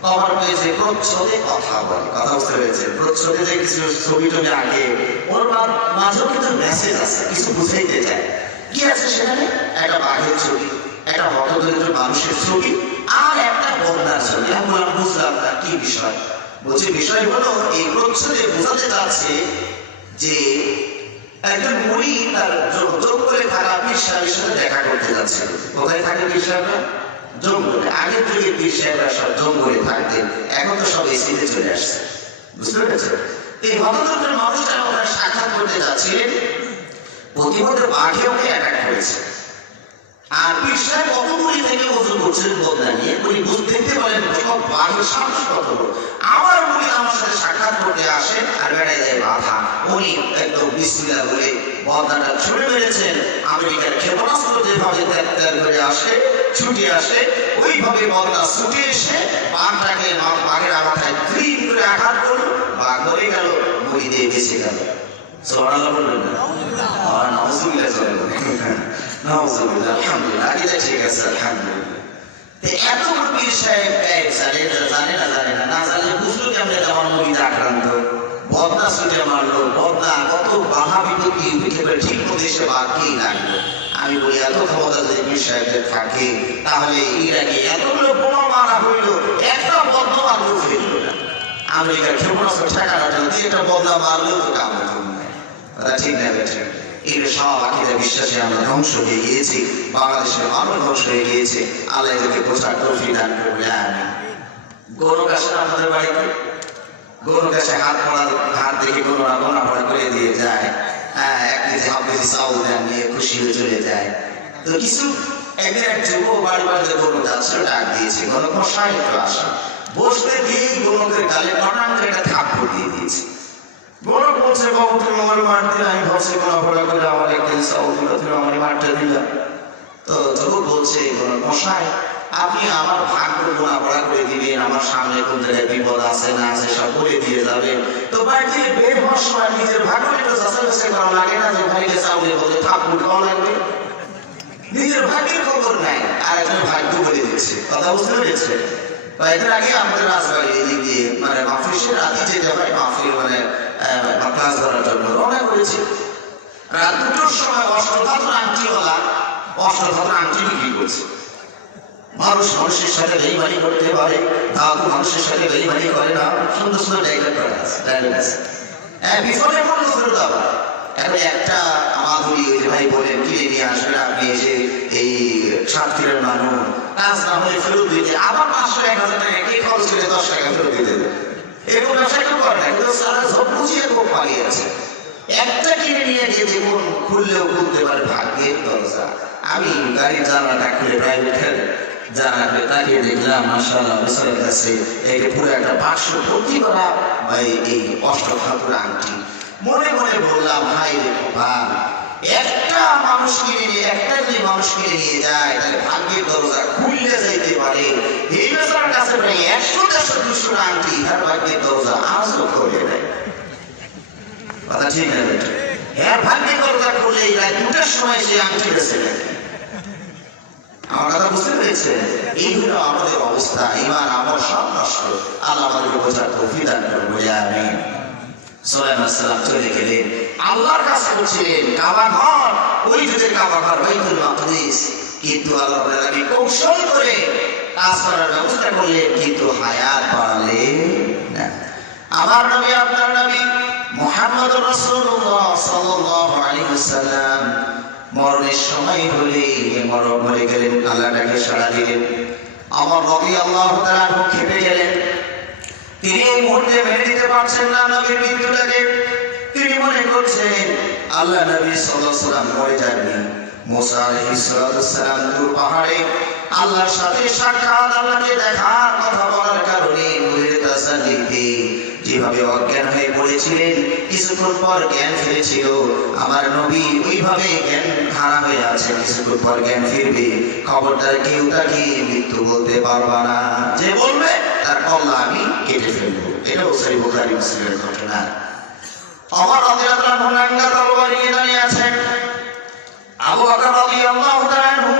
কভার পেজে প্রচ্ছদে কথা বলে। কথা বুঝতে পেরেছে? প্রচ্ছদে যে কিছু ছবি টবি আঁকে, ওর মাঝেও কিন্তু মেসেজ আছে, কিছু বুঝাইতে চায়। কি আছে সেখানে? একটা বাঘের ছবি, একটা হতদরিদ্র মানুষের ছবি, আর একটা বন্যার ছবি। আমি বললাম বুঝলাম না কি বিষয়। বলছে বিষয় হলো এই প্রচ্ছদে বোঝাতে চাচ্ছে যে একজন মুড়ি তার যোগ করে থাকা পীর সাহেবের সাথে দেখা করতে যাচ্ছে। কোথায় থাকে পীর সাহেবরা? জঙ্গলে। আগের যুগে পীর সাহেবরা সব জঙ্গলে থাকতেন, এখন তো সব এসিতে চলে আসছে। বুঝতে পেরেছে? এই হতদরিদ্র মানুষটা ওনার সাক্ষাৎ করতে যাচ্ছিলেন, প্রতিমধ্যে বাঘে ওকে অ্যাটাক করেছে। আর পীর সাহেব কত দূরে থেকে ওজন করছেন বদলা নিয়ে, উনি দেখতে পারেন সব বাঘের সাহস কত। আমার মুড়ি আমার সাথে সাক্ষাৎ করতে আসেন আর বেড়ায় যায় বাধা। উনি একদম বিসমিল্লাহ বলে বদলাটা ছুড়ে মেরেছেন। আমেরিকার ক্ষেপণাস্ত্র যেভাবে ত্যাগ করে আসে, ছুটে আসে, ওইভাবে বদলা ছুটে এসে বাঘটাকে বাঘের মাথায় ত্রিপ করে আঘাত করল, বাঘ মরে গেল, মুড়ি দিয়ে বেঁচে গেল। সুবহানাল্লাহ বললেন না? নাউজুবিল্লাহ নাউজুবিল্লাহ, আলহামদুলিল্লাহ, এটা ঠিক আছে, আলহামদুলিল্লাহ। এত পীর সাহেব জানে না না জানলে বুঝলো কেমনে আমার মুড়িতে আক্রান্ত, বদনা ছুটে মারলো, বদনা কত বাধা বিপত্তি ঠিক মতো এসে বাঘকেই লাগলো। আমি বলি এত ক্ষমতা যদি পীর সাহেবদের থাকে তাহলে ইরাকে এতগুলো বোমা মারা হইল, একটা বদনাম আর কেউ ফেলল না। আমেরিকার ক্ষেপণাস্ত্র ঠেকানোর জন্য একটা বদনাম মারলেও তো কাম হতো না। কথা ঠিক না বেঠে? এই সব আকিদা বিশ্বাসে আমরা ধ্বংস হয়ে গিয়েছি, বাংলাদেশের মানুষ ধ্বংস হয়ে গিয়েছে। আল্লাহ এদেরকে বোঝার তৌফিক দান করে বলে আমিন। গরু কাছে আমাদের বাড়িতে গরু কাছে হাত দেখে গরুরা গোনা পড়া করে দিয়ে যায়, এক কেজি হাফ কেজি চাউল দেন নিয়ে খুশি হয়ে চলে যায়। তো কিছু একদিন এক যুবক বাড়ি বাড়িতে গরু যাচ্ছে, ডাক দিয়েছে, গরু কোনো সাহিত্য আসে বসতে দিয়ে গরুকে গালে টান করে একটা থাপ্পড় দিয়ে দিয়েছে। গরু বলছে, বাবু তুমি আমার মার দিলে, আমি ভাবছি গোনা পড়া করে আমার এক কেজি চাউল দিল, তুমি আমার মারটা দিলা। তো যুবক বলছে, মশাই আপনি আমার ভাগ্য গোনা পড়া করে দিবেন, আমার সামনে কোন জায়গায় বিপদ আছে না আছে সব বলে দিয়ে যাবেন। তো বাড়ি থেকে বের হওয়ার সময় নিজের ভাগ্য একটু যাচাই বাছাই করা লাগে না, যে ভাইকে চাউলের বলে থাপ্পড় খাওয়া লাগবে? নিজের ভাগ্যের খবর নাই, আর একজন ভাগ্য বলে দিচ্ছে। কথা বুঝতে পেরেছে? কয়েকদিন আগে আমাদের রাজবাড়ি এদিক দিয়ে মানে মাহফিলের রাতে যেতে হয়, মাহফিল মানে ক্লাস ধরার জন্য রওনা করেছি। রাত 2টোর সময় অষ্টধাতুর আংটি বিক্রি করছে। মানুষ মানুষের সাথে বেইমানি করতে পারে, ধাতু মানুষের সাথে বেইমানি করে না। সুন্দর সুন্দর ডায়লগ আছে। বিফলে পড়লো ফেরত আবার। এখন একটা মাধুরী ওই যে ভাই বলেন কিনে নিয়ে আসবেন আপনি, এসে এই সাতক্ষীরার মানুষ কাজ না হলে ফেরত দিতে আবার 500-1000 টাকা কে খরচ করে 10 টাকা ফেরত দিতে দেবে। এরকম ব্যবসা কেউ করে না, কিন্তু সারা ঝোপ বুঝিয়ে খুব পালিয়ে আছে। একটা কিনে নিয়ে গিয়ে দেখুন খুললেও খুলতে পারে, ভাগ্যের দরজা। আমি গাড়ির জানালাটা খুলে প্রাইভেট জানালে তাকিয়ে দেখলাম, মাশাআল্লাহ বেচারার কাছে এটা পুরো একটা বাক্স ভর্তি করা এই অষ্টধাতুর আংটি। মনে মনে বললাম, হাই রে ভগবান, একটা মানুষ কিনে নিয়ে যায় তাহলে ভাগ্যের দরজা খুললে যাইতে পারে। এই বেচারার কাছে প্রায় 100-150 আংটি, আর ভাগ্যের দরজা আজও খোলে নেয়। কথা ঠিক না বেটা? হ্যাঁ, ভাগ্যের দরজা খুলে রাত 2টার সময় সে আংটি বেছে নেয়। আমার কথা বুঝতে পেরেছে? এই হলো আমাদের অবস্থা। ঈমান আমল সব নষ্ট। আল্লাহ আমাদেরকে বোঝার তৌফিক দান করুন বলে আমিন। সুলাইমান আলাইহিস সালাম চলে গেলেন, আল্লাহর কাছে পৌঁছলেন। কাবা ঘর, ওই যুগের কাবা ঘর বাইতুল মাকদিস। কিন্তু আল্লাহ রাব্বুল আলামিন কৌশল করে কাজ করার ব্যবস্থা করলেন, কিন্তু হায়াত বাড়ালেন না। আমার নবী, আপনার নবী মুহাম্মদুর রাসূলুল্লাহ সাল্লাল্লাহু আলাইহি ওয়াসাল্লাম মরণের সময় হলে মরণ মরে গেলেন, আল্লাহ তাকে সাড়া দিলেন। আমার রাদিয়াল্লাহু তাআলা খেপে গেলেন। তিনি এই মুহূর্তে মেনে নিতে পারছেন না নবীর মৃত্যুটাকে। তিনি মনে করছেন আল্লাহ নবী সাল্লাল্লাহু আলাইহি ওয়াসাল্লাম মরে যাননি। মুসা আলাইহিস সালাম তুর পাহাড়ে আল্লাহর সাথে সাক্ষাৎ, আল্লাহকে দেখার কথা বলার কারণে নূরের তাসাল্লিতে যেভাবে অজ্ঞান হয়ে পড়েছিলেন, কিছুক্ষণ পর জ্ঞান ফিরেছিল। আমার নবী ওইভাবে জ্ঞান হারা হয়ে আছে, কিছুক্ষণ পর জ্ঞান ফিরবে। খবরদার কেউ তাকে মৃত্যু বলতে পারবা না, যে বলবে তার কল্লা আমি কেটে ফেলবো। এটাও সহিহ বুখারী মুসলিমের ঘটনা। ওমর রাদিয়াল্লাহু আনহু নাঙ্গা তলোয়ার নিয়ে দাঁড়িয়ে আছেন। আবু বকর রাদিয়াল্লাহু তাআলা আনহু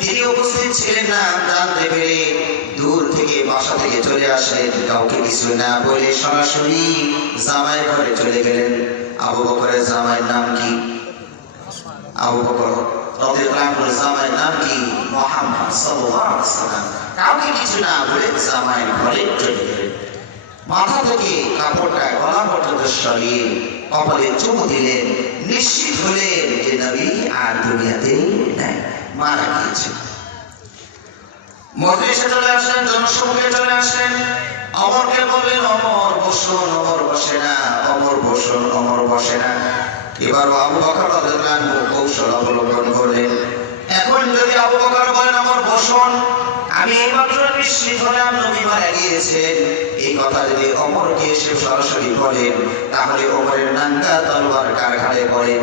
তিনি উপস্থিত ছিলেন না, জানতে পেরে দূর থেকে বাসা থেকে চলে আসলেন। কাউকে কিছু না বলে সরাসরি জামাইয়ের ঘরে চলে গেলেন। আবু বকরের জামাইয়ের নাম কি? আবু বকর রাদিয়াল্লাহু আনহু জামাইয়ের নাম কি? মুহাম্মদ সাল্লাল্লাহু আলাইহি ওয়াসাল্লাম। কাউকে কিছু না বলে জামাইয়ের ঘরে চলে গেলেন। মাথা থেকে কাপড়টা গলা পর্যন্ত সরিয়ে কপালে চুমু দিলেন। নিশ্চিত হলেন যে নবী আর দুনিয়াতে নাই, মারা গিয়েছে। মজলিসে চলে আসলেন, জনসমুখে চলে আসলেন। অমরকে বললেন, অমর বসুন। অমর বসে না, অমর বসুন, অমর বসে না। এবার আবু বকর রাদিয়াল্লাহু আনহু কৌশল অবলম্বন করলেন। এখন যদি আবু বকর বলেন অমর বসুন, আমি এইমাত্র নিশ্চিত হলাম নবী মারা গিয়েছেন, এই কথা যদি অমরকে এসে সরাসরি বলেন, তাহলে ওমরের নাঙ্গা তলোয়ার কার ঘাড়ে পড়ে?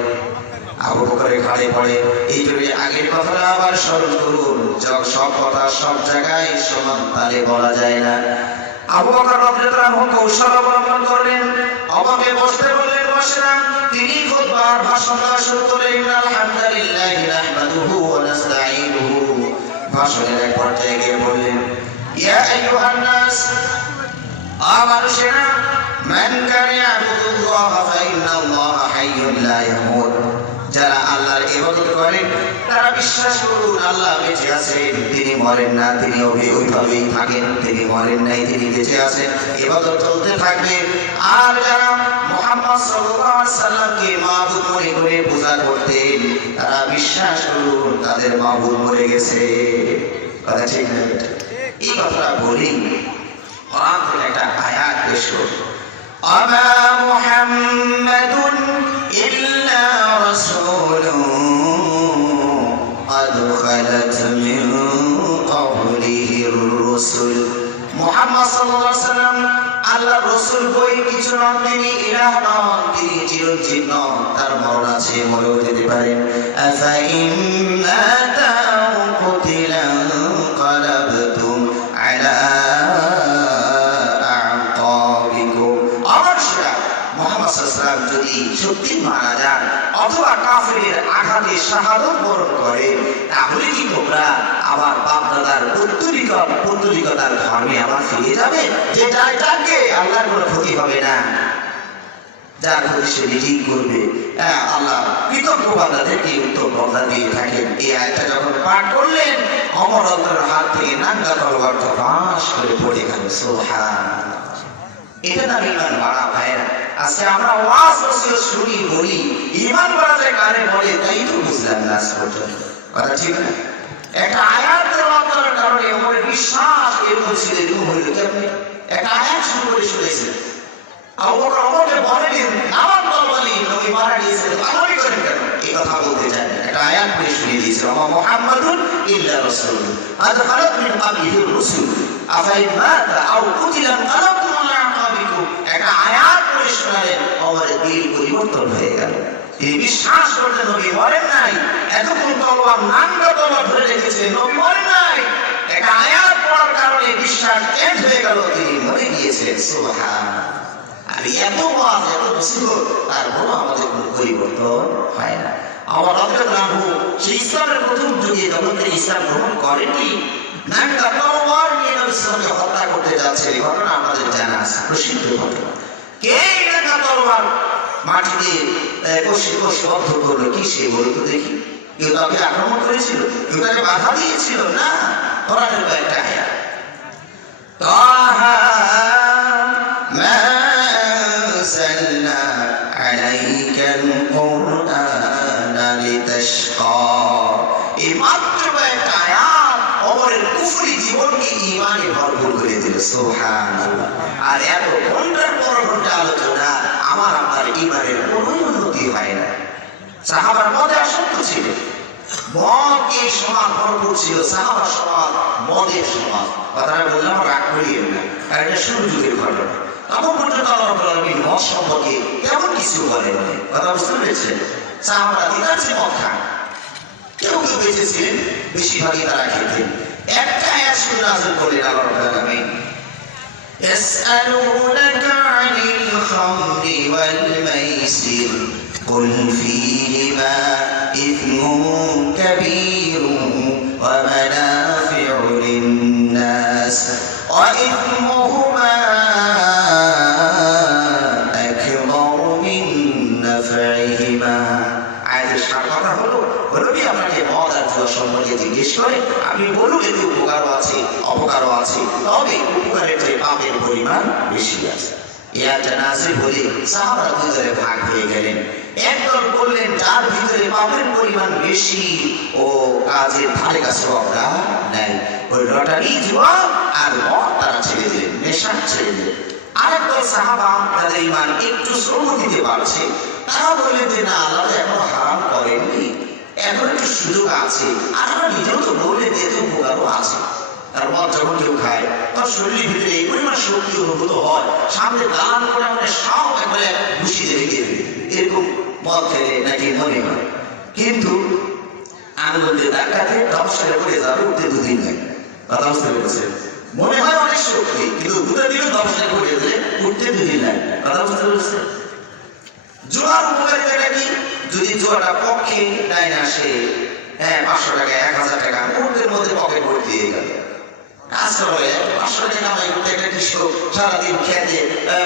আবু বকরের ঘাড়ে পড়ে। এই জন্য আগের কথাটা আবার স্মরণ করুন, সব কথা সব জায়গায় সমান তালে বলা যায় না। আবু বকর রাদিয়াল্লাহু আনহু কৌশল অবলম্বন করলেন। অমরকে বসতে বললেন, বসে না। তিনি খুতবার ভাষণ দেওয়া শুরু করলেন। আলহামদুলিল্লাহি নাহমাদুহু ওয়া নাস্তাঈনুহু। ভাষণের এক পর্যায়ে গিয়ে বললেন, ইয়া আইয়ুহান নাস, মানুষেরা, মান কানা ইয়াবুদুল্লাহ ফাইন্নাল্লাহা হাইয়্যুন লা ইয়ামুত। যারা আল্লাহর ইবাদত করেন তারা বিশ্বাস করুন আল্লাহ বেঁচে আছেন, তিনি মরেন না, তিনি ওইভাবেই থাকেন, তিনি মরেন নাই, তিনি বেঁচে আছেন, ইবাদত চলতে থাকবে। আর যারা মুহাম্মদ সাল্লাল্লাহু আলাইহি সাল্লামকে মাবুদ মনে করে পূজা করতেন তারা বিশ্বাস করুন তাদের মাবুদ মরে গেছে। কথা ঠিক না? এই কথাটা বলি কোরআন থেকে একটা আয়াত পেশ করব। আমা মুহাম্মাদুন ইল্লা রাসূলুন قد خلت من قبله الرسل। মুহাম্মদ সাল্লাল্লাহু আলাইহি সাল্লাম আল্লাহর রাসূল বই কিছু নন, তিনি ইলাহ নন, তিনি চিরঞ্জীব নন, তার মরণ আছে, মরেও যেতে পারেন। আফা ইম্মাতা কুতিলা কালাবতুম আলা আ'কাবিকুম। অবশ্যই মুহাম্মদ সাল্লাল্লাহু আলাইহি সাল্লাম যদি সত্যি মারা যান অথবা কাফিরের আঘাতে শাহাদাত বরণ করে তাহলে কি তোমরা আবার বাপ দাদার পৌত্তলিকতার ধর্মে আবার ফিরে যাবে? যে যায় যাকে আল্লাহর কোনো ক্ষতি হবে না, যার ক্ষতি সে নিজেই করবে। আল্লাহ কৃতজ্ঞ বান্দাদেরকে উত্তম বর্ণনা দিয়ে থাকেন। এই আয়াতটা যখন পাঠ করলেন ওমর রাদিয়াল্লাহু হাত থেকে নাঙ্গা তলোয়ার ফাঁস করে পড়ে গেল। সুবহানাল্লাহ। এটা না ঈমান বাড়া ভাইরা। আজকে আমরা ওয়াজ নসিহত শুনি বলি, ঈমান বাড়া যায় কারে বলে তাই তো বুঝলাম না আজ পর্যন্ত। কথা ঠিক না? একটা আয়াত তেলাওয়াত করার কারণে ওমরের বিশ্বাস এরকম ছিল, এরকম হইল কেমনে? একটা আয়াত শুরু করে শুনেছেন। আবু বকর ওমরকে বলেন নামাজ পড়বানি নবী মারা গিয়েছেন, পাগলামি করেন কেন? এই কথা বলতে চান। একটা আয়াত পড়ে শুনিয়ে দিয়েছে, ওয়া মুহাম্মাদুন ইল্লা রাসূলুন আদ খালাত মিন ক্বাবলিহির রাসূল আফা ইন মাতা আও কুতিলা ইনকালাবতুম আলা আ'কাবিকুম। একটা আয়াত পড়ে শোনালেন, ওমরের দিল পরিবর্তন হয়ে গেল। তিনি বিশ্বাস করতেন নবী মরেন নাই, এতক্ষণ তলোয়ার নাঙ্গা তলোয়ার ধরে রেখেছিলেন, নবী মরেন নাই। একটা আয়াত পড়ার কারণে বিশ্বাস চেঞ্জ হয়ে গেল, তিনি মরে গিয়েছিলেন। সুবহানাল্লাহ। আর এত ওয়াজ এত নসিহত তারপরও আমাদের কোনো পরিবর্তন হয় না। আমার রাদিয়াল্লাহু সেই ইসলামের প্রথম যুগে যখন তিনি ইসলাম গ্রহণ করেননি নাঙ্গা তলোয়ার নিয়ে নবী সাল্লাল্লাহু আলাইহি ওয়াসাল্লামকে হত্যা করতে যাচ্ছে, এই ঘটনা আমাদের জানা আছে, প্রসিদ্ধ ঘটনা। কে নাঙ্গা তলোয়ার মাটিতে বদ্ধ করলো? কি সে বলতো দেখি? কেউ তাকে আক্রমণ করেছিল? কেউ তাকে বাধা দিয়েছিল? না। কোরআনের কয়েকটা আয়াত, তাহা মা আনজালনা আলাইকাল কুরআনা লিতাশকা। এই মাত্র কয়েকটা আয়াত ওমরের কুফরি জীবনকে ঈমানে ভরপুর করে দিল। সুবহানাল্লাহ। আর এত ঘন্টার পর ঘন্টা আলোচনা, আমার আপনার ঈমানের কোনো উন্নতি হয় না। সাহাবার মদে আসক্ত ছিল, মদের সমাজ ভরপুর ছিল, সাহাবার সমাজ মদের সমাজ। কথাটা বললাম রাগ করিয়েন না, আর এটা শুরু যুগের ঘটনা। তখন পর্যন্ত আল্লাহ রাব্বুল আলামিন মদ সম্পর্কে তেমন কিছু বলেন। কথা বুঝতে পেরেছেন? সাহাবারা দিনারছে মদ খান, কেউ কেউ বেঁচেছিলেন, বেশিরভাগই তারা খেতেন। একটা আয়াত শুনে নাযিল করলেন আল্লাহ রাব্বুল আলামিন, يسألونك عن الخمر والميسر قل فيهما إثم كبير ومنافع للناس وإثمهما أكبر من نفعهما। আয়াতের কথা হলো আপনাকে মদ আর জুয়া সম্পর্কে জিজ্ঞেস করে আপনি বলুন এতে উপকারও আছে অপকারও আছে, তবে উপকারের চেয়ে পাপের পরিমাণ বেশি আছে। এই আয়াতটা নাযিল হলে সাহাবারা দুই দলে ভাগ হয়ে গেলেন। একদল বললেন যার ভিতরে পাপের পরিমাণ বেশি ও কাজের ধারে কাছে অবরা নাই, ওই লটারি জুয়া আর মদ তারা ছেড়ে দিলেন, নেশা ছেড়ে দিলেন। আরেকদল সাহাবা যাদের ঈমান একটু শ্রম দিতে পারছে তারা বললেন যে না, আল্লাহ এখনো হারাম করেননি, এখন একটু সুযোগ আছে। আর আমরা নিজেও তো বললেন এতে উপকারও আছে। আর মদ যখন কেউ খায় তার শরীরের ভিতরে এই পরিমাণ শক্তি অনুভূত হয়, সামনে দান করে আমাদের সব একবারে ঘুষি দেবে দেবে, এরকম মদ খেলে নাকি মনে হয়। কিন্তু আঙুল দিয়ে ধাক্কাতে দমসারে পড়ে যাবে, উঠতে দুদিন লাগে। কথা বুঝতে পেরেছেন? মনে হয় অনেক শক্তি, কিন্তু দুটো দিনও দমসারে পড়ে গেলে উঠতে দুদিন লাগে। কথা বুঝতে পেরেছেন? জোয়ার উপকারিতাটা কি? যদি জোয়াটা পক্ষে নেয় না সে 500 টাকা 1000 টাকা মুহূর্তের মধ্যে পকেট ভর্তি দিয়ে গেল। আজকাল 500 টাকা কামাই করতে একটা কৃষক সারাদিন খেতে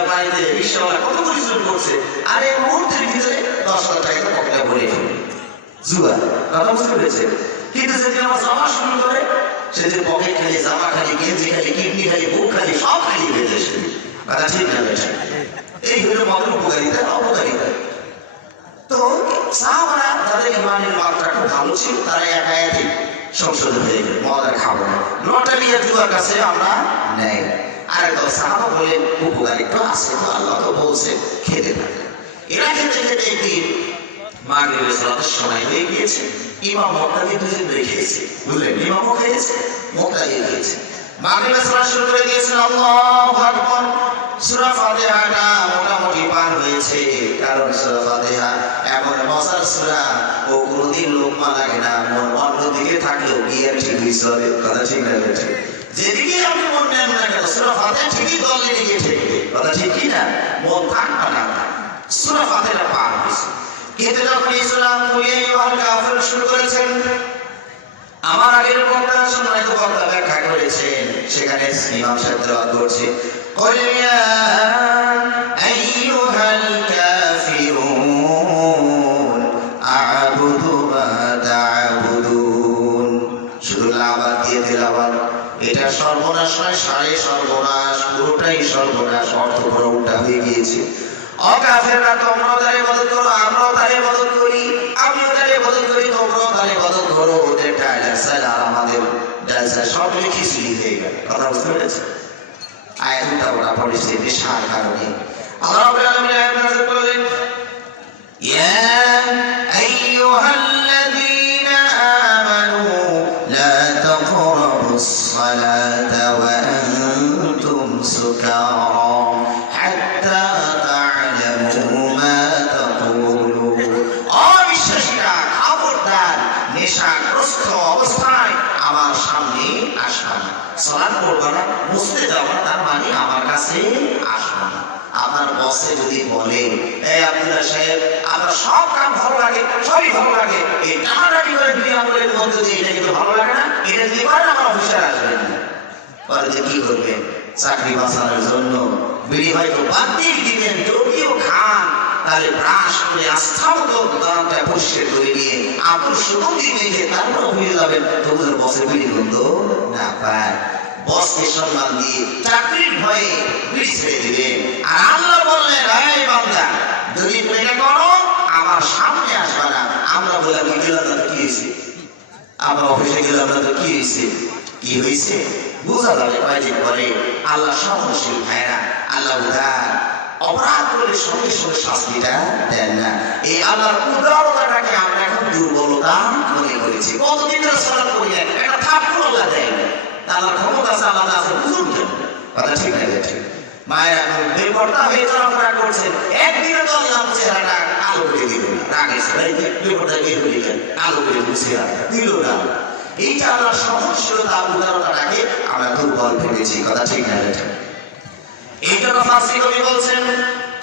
বাড়িতে রিক্সাওয়ালা কত পরিশ্রম করছে, আর এই মুহূর্তের ভিতরে 10,000 টাকা পকেটে ভরে ফেলবে। জুয়া। কথা বুঝতে পেরেছে? কিন্তু যেদিন আমার জামা শুরু করে, সেদিন পকেট খালি, জামা খালি, গেঞ্জি খালি, কিডনি খালি, বুক খালি, সব খালি হয়ে যায় সেদিন। কথা ঠিক না বেটা? এই হলো মদের উপকারিতা অপকারিতা। তো সাহাবারা যাদের ইমানের মাত্রা খুব ভালো ছিল, তারা এক আয়াতে সংশোধন হয়ে গেল, মদ আর খাবো না, লটারি আর জুয়ার কাছে আমরা নেই। আর একদল সাহাবা বলেন উপকারিতা আছে, তো আল্লাহ তো বলছে খেতে থাকে। এরা খেতে খেতে একদিন মাগরিবের সালাতের সময় হয়ে গিয়েছে, ইমাম মুক্তাদি দুজন খেয়েছে, বুঝলেন? ইমামও খেয়েছে, মুক্তাদি খেয়েছে। মাগরিবের সালাত শুরু করে দিয়েছেন, আল্লাহু আকবার। সূরা ফাতিহাটা মোটামুটি পার হয়েছে, কারণ সূরা ফাতিহা এমন মজার সূরা, ও কোনদিন লোকমা লাগে না, মন অন্যদিকে থাকলেও গিয়ে ঠিক হয়েছে হবে। কথা ঠিক না বেঠিক? যেদিকে আপনি মন নেন না কেন, সূরা ফাতিহা ঠিকই দলে নিয়ে ঠেকবে। কথা ঠিক কি না? মন থাক বা না থাক, সূরা ফাতিহা পার হয়েছে। কিন্তু যখন ইসলাম কাফের শুরু করেছেন, আমার আগের বক্তা সম্মানিত বক্তা ব্যাখ্যা করেছেন, সেখানে ইমাম সাহেব তেলাওয়াত করছে, قل يا أيها الكافرون أعبد ما تعبدون। শুধু লাবাদ দিয়ে তেলাওয়াত, এটা সর্বনাশ নয়, সারে সর্বনাশ, পুরোটাই সর্বনাশ, অর্থ পুরো উল্টা হয়ে গিয়েছে। অকাফেররা তোমরা তার ইবাদত করো, আমরাও তার ইবাদত করি, আমিও তার ইবাদত করি, তোমরাও তার ইবাদত করো। ওদের ডায়ালসাইড আর আমাদের ডায়ালসাইড সব খিচুড়ি হয়ে গেল। কথা বুঝতে পেরেছে? আয়াতটা ওরা পড়েছে বিশাল কারণে। আল্লাহ রাব্বুল আলামিন আয়াত নাযিল করলেন, ইয়া আইয়ুহাল্লাযীনা আমানু লা তাকরাবুস সালাতা ওয়া আনতুম সুকারা হাত্তা তা'লামু মা তাকুলুন। অবিশ্বাসীরা খবরদার, নেশাগ্রস্ত অবস্থায় আমার সামনে আসবা না, সালাত পড়বা না, মুসতে যাবা না, তার মানে আমার কাছে আসবা না। আপনার বসে যদি বলে, এই আব্দুল্লাহ সাহেব আপনার সব কাম ভালো লাগে, সবই ভালো লাগে, এই টানাটানি করে দুই আঙুলের মধ্যে দিয়ে এটা কিন্তু ভালো লাগে না, এটা দিয়ে পারেন আমার অফিসার আসবেন না। পরে যে কি করবেন? চাকরি বাঁচানোর জন্য বিড়ি হয়তো বাদ দিয়ে দিবেন, যদিও খান, তাহলে ব্রাশ করে আস্থা মতো দাঁতটা পরিষ্কার করে নিয়ে আদর সুগন্ধি মেখে তারপর হয়ে যাবেন, তবুদের বসে বিড়ি গন্ধ না পায়। বসকে সম্মান দিয়ে চাকরির ভয়ে বিড়ি ছেড়ে দিবেন। আর আল্লাহ বললেন, এই বান্দা, যদি তুমি এটা করো আমার সামনে আসবে না। আমরা বললাম গেলাম না তো কি হয়েছে, আমরা অফিসে গেলাম না তো কি হয়েছে, কি হয়েছে বোঝা যাবে কয়েকদিন পরে। আল্লাহ সহনশীল ভাইরা, আল্লাহ উদার, অপরাধ করলে সঙ্গে সঙ্গে শাস্তিটা দেন না। এই আল্লাহর উদারতাটাকে আমরা এখন দুর্বলতা মনে করেছি। কতদিন ধরে সালাত করি, একটা থাপ্পড় আল্লাহ দেয় না, আল্লাহর ক্ষমতা আছে, আল্লাহ আছে, বুঝুন কেন? কথা ঠিক না ঠিক? মায়েরা বেপরদা হয়ে চলাফেরা করছেন, একদিনে তো আল্লাহ চেহারাটা কালো করে দিবেন, রাগে বেপরদা বের হয়ে গেল, কালো করে চেহারাটা দিল না। এইটা আল্লাহর সহনশীলতা উদারতাটাকে আমরা দুর্বল ভেবেছি। কথা ঠিক না ঠিক? এই জন্য ফার্সি কবি বলছেন,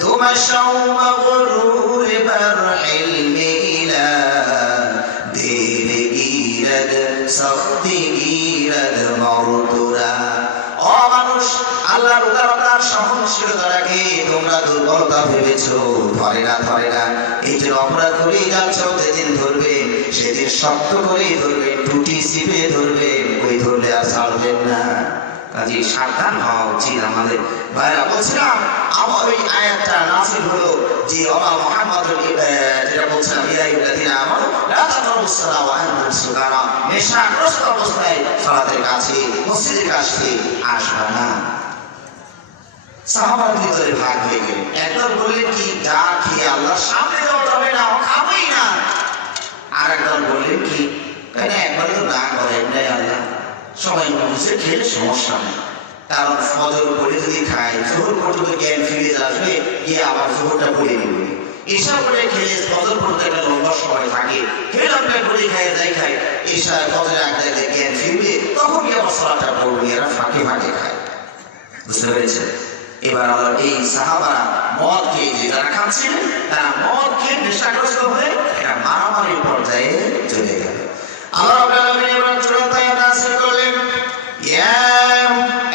তোমার শাওমাগুরুর বারহিল মিলা দিল গিরদ সখতি গিরদ মরতুরা। ও মানুষ, আল্লাহর উদারতার সহনশীলতাটাকে তোমরা দুর্বলতা ভেবেছো, ধরে না ধরে না। এই যে অপরাধ করেই যাচ্ছ, যেদিন ধরবে সেদিন শক্ত করেই ধরবে, টুটি চিপে ধরবে, ওই ধরলে আর ছাড়বেন না। কাজে সাবধান হওয়া উচিত আমাদের ভাইরা। বলছিলাম আমার ওই আয়াতটা নাযিল হলো যে ওয়া মুহাম্মদ, যেটা বলছিলাম, ইয়া আইয়ুহাল্লাযীনা আমানু লা তাকরাবুস সালাতা ওয়া আনতুম সুকারা, নেশাগ্রস্ত অবস্থায় সালাতের কাছে, মসজিদের কাছে আসবা না। সাহাবাদের ভিতরে ভাগ হয়ে গেল। একদল বললেন কি, যা খেয়ে আল্লাহর সামনে যাওয়া যাবে না, খাবেই না। আর একদল বললেন কি, কেন একবারে তো না করেন নাই আল্লাহ, সময় বুঝে খেলে সমস্যা নেই, কারণ ফজর পড়ে যদি খাই, জোহর পর্যন্ত জ্ঞান ফিরে আসবে, গিয়ে আবার জোহরটা পড়ে নেবে। এসা করে খেলে ফজর পর্যন্ত একটা লম্বা সময় থাকে, খেলাম পড়ে খাই, যাই খাই, এসা ফজর আগে জ্ঞান ফিরবে, তখন গিয়ে আবার সালাতটা পড়বে। এরা ফাঁকে ফাঁকে খায়। বুঝতে পেরেছে? এবার আল্লাহ এই সাহাবারা মদ খেয়ে, যে যারা খাচ্ছিলেন, তারা মদ খেয়ে নেশাগ্রস্ত হয়ে এটা মারামারির পর্যায়ে চলে গেল। আল্লাহ রাব্বুল আলামিন এবার চূড়ান্ত আয়াত নাযিল করলেন, ইয়া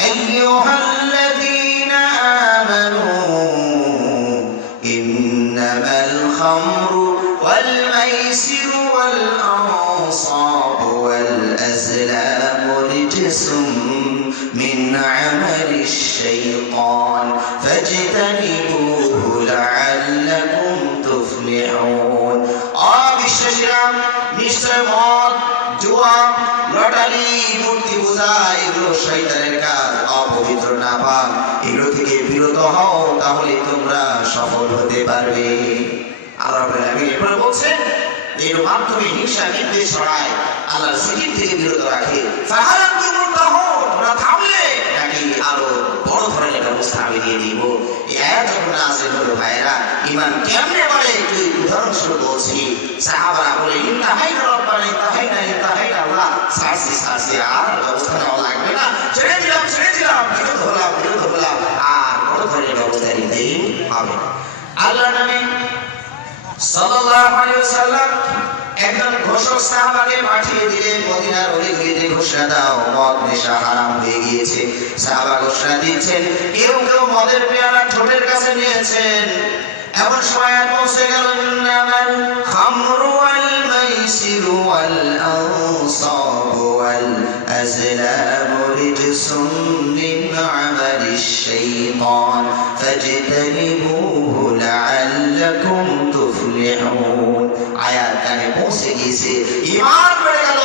আইয়ুহাল্লাযীনা আমানু ইন্নামাল খামরু ওয়াল মাইসিরু ওয়াল الأزلام رجس من عمل الشيطان فاجتنبوه لعلكم تفلحون অবিশ্বাসীরা নিশ্চয় মদ জুয়া লটারি মূর্তি পূজা এগুলো শয়তানের কাজ অপবিত্র নাপাক এগুলো থেকে বিরত হও তাহলে তোমরা সফল হতে পারবে আল্লাহ এরপরে বলছেন এর মাধ্যমে হিংসা বিদ্বেষ ছড়ায় আল্লাহর জিকির থেকে বিরত রাখে তোমরা থামলে নাকি আরো বড় ধরনের ব্যবস্থা আমি নিয়ে নিব এই আয়াত যখন নাযিল হলো ভাইরা ঈমান কেমনে বলে একটু উদাহরণস্বরূপ বলছি সাহাবারা বলে ইন্তাহাইনা রব্বানা ইন্তাহাইনা আল্লাহ সারসি আর ব্যবস্থা নেওয়া লাগবে না ছেড়ে দিলাম বিরত হলাম আর বড় ধরনের ব্যবস্থা নিতে হবে না আল্লাহর নামে সাল্লাল্লাহু আলাইহি ওয়াসাল্লাম একজন ঘোষক সাহাবাকে পাঠিয়ে দিলেন মদিনার অলিগলিতে ঘোষণা দাও মদ নেশা হারাম হয়ে গিয়েছে সাহাবা ঘোষণা দিচ্ছেন কেউ মদের পেয়ালা ঠোঁটের কাছে নিয়েছেন এমন সময় পৌঁছে গেল ইন্নামাল খামরু ওয়াল মাইসিরু ওয়াল আনসাবু ওয়াল আজলামু রিজসুম মিন আমালিশ শাইতান ফাজতানিবুহু লাআল্লাকুম তুফলিহুন আয়াত কানে পৌঁছে গিয়েছে ঈমান বেড়ে গেল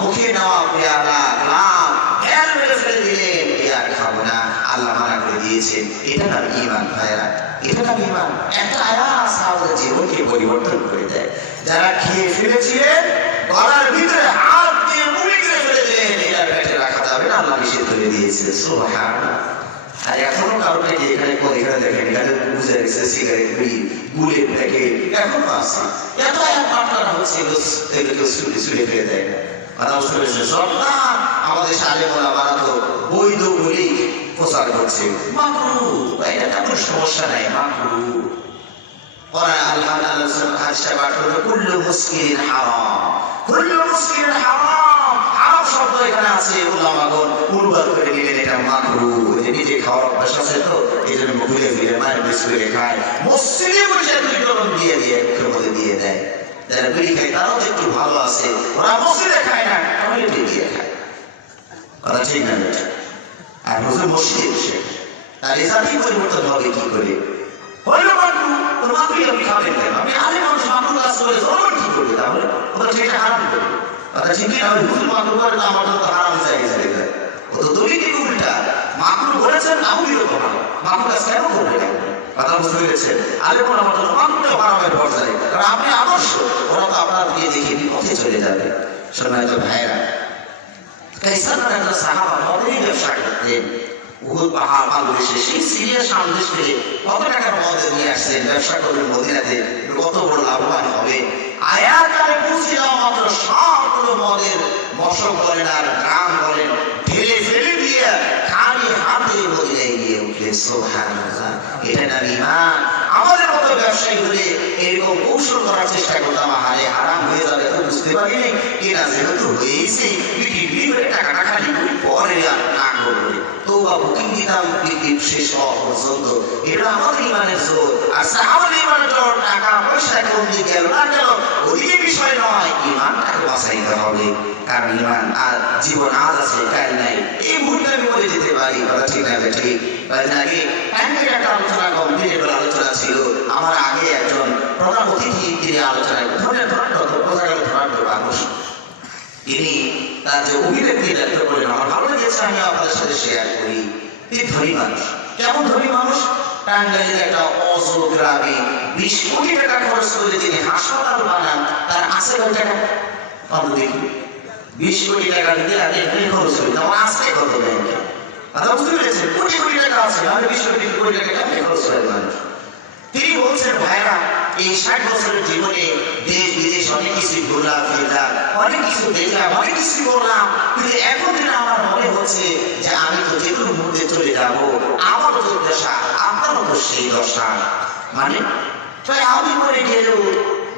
মুখে নেওয়া পেয়ালা গ্লাস এর মেরে ফেলে দিলেন আর খাবো না আল্লাহ মানা করে দিয়েছেন এটা নাম ঈমান ভাইরা এটা নাম ঈমান একটা আয়াত সাহাবাদের জীবনকে পরিবর্তন করে দেয় যারা খেয়ে ফেলেছিলেন গলার ভিতরে হাত দিয়ে মুড়ি করে ফেলে দিলেন এটা পেটে রাখা যাবে না আল্লাহ নিষেধ করে দিয়েছে সুবহানাল্লাহ আর এখনো কারো পেটে এখানে দেখেন এখানে বুঝে রেখেছে সিগারেট বিড়ি গুলের প্যাকেট এখনো আছে এত আয়াত পাঠ করা হচ্ছে এগুলোকে ছুড়ে ফেলে দেয় না কথা বুঝতে পেরেছে সব না আমাদের সালে বলা বাড়া তো বৈধ বলেই প্রচার করছে মাকরু এটা কোনো সমস্যা নাই মাকরু ওরা আল্লাহ হাদিসে পাঠ করবে কুল্লু মুসকিরিন হারাম হারাম শব্দ এখানে আছে উলামাগণ অনুবাদ করে নিলেন এটা মাকরু নিজে খাওয়ার অভ্যাস আছে তো এই জন্য ঘুরে ফিরে মায়ের বিস্কুট খায় মসজিদে বসে দুই কলম দিয়ে একটুর মধ্যে দিয়ে দেয় যারা বিড়ি খায় তারাও একটু ভালো আছে ওরা মসজিদে খায় না টয়লেটে দিয়ে খায় কথা ঠিক না আর হুজুর মসজিদে বসে তার রেজাল্টই পরিবর্তন হবে কি করে হইল মাকরু তোর মাকরু আমি খাবেন কেন আমি আলে মানুষ মাকরু কাজ করে জনগণ কি করবে তাহলে ওটা ঠিক হারাম করবে কথা ঠিক না হুজুর মাকরু করে না আমার তো হারাম জায়গা যায় ও তো দলিল কি উল্টা মাকরু বলেছেন আমিও কথা মাকরু কাজ কেন করবে কথা বুঝতে পেরেছেন আলে কোন আমার জন্য মাকরুটা হারামের পর্যায়ে কারণ আপনি আদর্শ ওরা তো আপনার দিয়ে দেখে বিপথে চলে যাবে সম্মানিত ভাইরা কাইসার রাজা সাহাবা মদের ব্যবসা করতেন উহুদ পাহাড় বাংলাদেশে সেই সিরিয়ার সামনে থেকে কত টাকার মদ নিয়ে আসছেন ব্যবসা করবেন মদিনাতে কত বড় লাভবান হবে আয়াত কালে পৌঁছে যাওয়া মাত্র সবগুলো মদের মশক বলেন আর গ্রাম বলেন ঢেলে ফেলে দিয়ে খালি হাতে মদিনায় গিয়ে উঠলে সুবহানাল্লাহ এটা নাম ঈমান আমাদের মতো ব্যবসায়ী হলে এরকম কৌশল করার চেষ্টা করতাম হারে হারাম হয়ে যাবে তো বুঝতে পারিনি কিনা যেহেতু হয়েছে বিক্রি করে টাকাটা খালি করি পরে আর না করবে তওবা বুকিং দিতাম বিক্রি শেষ হওয়া পর্যন্ত এটা আমাদের ঈমানের জোর আর সাহাবাদের ঈমানের জোর টাকা পয়সা কম দিয়ে গেল না গেল ওদিকে বিষয় নয় ঈমানটাকে বাঁচাইতে হবে কারণ ঈমান আর জীবন আজ আছে কাল নাই এই মুহূর্তে আমি বলে যেতে পারি কথা ঠিক না ঠিক আগে একটা আলোচনা কমপ্লিট আলোচনা ছিল আমার আগে একজন প্রধান অতিথি তিনি আলোচনায় মানুষ তিনি তার যে অভিব্যক্তি ব্যক্ত করেন আমার ভালো লেগেছে আমি আপনাদের সাথে শেয়ার করি তিনি ধনী মানুষ কেমন ধনী মানুষ টাঙ্গাইলের একটা অজ গ্রামে 20 কোটি টাকা খরচ করে তিনি হাসপাতাল বানান তার আছে কত টাকা কত দেখি 20 কোটি টাকা দিতে আগে খরচ করে আমার আজকে কত ব্যাংকে কথা বুঝতে পেরেছেন কোটি টাকা আছে আমি 20 কোটি টাকা কেমন খরচ করে মানুষ তিনি বলছেন ভাইরা এই 60 বছরের জীবনে দেশ বিদেশ অনেক কিছু ঘোরা ফেরা অনেক কিছু দেখলাম অনেক কিছু করলাম কিন্তু এখন যেটা আমার মনে হচ্ছে যে আমি তো যে কোনো মুহূর্তে চলে যাবো আমারও তো দশা আপনারও তো সেই দশা মানে তাই আমি মরে গেলেও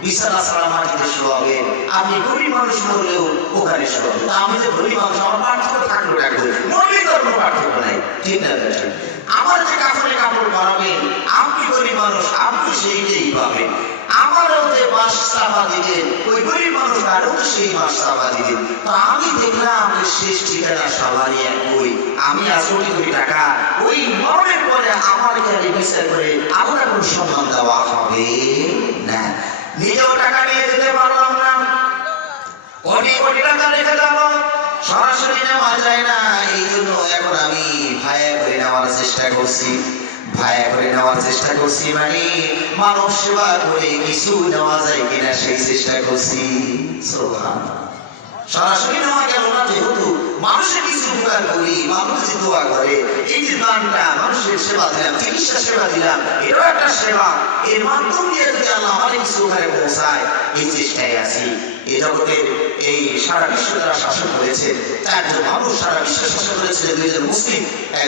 বিছানা ছাড়া মাটিতে শোয়াবে আপনি গরিব মানুষ মরলেও ওখানে শোয়াবে তা আমি যে গরিব মানুষ আমার পার্থক্য থাকলো রাখবো মরলেই তো কোনো পার্থক্য নাই ঠিক না আমার যে কাপড়ে কাপড় বানাবেন আপনি গরিব মানুষ আপনি সেইটাই পাবেন আমারও যে মাস চাপা দিলেন, ওই গরিব মানুষ আরো তো সেই মাস চাপা দিলেন। তো আমি দেখলাম যে শেষ ঠিকানা সবারই একই। আমি আজ কোটি কোটি টাকা ওই মরণের পরে আমার গাড়ি বিচার করে আলাদা কোনো সম্মান দেওয়া হবে না। নিজেও টাকা নিয়ে যেতে পারলাম না, কোটি কোটি টাকা রেখে দেবো, সরাসরি নেওয়া যায় না। এই জন্য এখন আমি ভায়া করে নেওয়ার চেষ্টা করছি। ভায়া করে নেওয়ার চেষ্টা করছি মানে মানব সেবা করে কিছু নেওয়া যায় কিনা সেই চেষ্টা করছি। সরাসরি নেওয়া গেল না, যেহেতু মানুষের কিছু উপকার করি, মানুষ যে দোয়া করে, এই যে দানটা মানুষের সেবা দিলাম, চিকিৎসা সেবা দিলাম, এটাও একটা সেবা। এর মাধ্যম দিয়ে যদি আল্লাহ আমার কিছু উপকারে পৌঁছায়, এই চেষ্টায় আছি। এই জগতের এই সারা বিশ্ব যারা শাসন করেছে, চারজন মানুষ সারা বিশ্ব শাসন করেছিলেন, দুইজন মুসলিম,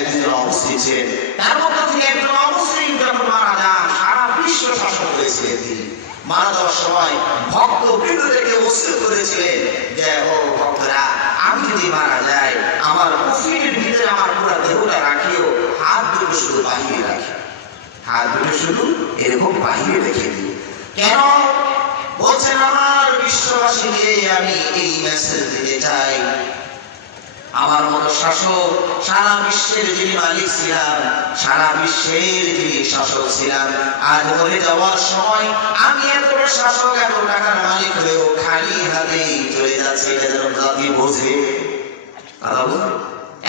দুইজন অমুসলিম ছিলেন। তার মধ্যে থেকে একজন অমুসলিম যখন মারা যান, সারা বিশ্ব শাসন করেছিলেন তিনি। মারা যাওয়ার সময় ভক্ত বৃন্দদেরকে ওসিয়ত করেছিলেন যে, ও ভক্তরা, আমি যদি মারা যাই, আমার কফিনের ভিতরে আমার পুরো দেহটা রাখিও, হাত দুটো শুধু বাহিরে রাখি, হাত দুটো শুধু এরকম বাহিরে রেখে দিই। কেন বলছেন? আমার বিশ্ববাসীকে আমি এই মেসেজ দিতে চাই, আমার মতো শাসক সারা বিশ্বের যিনি মালিক ছিলাম, সারা বিশ্বের যিনি শাসক ছিলাম, আজ মরে যাওয়ার সময় আমি এত বড় শাসক, এত টাকার মালিক হয়েও খালি হাতেই চলে যাচ্ছে। এটা যেন জাতি বোঝে।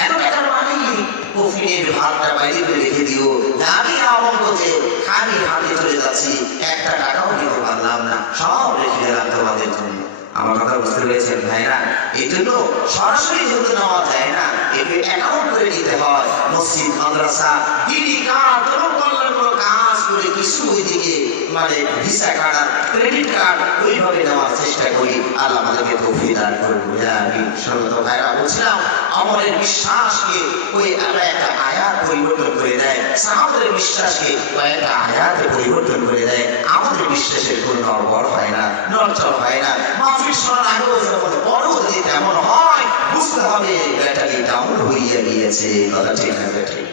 এত টাকার মালিক, কফিনের ভাতটা বাইরে রেখে দিও, আমি আমল করতে খালি হাতে চলে যাচ্ছি, একটা টাকাও দিতে পারলাম না, সব রেখে গেলাম তোমাদের জন্য। আমার কথা বুঝতে পেরেছেন ভাইরা? এই জন্য সরাসরি যেহেতু নেওয়া যায় না, একে অ্যাকাউন্ট করে নিতে হয়। মসজিদ, মাদ্রাসা, দিনই কাজ, জনকল্যাণমূলক কাজ করে কিছু ওইদিকে মানে ভিসা কার্ড আর ক্রেডিট কার্ড ওইভাবে নেওয়ার চেষ্টা করি। আল্লাহ আমাদেরকে তৌফিক দান করুন। আমি সর্বত ভাইরা বলছিলাম, আমাদের বিশ্বাসকে ওই আল্লাহ একটা আয়াত পরিবর্তন করে দেয়, সাহাবাদের বিশ্বাসকে ওই একটা আয়াতে পরিবর্তন করে দেয়। আমাদের বিশ্বাসের কোনো নড়বড় হয় না, নড়চড় হয় না। মাহফিল শোনার আগেও যখন পরেও যদি তেমন হয়, বুঝতে হবে ব্যাটারি ডাউন হইয়া গিয়েছে। কথা ঠিক না? ব্যাটারি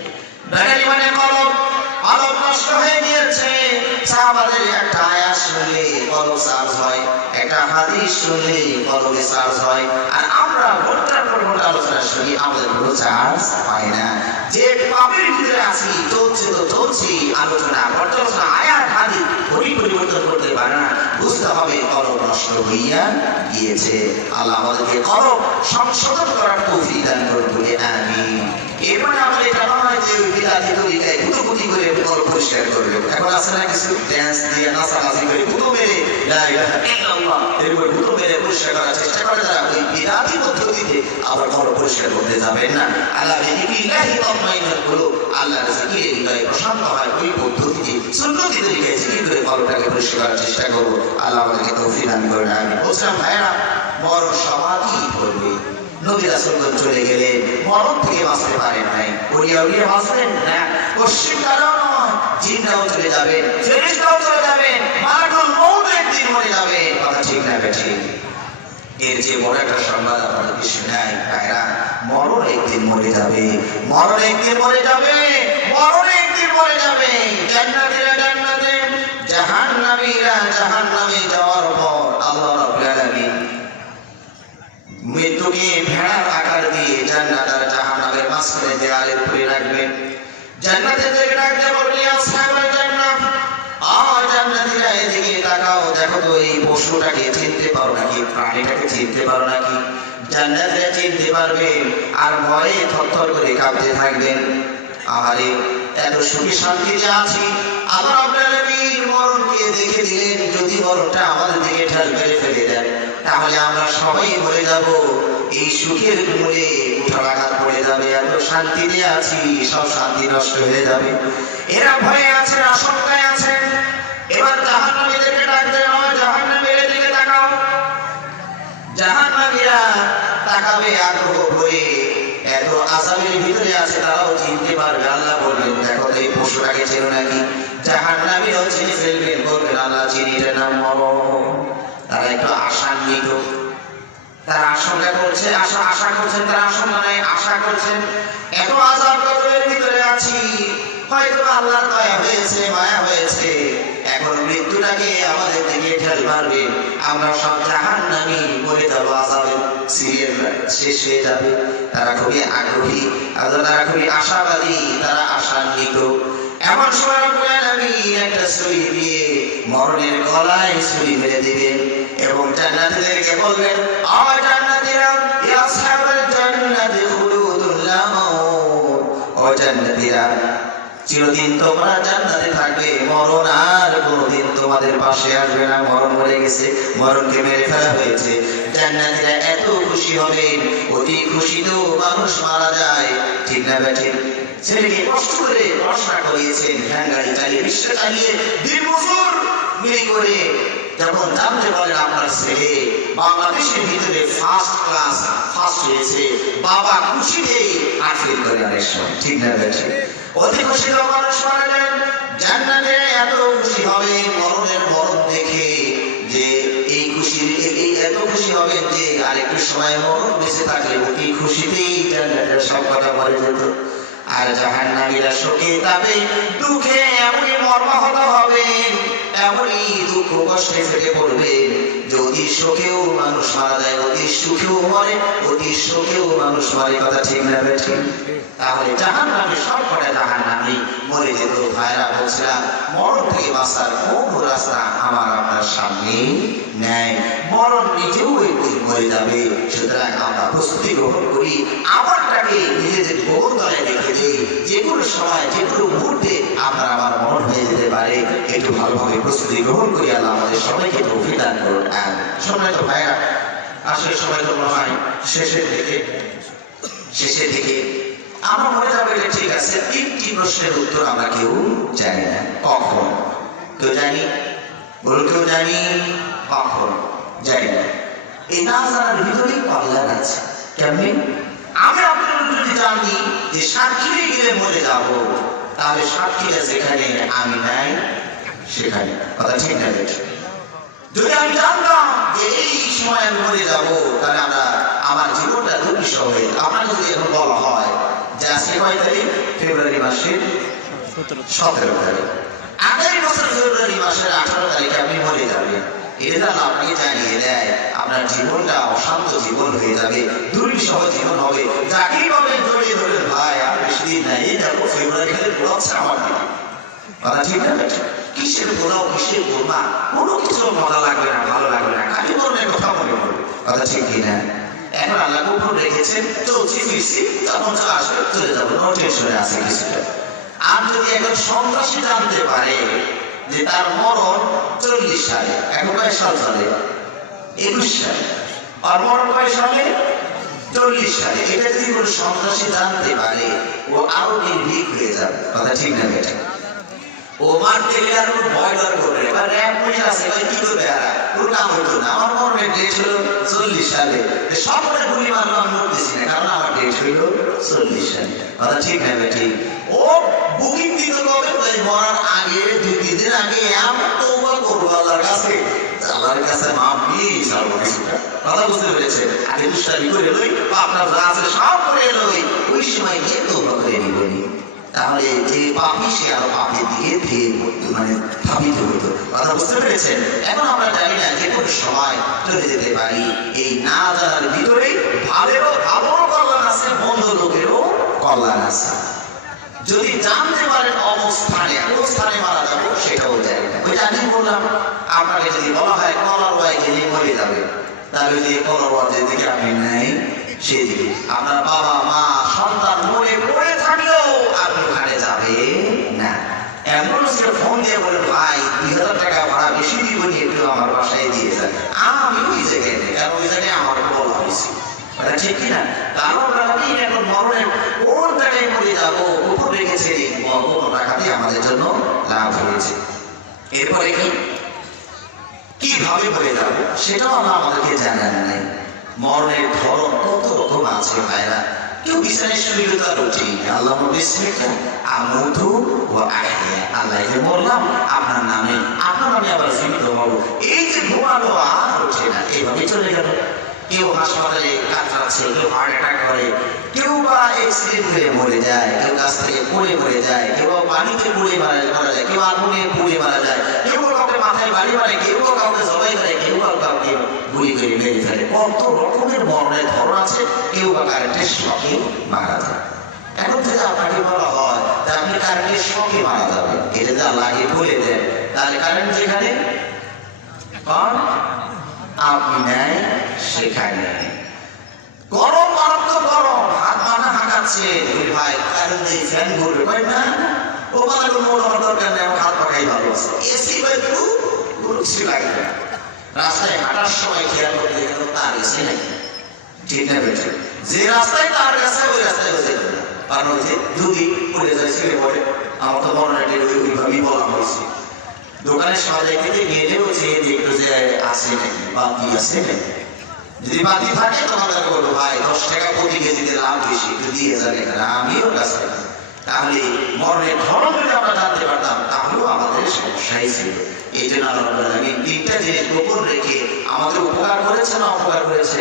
ব্যাটারি মানে কলম, কলম নষ্ট হয়ে গিয়েছে। সাহাবাদের একটা আয়াত শুনলে কলম চার্জ হয়, একটা হাদিস শুনলে কলমে চার্জ হয়। আর আমরা ঘন্টার পর ঘন্টা আলোচনা শুনি, আমাদের কোনো চার্জ হয় না। যে পাপের ভিতরে আছি, চলছে তো চলছি, আলোচনা পর্যালোচনা, আয়াত হাদিস পরিবর্তন করতে পারে না। বুঝতে হবে কলম নষ্ট হইয়া গিয়েছে। আল্লাহ আমাদেরকে কলম সংশোধন করার তৌফিক দান করুন বলে আমিন। এরপরে আমাদের এটা নয় যে ওই বিদাতি তরিকায় গুতুগুতি করে কলম পরিষ্কার করবে। এখন আছে না কিছু ড্যান্স দিয়ে নাচানাচি করে গুতো মেরে লা ইলাহা ইল্লাল্লাহ এরপর গুতো মেরে পরিষ্কার করার চেষ্টা করে, যারা ওই বিদাতি পদ্ধতিতে আবার কলম পরিষ্কার করতে যাবেন না। আল্লাহ যিকিরিল্লাহি তাতমাইন্নুল কুলুব, আল্লাহর জিকিরে হৃদয় প্রশান্ত হয়। ওই পদ্ধতিতে সুন্নতি তরিকায় জিকির করে কলমটাকে পরিষ্কার করার চেষ্টা করবো। আল্লাহ আমাদেরকে তৌফিক দান করুন। আমি বলছিলাম ভাইরা, মরণ সমাধি করবে। নবী রাসূলগণ চলে গেলে মরণ থেকে বাঁচতে পারেন নাই। ওলিয়া উলিয়া বাঁচলেন না, পশ্চিম কালেও নয়, জিনরাও চলে যাবে, ফেরেশতাও চলে যাবে, মালাকুল মউত একদিন মরে যাবে। কথা ঠিক না বেঠিক? এর যে বড় একটা সংবাদ আপনাদের শোনাই ভাইরা, মরণ একদিন মরে যাবে, মরণ একদিন মরে যাবে, মরণ একদিন মরে যাবে। জান্নাতীরা জান্নাতে, জাহান্নামীরা জাহান্নামে যাওয়ার পর আল্লাহ রাব্বুল আলামিন মৃত্যুকে ভেড়ার আকার দিয়ে জান্নাত আর জাহান্নামের মাঝখানে দেয়ালের উপরে রাখবেন। জান্নাতীদেরকে ডাকতে বললেন, আসহাবুল জান্নাত, জান্নাতীরা এদিকে তাকাও, দেখো তো এই পশুটাকে চিনতে পারো নাকি, প্রাণীটাকে চিনতে পারো নাকি? জান্নাতীরা চিনতে পারবে আর ভয়ে থরথর করে কাঁপতে থাকবেন। আহারে, এত সুখী শান্তিতে আছি, আল্লাহ রাব্বুল আলামিন মরণকে দেখে দিলেন। যদি মরণটা আমাদের দিকে ঢাল মেরে ফেলে দেন, তাহলে আমরা সবাই মরে যাব। এই সুখের মূলে উঠাঘাত পড়ে যাবে। এত শান্তিতে আছি, সব শান্তি নষ্ট হয়ে যাবে। এরা ভয়ে আছেন, আশঙ্কায় আছেন। এবার জাহান্নামীদেরকে ডাক দেওয়া হয়, জাহান্নামীর দিকে তাকাও। জাহান্নামীরা তাকাবে আগ্রহ ভরে, এত আযাবের ভিতরে আছে, তারাও চিনতে পারবে। আল্লাহ বলবেন, দেখো এই পশুটাকে চেনো নাকি? জাহান্নামীরাও চিনে ফেলবেন, বলবেন আল্লাহ চিনি, এটার নাম মরণ। তারা একটু আশান্বিত, তারা আশঙ্কা করছে, আশা করছেন, তারা আশঙ্কা নাই, আশা করছেন। এত আযাব কবরের ভিতরে আছি, হয়তো আল্লাহর দয়া হয়েছে, মায়া হয়েছে, এখন মৃত্যুটাকে আমাদের দিকে ঠেল মারবে, আমরা সব জাহান্নামী মরে যাবো, আযাবের সিরিয়াল শেষ হয়ে যাবে। তারা খুবই আগ্রহী, তারা খুবই আশাবাদী, তারা আশান্বিত। এমন সময় রব্বুল আলামিন একটা ছুরি দিয়ে মরণের গলায় ছুরি মেরে দিবেন এবং জান্নাতীদেরকে বলবেন, ও জান্নাতীরা, ইয়া আসহাবাল জান্নাতি খুলুদুন লা মাউত, ও জান্নাতীরা, চিরদিন তোমরা জান্নাতে থাকবে, মরণ আর কোনোদিন তোমাদের পাশে আসবে না। মরণ মরে গেছে, মরণকে মেরে ফেলা হয়েছে। জান্নাতীরা এত খুশি হবেন, অতি খুশিত মানুষ মারা যায়, ঠিক না বেঠিক? ছেলেকে কষ্ট করে পড়াশোনা করিয়েছেন, ভ্যান গাড়ি চালিয়ে, রিক্সা চালিয়ে, দিন মজুর মিলি করে যখন জানতে পারেন আপনার ছেলে বাংলাদেশের ভিতরে ফার্স্ট ক্লাস ফার্স্ট হয়েছে, বাবা খুশিতেই আফিল করে অনেক সময়, ঠিক না বেঠিক? অতি খুশিত মানুষ মারা যান, জান্নাতে এত খুশি হবে মরণের মরণ দেখে যে এই খুশি, এই এত খুশি হবেন যে আরেকটু সময় মরণ বেঁচে থাকলে অতি খুশিতেই জান্নাতের সব কথা বলে যেত। আর জাহান্নামীরা শোকে তাবে দুঃখে এমনই মর্মাহত হবেন, এমনই দুঃখ কষ্টে ফেটে পড়বেন। যদি শোকেও মানুষ মারা যায়, অতি সুখেও মরে, অতি শোকেও মানুষ মরে, কথা ঠিক না বেঠিক? তাহলে জাহান্নামে সব কটা জাহান্নামী মরে যেত। ভাইরা বলছিলাম, মরণ থেকে বাঁচার কোন রাস্তা আমার আপনার সামনে নেয়? মরণ নিজেও একদিন মরে যাবে, সুতরাং আমরা প্রস্তুতি গ্রহণ করি, আমারটাকে নিজেদের গোল দলে রেখে দিই। যে কোনো সময়, যে কোনো মুহূর্তে আপনার আমার মরণ হয়ে যেতে পারে, একটু ভালোভাবে প্রস্তুতি গ্রহণ করি। আল্লাহ আমাদের সবাইকে তৌফিক দান করুন। সম্মানিত ভাইরা, আসলে সবাই তো মনে হয় শেষের দিকে আমরা মনে যাবো, এটা ঠিক আছে। 3টি প্রশ্নের উত্তর আমরা কেউ জানি না। কখন? কেউ জানি? বলুন, কেউ জানি? কখন? জানি না। এই না জানার ভিতরেই কল্যাণ আছে। কেমনি? আমি আপনার যদি জানি যে সাতক্ষীরে গেলে মরে যাব, তাহলে সাতক্ষীরা যেখানে আমি নাই সেখানে, কথা ঠিক না বেঠিক? যদি আমি জানতাম যে এই সময় আমি মরে যাব, তাহলে আমার জীবনটা দুর্বিষহ হয়ে, আপনাকে যদি এখন বলা হয় যে আজকে কয় তারিখ? ফেব্রুয়ারি মাসের 17 তারিখ, আগামী বছর ফেব্রুয়ারি মাসের 18 তারিখে আপনি মরে যাবেন, এটা আপনাকে জানিয়ে দেয় আপনার জীবনটা অশান্ত জীবন হয়ে যাবে, দুর্বিষহ জীবন হবে। যাকেই পাবেন জড়িয়ে ধরেন, ভাই আর বেশি দিন নাই, এই দেখো ফেব্রুয়ারি খালি পোড়াচ্ছে আমার দিকে, কথা ঠিক না বেঠিক? কিসের পোড়াও, কিসের বোমা, কোনো কিছু মজা লাগবে না, ভালো লাগবে না, খালি মরণের কথা মনে পড়বে, কথা ঠিক কিনা? এখন আল্লাহ গোপন রেখেছেন, চলছি ফিরছি, তখন চলে আসবে, চলে যাবো, নো টেনশনে আছে কিছুটা। আর যদি একজন সন্ত্রাসী জানতে পারে যে তার মরণ 40 সালে, এখন কয় সাল চলে? 21 সালে, আর মরণ কয় সালে? 40 সালে। এটা যদি কোনো সন্ত্রাসী জানতে পারে, ও আরো নির্ভীক হয়ে যাবে, কথা ঠিক না বেঠিক? ও মারতে গেলে আর কোনো ভয় ডর করবে, এবার র্যাব পুলিশ আছে, কি করবে? আর কোনো কাম হইতো না। আমার মরণের ডেট হলো 40 সালে, সকলে গুলি মারলো, আমি মরতেছি না, কারণ আমার ডেট হইল 40 সালে, কথা ঠিক না বেঠিক? ও বুকিং দিত কবে? মরার আগে 2-3 দিন আগে এমন তওবা করবো আল্লাহর কাছে, আল্লাহর কাছে মাপ নিয়ে ছাড়বো কিছুটা, কথা বুঝতে পেরেছে? আগে দুষ্টামি করে লই, আপনার যা আছে সব করে লই, ওই সময় গিয়ে তওবা করে নিবনি। তাহলে যে পাপি সে আরো পাপের দিকে ধেয়ে মানে ধাবিত হইত, কথা বুঝতে পেরেছেন? এখন আমরা জানি না, যে কোনো সময় চলে যেতে পারি। এই না জানার ভিতরেই ভালোরও কল্যাণ আছে, মন্দ লোকেরও কল্যাণ আছে। যদি জানতে পারেন অবস্থানে, কোন স্থানে মারা যাবো সেটাও জানি না। ওই আমি বললাম, আপনাকে যদি বলা হয় কলার ওয়াই গেলে মরে যাবে, তাহলে যে কলার ওয়ার যেদিকে আপনি নেই সেদিকে আপনার বাবা মা সন্তান মরে পড়ে থাকলেও আপনি ওখানে যাবে না। অ্যাম্বুলেন্সকে ফোন দিয়ে বলে, ভাই 2000 টাকা ভাড়া বেশি দিব, নিয়ে একটু আমার বাসায় দিয়ে যায়, আমি ওই জায়গায় নেই, কারণ ওই জায়গায় আমার বলা হয়েছে, ঠিক কিনা? কারণ আমি এখন মরণের কোন জায়গায় মরে যাবো উপর রেখেছে, কোন টাকাতে আমাদের জন্য লাভ হয়েছে। এরপরে কিভাবে মরে যাবো সেটাও আমাদেরকে জানান নাই। মরণের ধরন কত রকম আছে ভাইরা। কেউ বিছানায় শুয়ে তার রুটি, আল্লাহ বিসমিল্লাহ আমুতু ওয়া আহইয়া, আল্লাহ যে মরলাম আপনার নামে আবার জীবিত হবো, এই যে ঘুমালো আর ওঠে না, এইভাবে চলে গেল। কেউ হাসপাতালে কাতরাচ্ছে, কেউ হার্ট অ্যাটাক করে, কেউ বা অ্যাক্সিডেন্ট হয়ে মরে যায়, কেউ গাছ থেকে পড়ে মরে যায়, কেউ পানিতে পুড়ে মারা যায়, কেউ আগুনে পুড়ে মারা যায়, কেউ বাড়ি বাড়ি, কেউ কাউকে জবাই করে, কেউ কাউকে গুলি করে মেরে ফেলে। কত রকমের মরণের ধরন আছে। কেউ বা কারেন্টের শকে মারা যায়। এখন যদি আপনাকে বলা হয় যে আপনি কারেন্টের শকে মারা যাবেন, এটা যা লাগে বলে দেন, তাহলে কারেন্ট যেখানে আপনি নেয় সেখানে। গরম, মারাত্মক গরম, হাত মাথা হাঁকাচ্ছে, ভাই কারেন্ট দিয়ে ফ্যান ঘুরবে, ভাই না ও বাংলা মোট হওয়ার দরকার নেই, আমার হাত পাখাই ভালো আছে, এসি বা একটু কিছু লাগবে না। রাস্তায় হাঁটার সময় খেয়াল করতে গেলে তার এসি নাই, ঠিক না বেঠে? যে রাস্তায় তার গেছে ওই রাস্তায় হয়ে যাবে না, কারণ ওই যে যদি পড়ে যায় ছেড়ে পড়ে। আমার তো মনে হয় ওইভাবেই বলা হয়েছে। দোকানের সাজাই থেকে গেলেও যে দেখতো যে আছে নাকি, বাতি আছে নাকি। যদি বাতি থাকে তোমাদের বলবো ভাই 10 টাকা প্রতি কেজিতে লাভ বেশি, একটু দিয়ে যান এখানে, আমিও কাছে। তাহলে মরণের ধরন যদি আমরা জানতে পারতাম তাহলেও আমাদের সমস্যাই ছিল। এই জন্য আল্লাহ আমি 3টা জিনিস গোপন রেখে আমাদের উপকার করেছে না অপকার করেছে?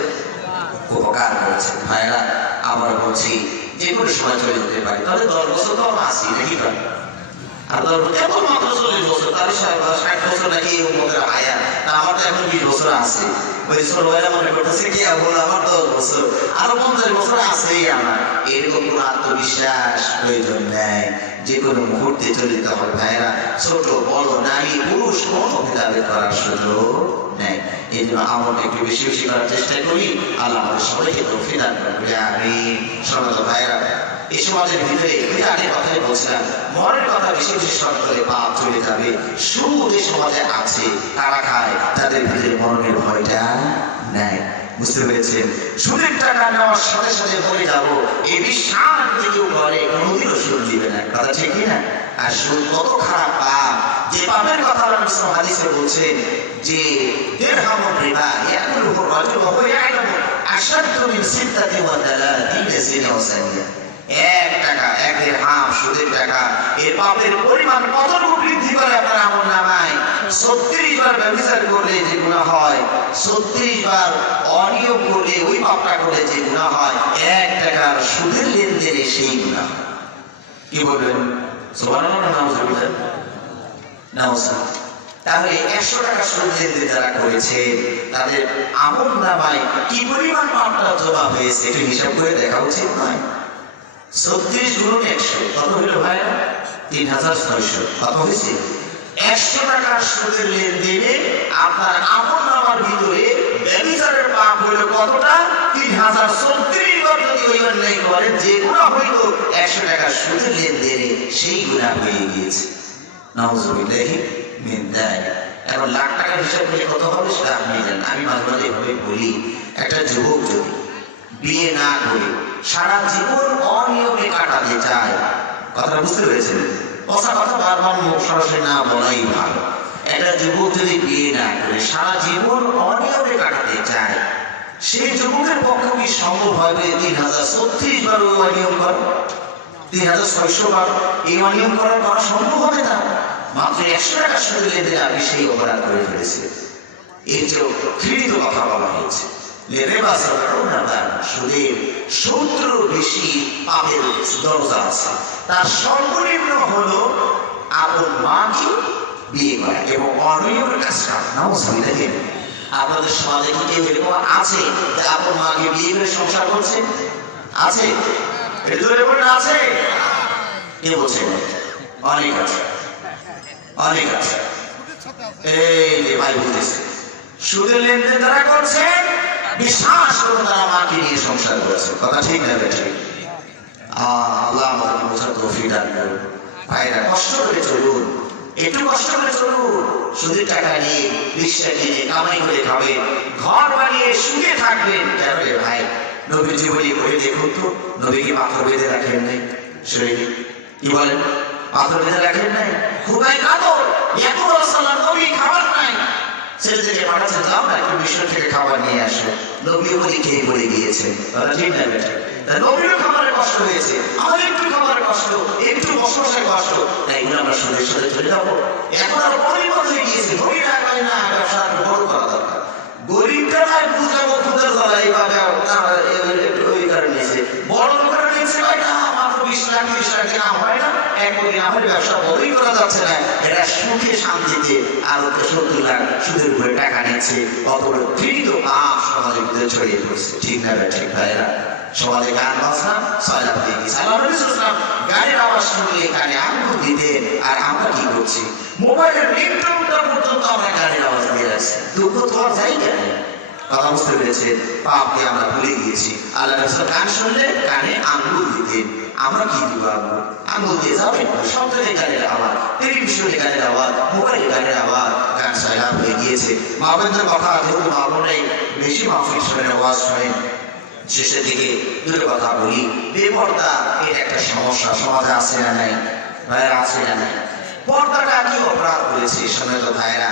উপকার করেছে। ভাইরা আমরা বলছি যে কোনো সময় চলে যেতে পারি, তাহলে 10 বছর তো আমরা আসি নাকি পারি, আর কেবল মাত্র 40 বছর, তাহলে 60 বছর নাকি উম্মতের হায়াত। আমার তো এখন 20 বছর আছে। ওই ছোট ভাইরা মনে করতেছে কি বল আমার 10 বছর, আরো 50 বছর আছেই আমার। এরকম কোনো আত্মবিশ্বাস প্রয়োজন নেই। যে কোনো মুহূর্তে চলে যেতে হবে। ভাইরা ছোট বড় নারী পুরুষ কোনো ভেদাভেদ করার সুযোগ নেই। এই জন্য আমলটা একটু বেশি বেশি করার চেষ্টা করি। আল্লাহ আমাদের সবাইকে তৌফিক দান করবে। আমি সমাজ ভাইরা এই সমাজের ভিতরে ওই আগের কথাই বলছিলাম, মরের কথা বেশি বেশি স্মরণ করে পাপ চলে যাবে। সুদ এই সমাজে আছে, তারা খায়, তাদের ভিতরে মরণের ভয়টা নেই। বুঝতে পেরেছেন? সুদের টাকা নেওয়ার সাথে সাথে বলে যাবো এই বিশ্বাস যদি কেউ করে কোনোদিনও সুদ দিবে না। কথা ঠিক না? আর সুদ কত খারাপ পাপ, যে পাপের কথা আল্লাহ হাদিসে বলছেন যে দিরহামুর রিবা ইয়াকুলুহু রাজুলু ওয়া হুয়া ইয়ালামু আশাদ্দু মিন সিত্তাতি ওয়া তালাতিনা জিনা ওয়া সানিয়া। 1 টাকা, 1 দিরহাম সুদের টাকা, এর পাপের পরিমাণ কতটুকু বৃদ্ধি করে আপনার আমলনামায়? 36 বার ব্যভিচার করলে যে গুনাহ হয়, 36 বার অনিয়ম করলে ওই পাপটা করলে যে গুনাহ হয়, 1 টাকার সুদের লেনদেনে সেই গুনাহ। কি বলবেন? সুবহানাল্লাহ, নাউজুবিল্লাহ, নাউজুবিল্লাহ। তাহলে 100 টাকা সুদ লেনদেন যারা করেছে তাদের আমলনামায় কি পরিমাণ পাপটা জমা হয়েছে একটু হিসাব করে দেখা উচিত নয়? 36 গুণ 100 কত হইল ভাই? 3600। কত হয়েছে? 100 টাকার সুদের লেনদেনে আপনার আমলনামার ভিতরে ব্যভিচারের পাপ হইল কতটা? 3036 বার যদি ওই অন্যায় করেন যে গুনাহ হইল 100 টাকার সুদের লেনদেনে সেই গুনাহ হয়ে গিয়েছে। নাউজুবিল্লাহি মিন যালিক। এখন লাখ টাকার হিসাব করলে কত হবে সেটা আপনি জানেন। আমি মাঝে মাঝে এভাবে বলি, একটা যুবক যদি বিয়ে না করে সারা জীবন অনিয়মে কাটাতে চায়, কথাটা বুঝতে পেরেছেন? কথা বারবার মুখ সরাসরি না বলাই ভালো। একটা যুবক যদি বিয়ে না করে সারা জীবন অনিয়মে কাটাতে চায়, সেই যুবকের পক্ষে কি সম্ভব হবে 3036 বার অনিয়ম করা? 3600 বার এই অনিয়ম করা সম্ভব হবে না। মাত্র 100 টাকা সুদ লেনদেনে আপনি সেই অপরাধ করে ফেলেছে। এর যে ঘৃণিত কথা বলা হয়েছে, সুদের 70 বেশি পাপের দরজা আছে। তার সর্বনিম্ন হলো আপন মাকে বিয়ে করা এবং অনিয়মের কাজটা। নাউজুবিল্লাহ। আপনাদের সমাজে কি কেউ এরকম আছে যে আপন মাকে বিয়ে করে সংসার করছে? আছে? এটা জোরে বলেন, আছে? কে বলছে? অনেক আছে, অনেক আছে। এই যে ভাই বলতেছে সুদের লেনদেন তারা করছে, বিশ্বাস করুন তারা মাকে নিয়ে সংসার করছে। কথা ঠিক না বেঠিক? আল্লাহ আমাদেরকে বোঝার তৌফিক দান করুন। ভাইরা কষ্ট করে চলুন, একটু কষ্ট করে চলুন। সুদের টাকা নিয়ে 20 টাকা নিয়ে কামাই করে খাবে, ঘর বানিয়ে সুখে থাকবেন। কেন রে ভাই? নবীর জীবনী করে দেখুন তো, নবীকে পাথর বেঁধে রাখেন নাই শরীরে? কি বলেন? পাথর বেঁধে রাখেন নাই? খুবই কাতর, এত রাসূলুল্লাহ নবী খাবার নাই, ছেলে থেকে পাঠাচ্ছে যাও না একটু মিশর থেকে খাবার নিয়ে আসো। নবীও বলি খেয়ে পড়ে গিয়েছেন। কথা ঠিক না বেটা? নবীরও খাবারের কষ্ট হয়েছে, আমাদের একটু খাবারের কষ্ট, একটু বসবাসের কষ্ট, তাই এগুলো আমরা সুদের সাথে চলে যাবো। এখন আর পরিণত হয়ে গিয়েছে, নবী না করে না ব্যবসা বড় করা দরকার। গরিবটা নাই বুঝাবো খুদের ধরা এইভাবে ওই কারণে বড় করে নিয়েছে ভাই না, মাত্র 20 লাখ 30 লাখ না হয় না, এক কোটি না হলে ব্যবসা বড়ই করা দরকার। পারছে না, এরা সুখে শান্তিতে আর 70 লাখ সুদের উপরে টাকা নিচ্ছে, অত বড় ঘৃণিত পাপ সমাজের ভিতরে ছড়িয়ে পড়ছে। ঠিক না ঠিক ভাইরা? সমাজে গান বাজনা সয়লাভ হয়ে গেছে। আল্লাহ নবী সাল্লাল্লাহু আলাইহি ওয়াসাল্লাম গানের আওয়াজ শুনলে কানে আঙ্গুল দিতেন, আর আমরা কি করছি? মোবাইলের রিংটোনটা পর্যন্ত আমরা গানের আওয়াজ দিয়ে রাখছি। দুঃখ তো আর যাই কেন? কথা বুঝতে পেরেছেন? পাপকে আমরা ভুলে গিয়েছি। আল্লাহ রাসূল গান শুনলে কানে আঙ্গুল দিতেন, আমরা কি দিব? আঙ্গুল দিয়ে যাবেন? সব জায়গায় গানের আওয়াজ, টেলিভিশনে গানের আওয়াজ, মোবাইলে গানের আওয়াজ, গান সয়লাভ হয়ে গিয়েছে। মা বোনদের কথা, যেহেতু মা বোনরাই বেশি মাহফিল শোনেন, আওয়াজ শোনেন, শেষের দিকে দুটো কথা বলি। বেপর্দা এটা একটা সমস্যা সমাজে আছে না নাই ভাইয়েরা? আছে না নাই? পর্দাটা কি অপরাধ করেছে? শোনে তো ভাইয়েরা,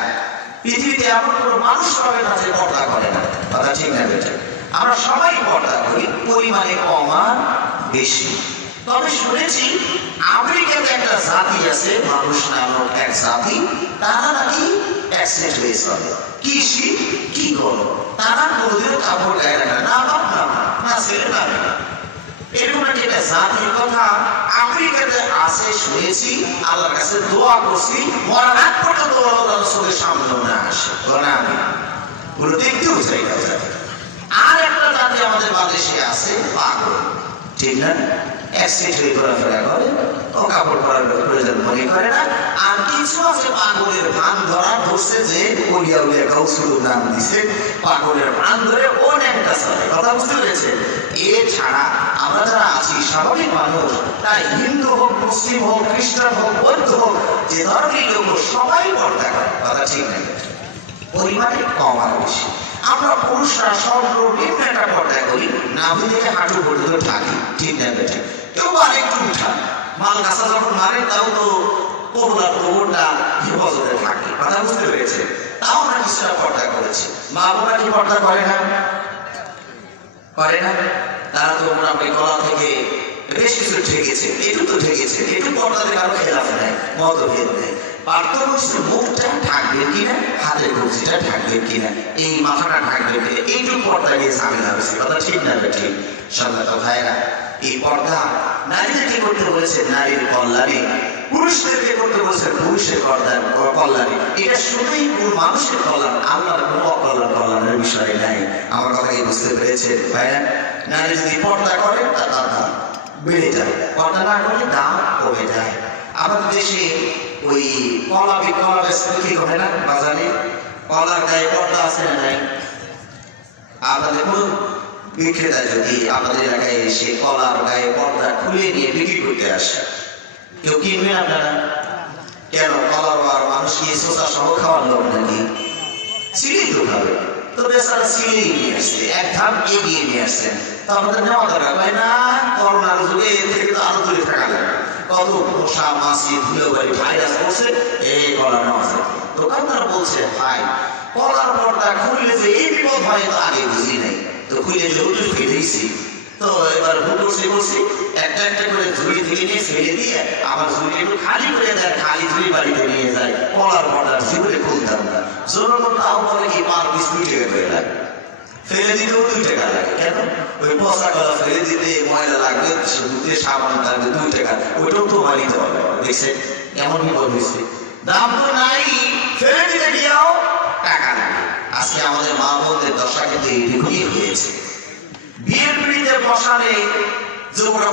পৃথিবীতে এমন কোনো মানুষ পাবে না যে পর্দা করে না। কথা ঠিক না বেটা? আমরা সবাই পর্দা করি, পরিমাণে কম আর বেশি। তবে শুনেছি আমেরিকাতে একটা জাতি আছে, মানুষ নামক এক জাতি, তারা নাকি অ্যাক্সিডেন্ট হয়ে চলে। কি শীত কি গরম, তারা কোনোদিনও কাপড় গায়ে রাখে না, বাপ না না ছেলে না মেয়ে। এরকম একটা জাতির কথা আমেরিকাতে আছে শুনেছি। আল্লাহর কাছে দোয়া করছি, মরার আগ পর্যন্ত চোখের সামনে না আসে, না আমি ওগুলো দেখতেও চাই না। আর একটা জাতি আমাদের বাংলাদেশে আছে, পাগল। ঠিক না? অ্যাক্সিডেন্ট হয়ে ঘোরাফেরা করে, ও কাপড় পরার প্রয়োজন মনে করে না। আর কিছু আছে পাগলের ভান ধরা ধরছে, যে উলিয়া উলিয়া গাউসুল নাম দিছে, পাগলের ভান ধরে ও ন্যাংটা চলে। কথা বুঝতে পেরেছে? এছাড়া আমরা যারা আছি স্বাভাবিক মানুষ, তাই হিন্দু হোক, মুসলিম হোক, খ্রিস্টান হোক, বৌদ্ধ হোক, যে ধর্মের লোক সবাই পর্দা করে। কথা ঠিক না? পরিমাণে কম আর বেশি। আমরা পুরুষরা সর্বনিম্ন একটা পর্দা করি, নাভি থেকে হাঁটু পর্যন্ত ঢাকি। ঠিক না বেটা? কেউ আরেকটু উঠা মাল গাছা যখন মারে, তাও তো কবুলার কবরটা হেফাজতে থাকে। কথা বুঝতে পেরেছে? তাও আমরা কিছুটা পর্দা করেছি। মা বোনা কি পর্দা করে না? করে না? তারা তো মোটামুটি গলা থেকে বেশ কিছু ঠেকেছে, একটু তো ঠেকেছে, একটু পর্দাতে কারো খেলাফ নেই, মতভেদ নেই। পার্থক্য হচ্ছে মুখটা ঢাকবেন কিনা, হাতের কবজিটা ঢাকবেন কিনা, এই মাথাটা ঢাকবেন কিনা, এইটুকু পর্দা নিয়ে ঝামেলা হয়েছে। কথা ঠিক না ঠিক? সম্মানিত ভাইরা, এই পর্দা নারীদেরকে করতে বলেছে নারীর কল্যাণে, পুরুষদেরকে করতে বলেছে পুরুষের কল্যাণে। এটা শুধুই মানুষের কল্যাণ, আল্লাহর কোনো অকল্যাণ কল্যাণের বিষয় নাই। আমার কথা কি বুঝতে পেরেছে ভাইরা? নারী যদি পর্দা করে তার দাম বেড়ে যায়, পর্দা না করলে দাম কমে যায়। আমাদের দেশে ওই কলা বিক্রি করে না বাজারে, কলার গায়ে পর্দা আছে না নাই? আপনাদের কোন বিক্রেতা যদি আমাদের এলাকায় এসে কলার গায়ে পর্দা খুলে নিয়ে বিক্রি করতে আসে, কেউ কিনবে আপনারা? কেন? কলার আর মানুষ কি শোষা সহ খাওয়ার লোক নাকি? ছিলেই তো খাবে, তো বেচারা ছিলেই নিয়ে আসছে, এক ধাপ এগিয়ে নিয়ে আসছেন। তো আমাদের নেওয়া দরকার হয় না? করোনার যুগে এর থেকে তো আরো দূরে থাকা লাগে। কত মশা মাছি ধুলো বাড়ি ভাইরাস করছে, এই কলা নেওয়া যায়। দোকানদার বলছে ভাই কলার পর্দা খুললে যে এই বিপদ হয়, তো আগে বুঝি নাই, তো খুলে যেহেতু ফেলেছি, তো এবার বলছি একটা একটা করে ঝুড়ি থেকে নিয়ে ফেলে দিয়ে আমার ঝুড়ি একটু খালি করে দেয়, খালি ঝুড়ি বাড়িতে নিয়ে যায়। কলার পর্দা ঝুড়ি খুলতাম না, জোর তাও বলে কি 5-20 টাকা করে লাগে, ফেলে দিতেও 2 টাকা লাগে। কেন? ওই পচা কলা ফেলে দিতে ময়লা লাগবে, ধুতে সাবান লাগবে 2 টাকা, ওইটাও তো বাড়িতে হবে। দেখছেন কেমন বিপদ হয়েছে? দাম তো নাই, ফেলে দিতে গিয়েও টাকা লাগে। আজকে আমাদের মা বোনদের দশা কিন্তু এইটুকুই হয়েছে। বিয়ের পিড়িতে বসালে যুবকরা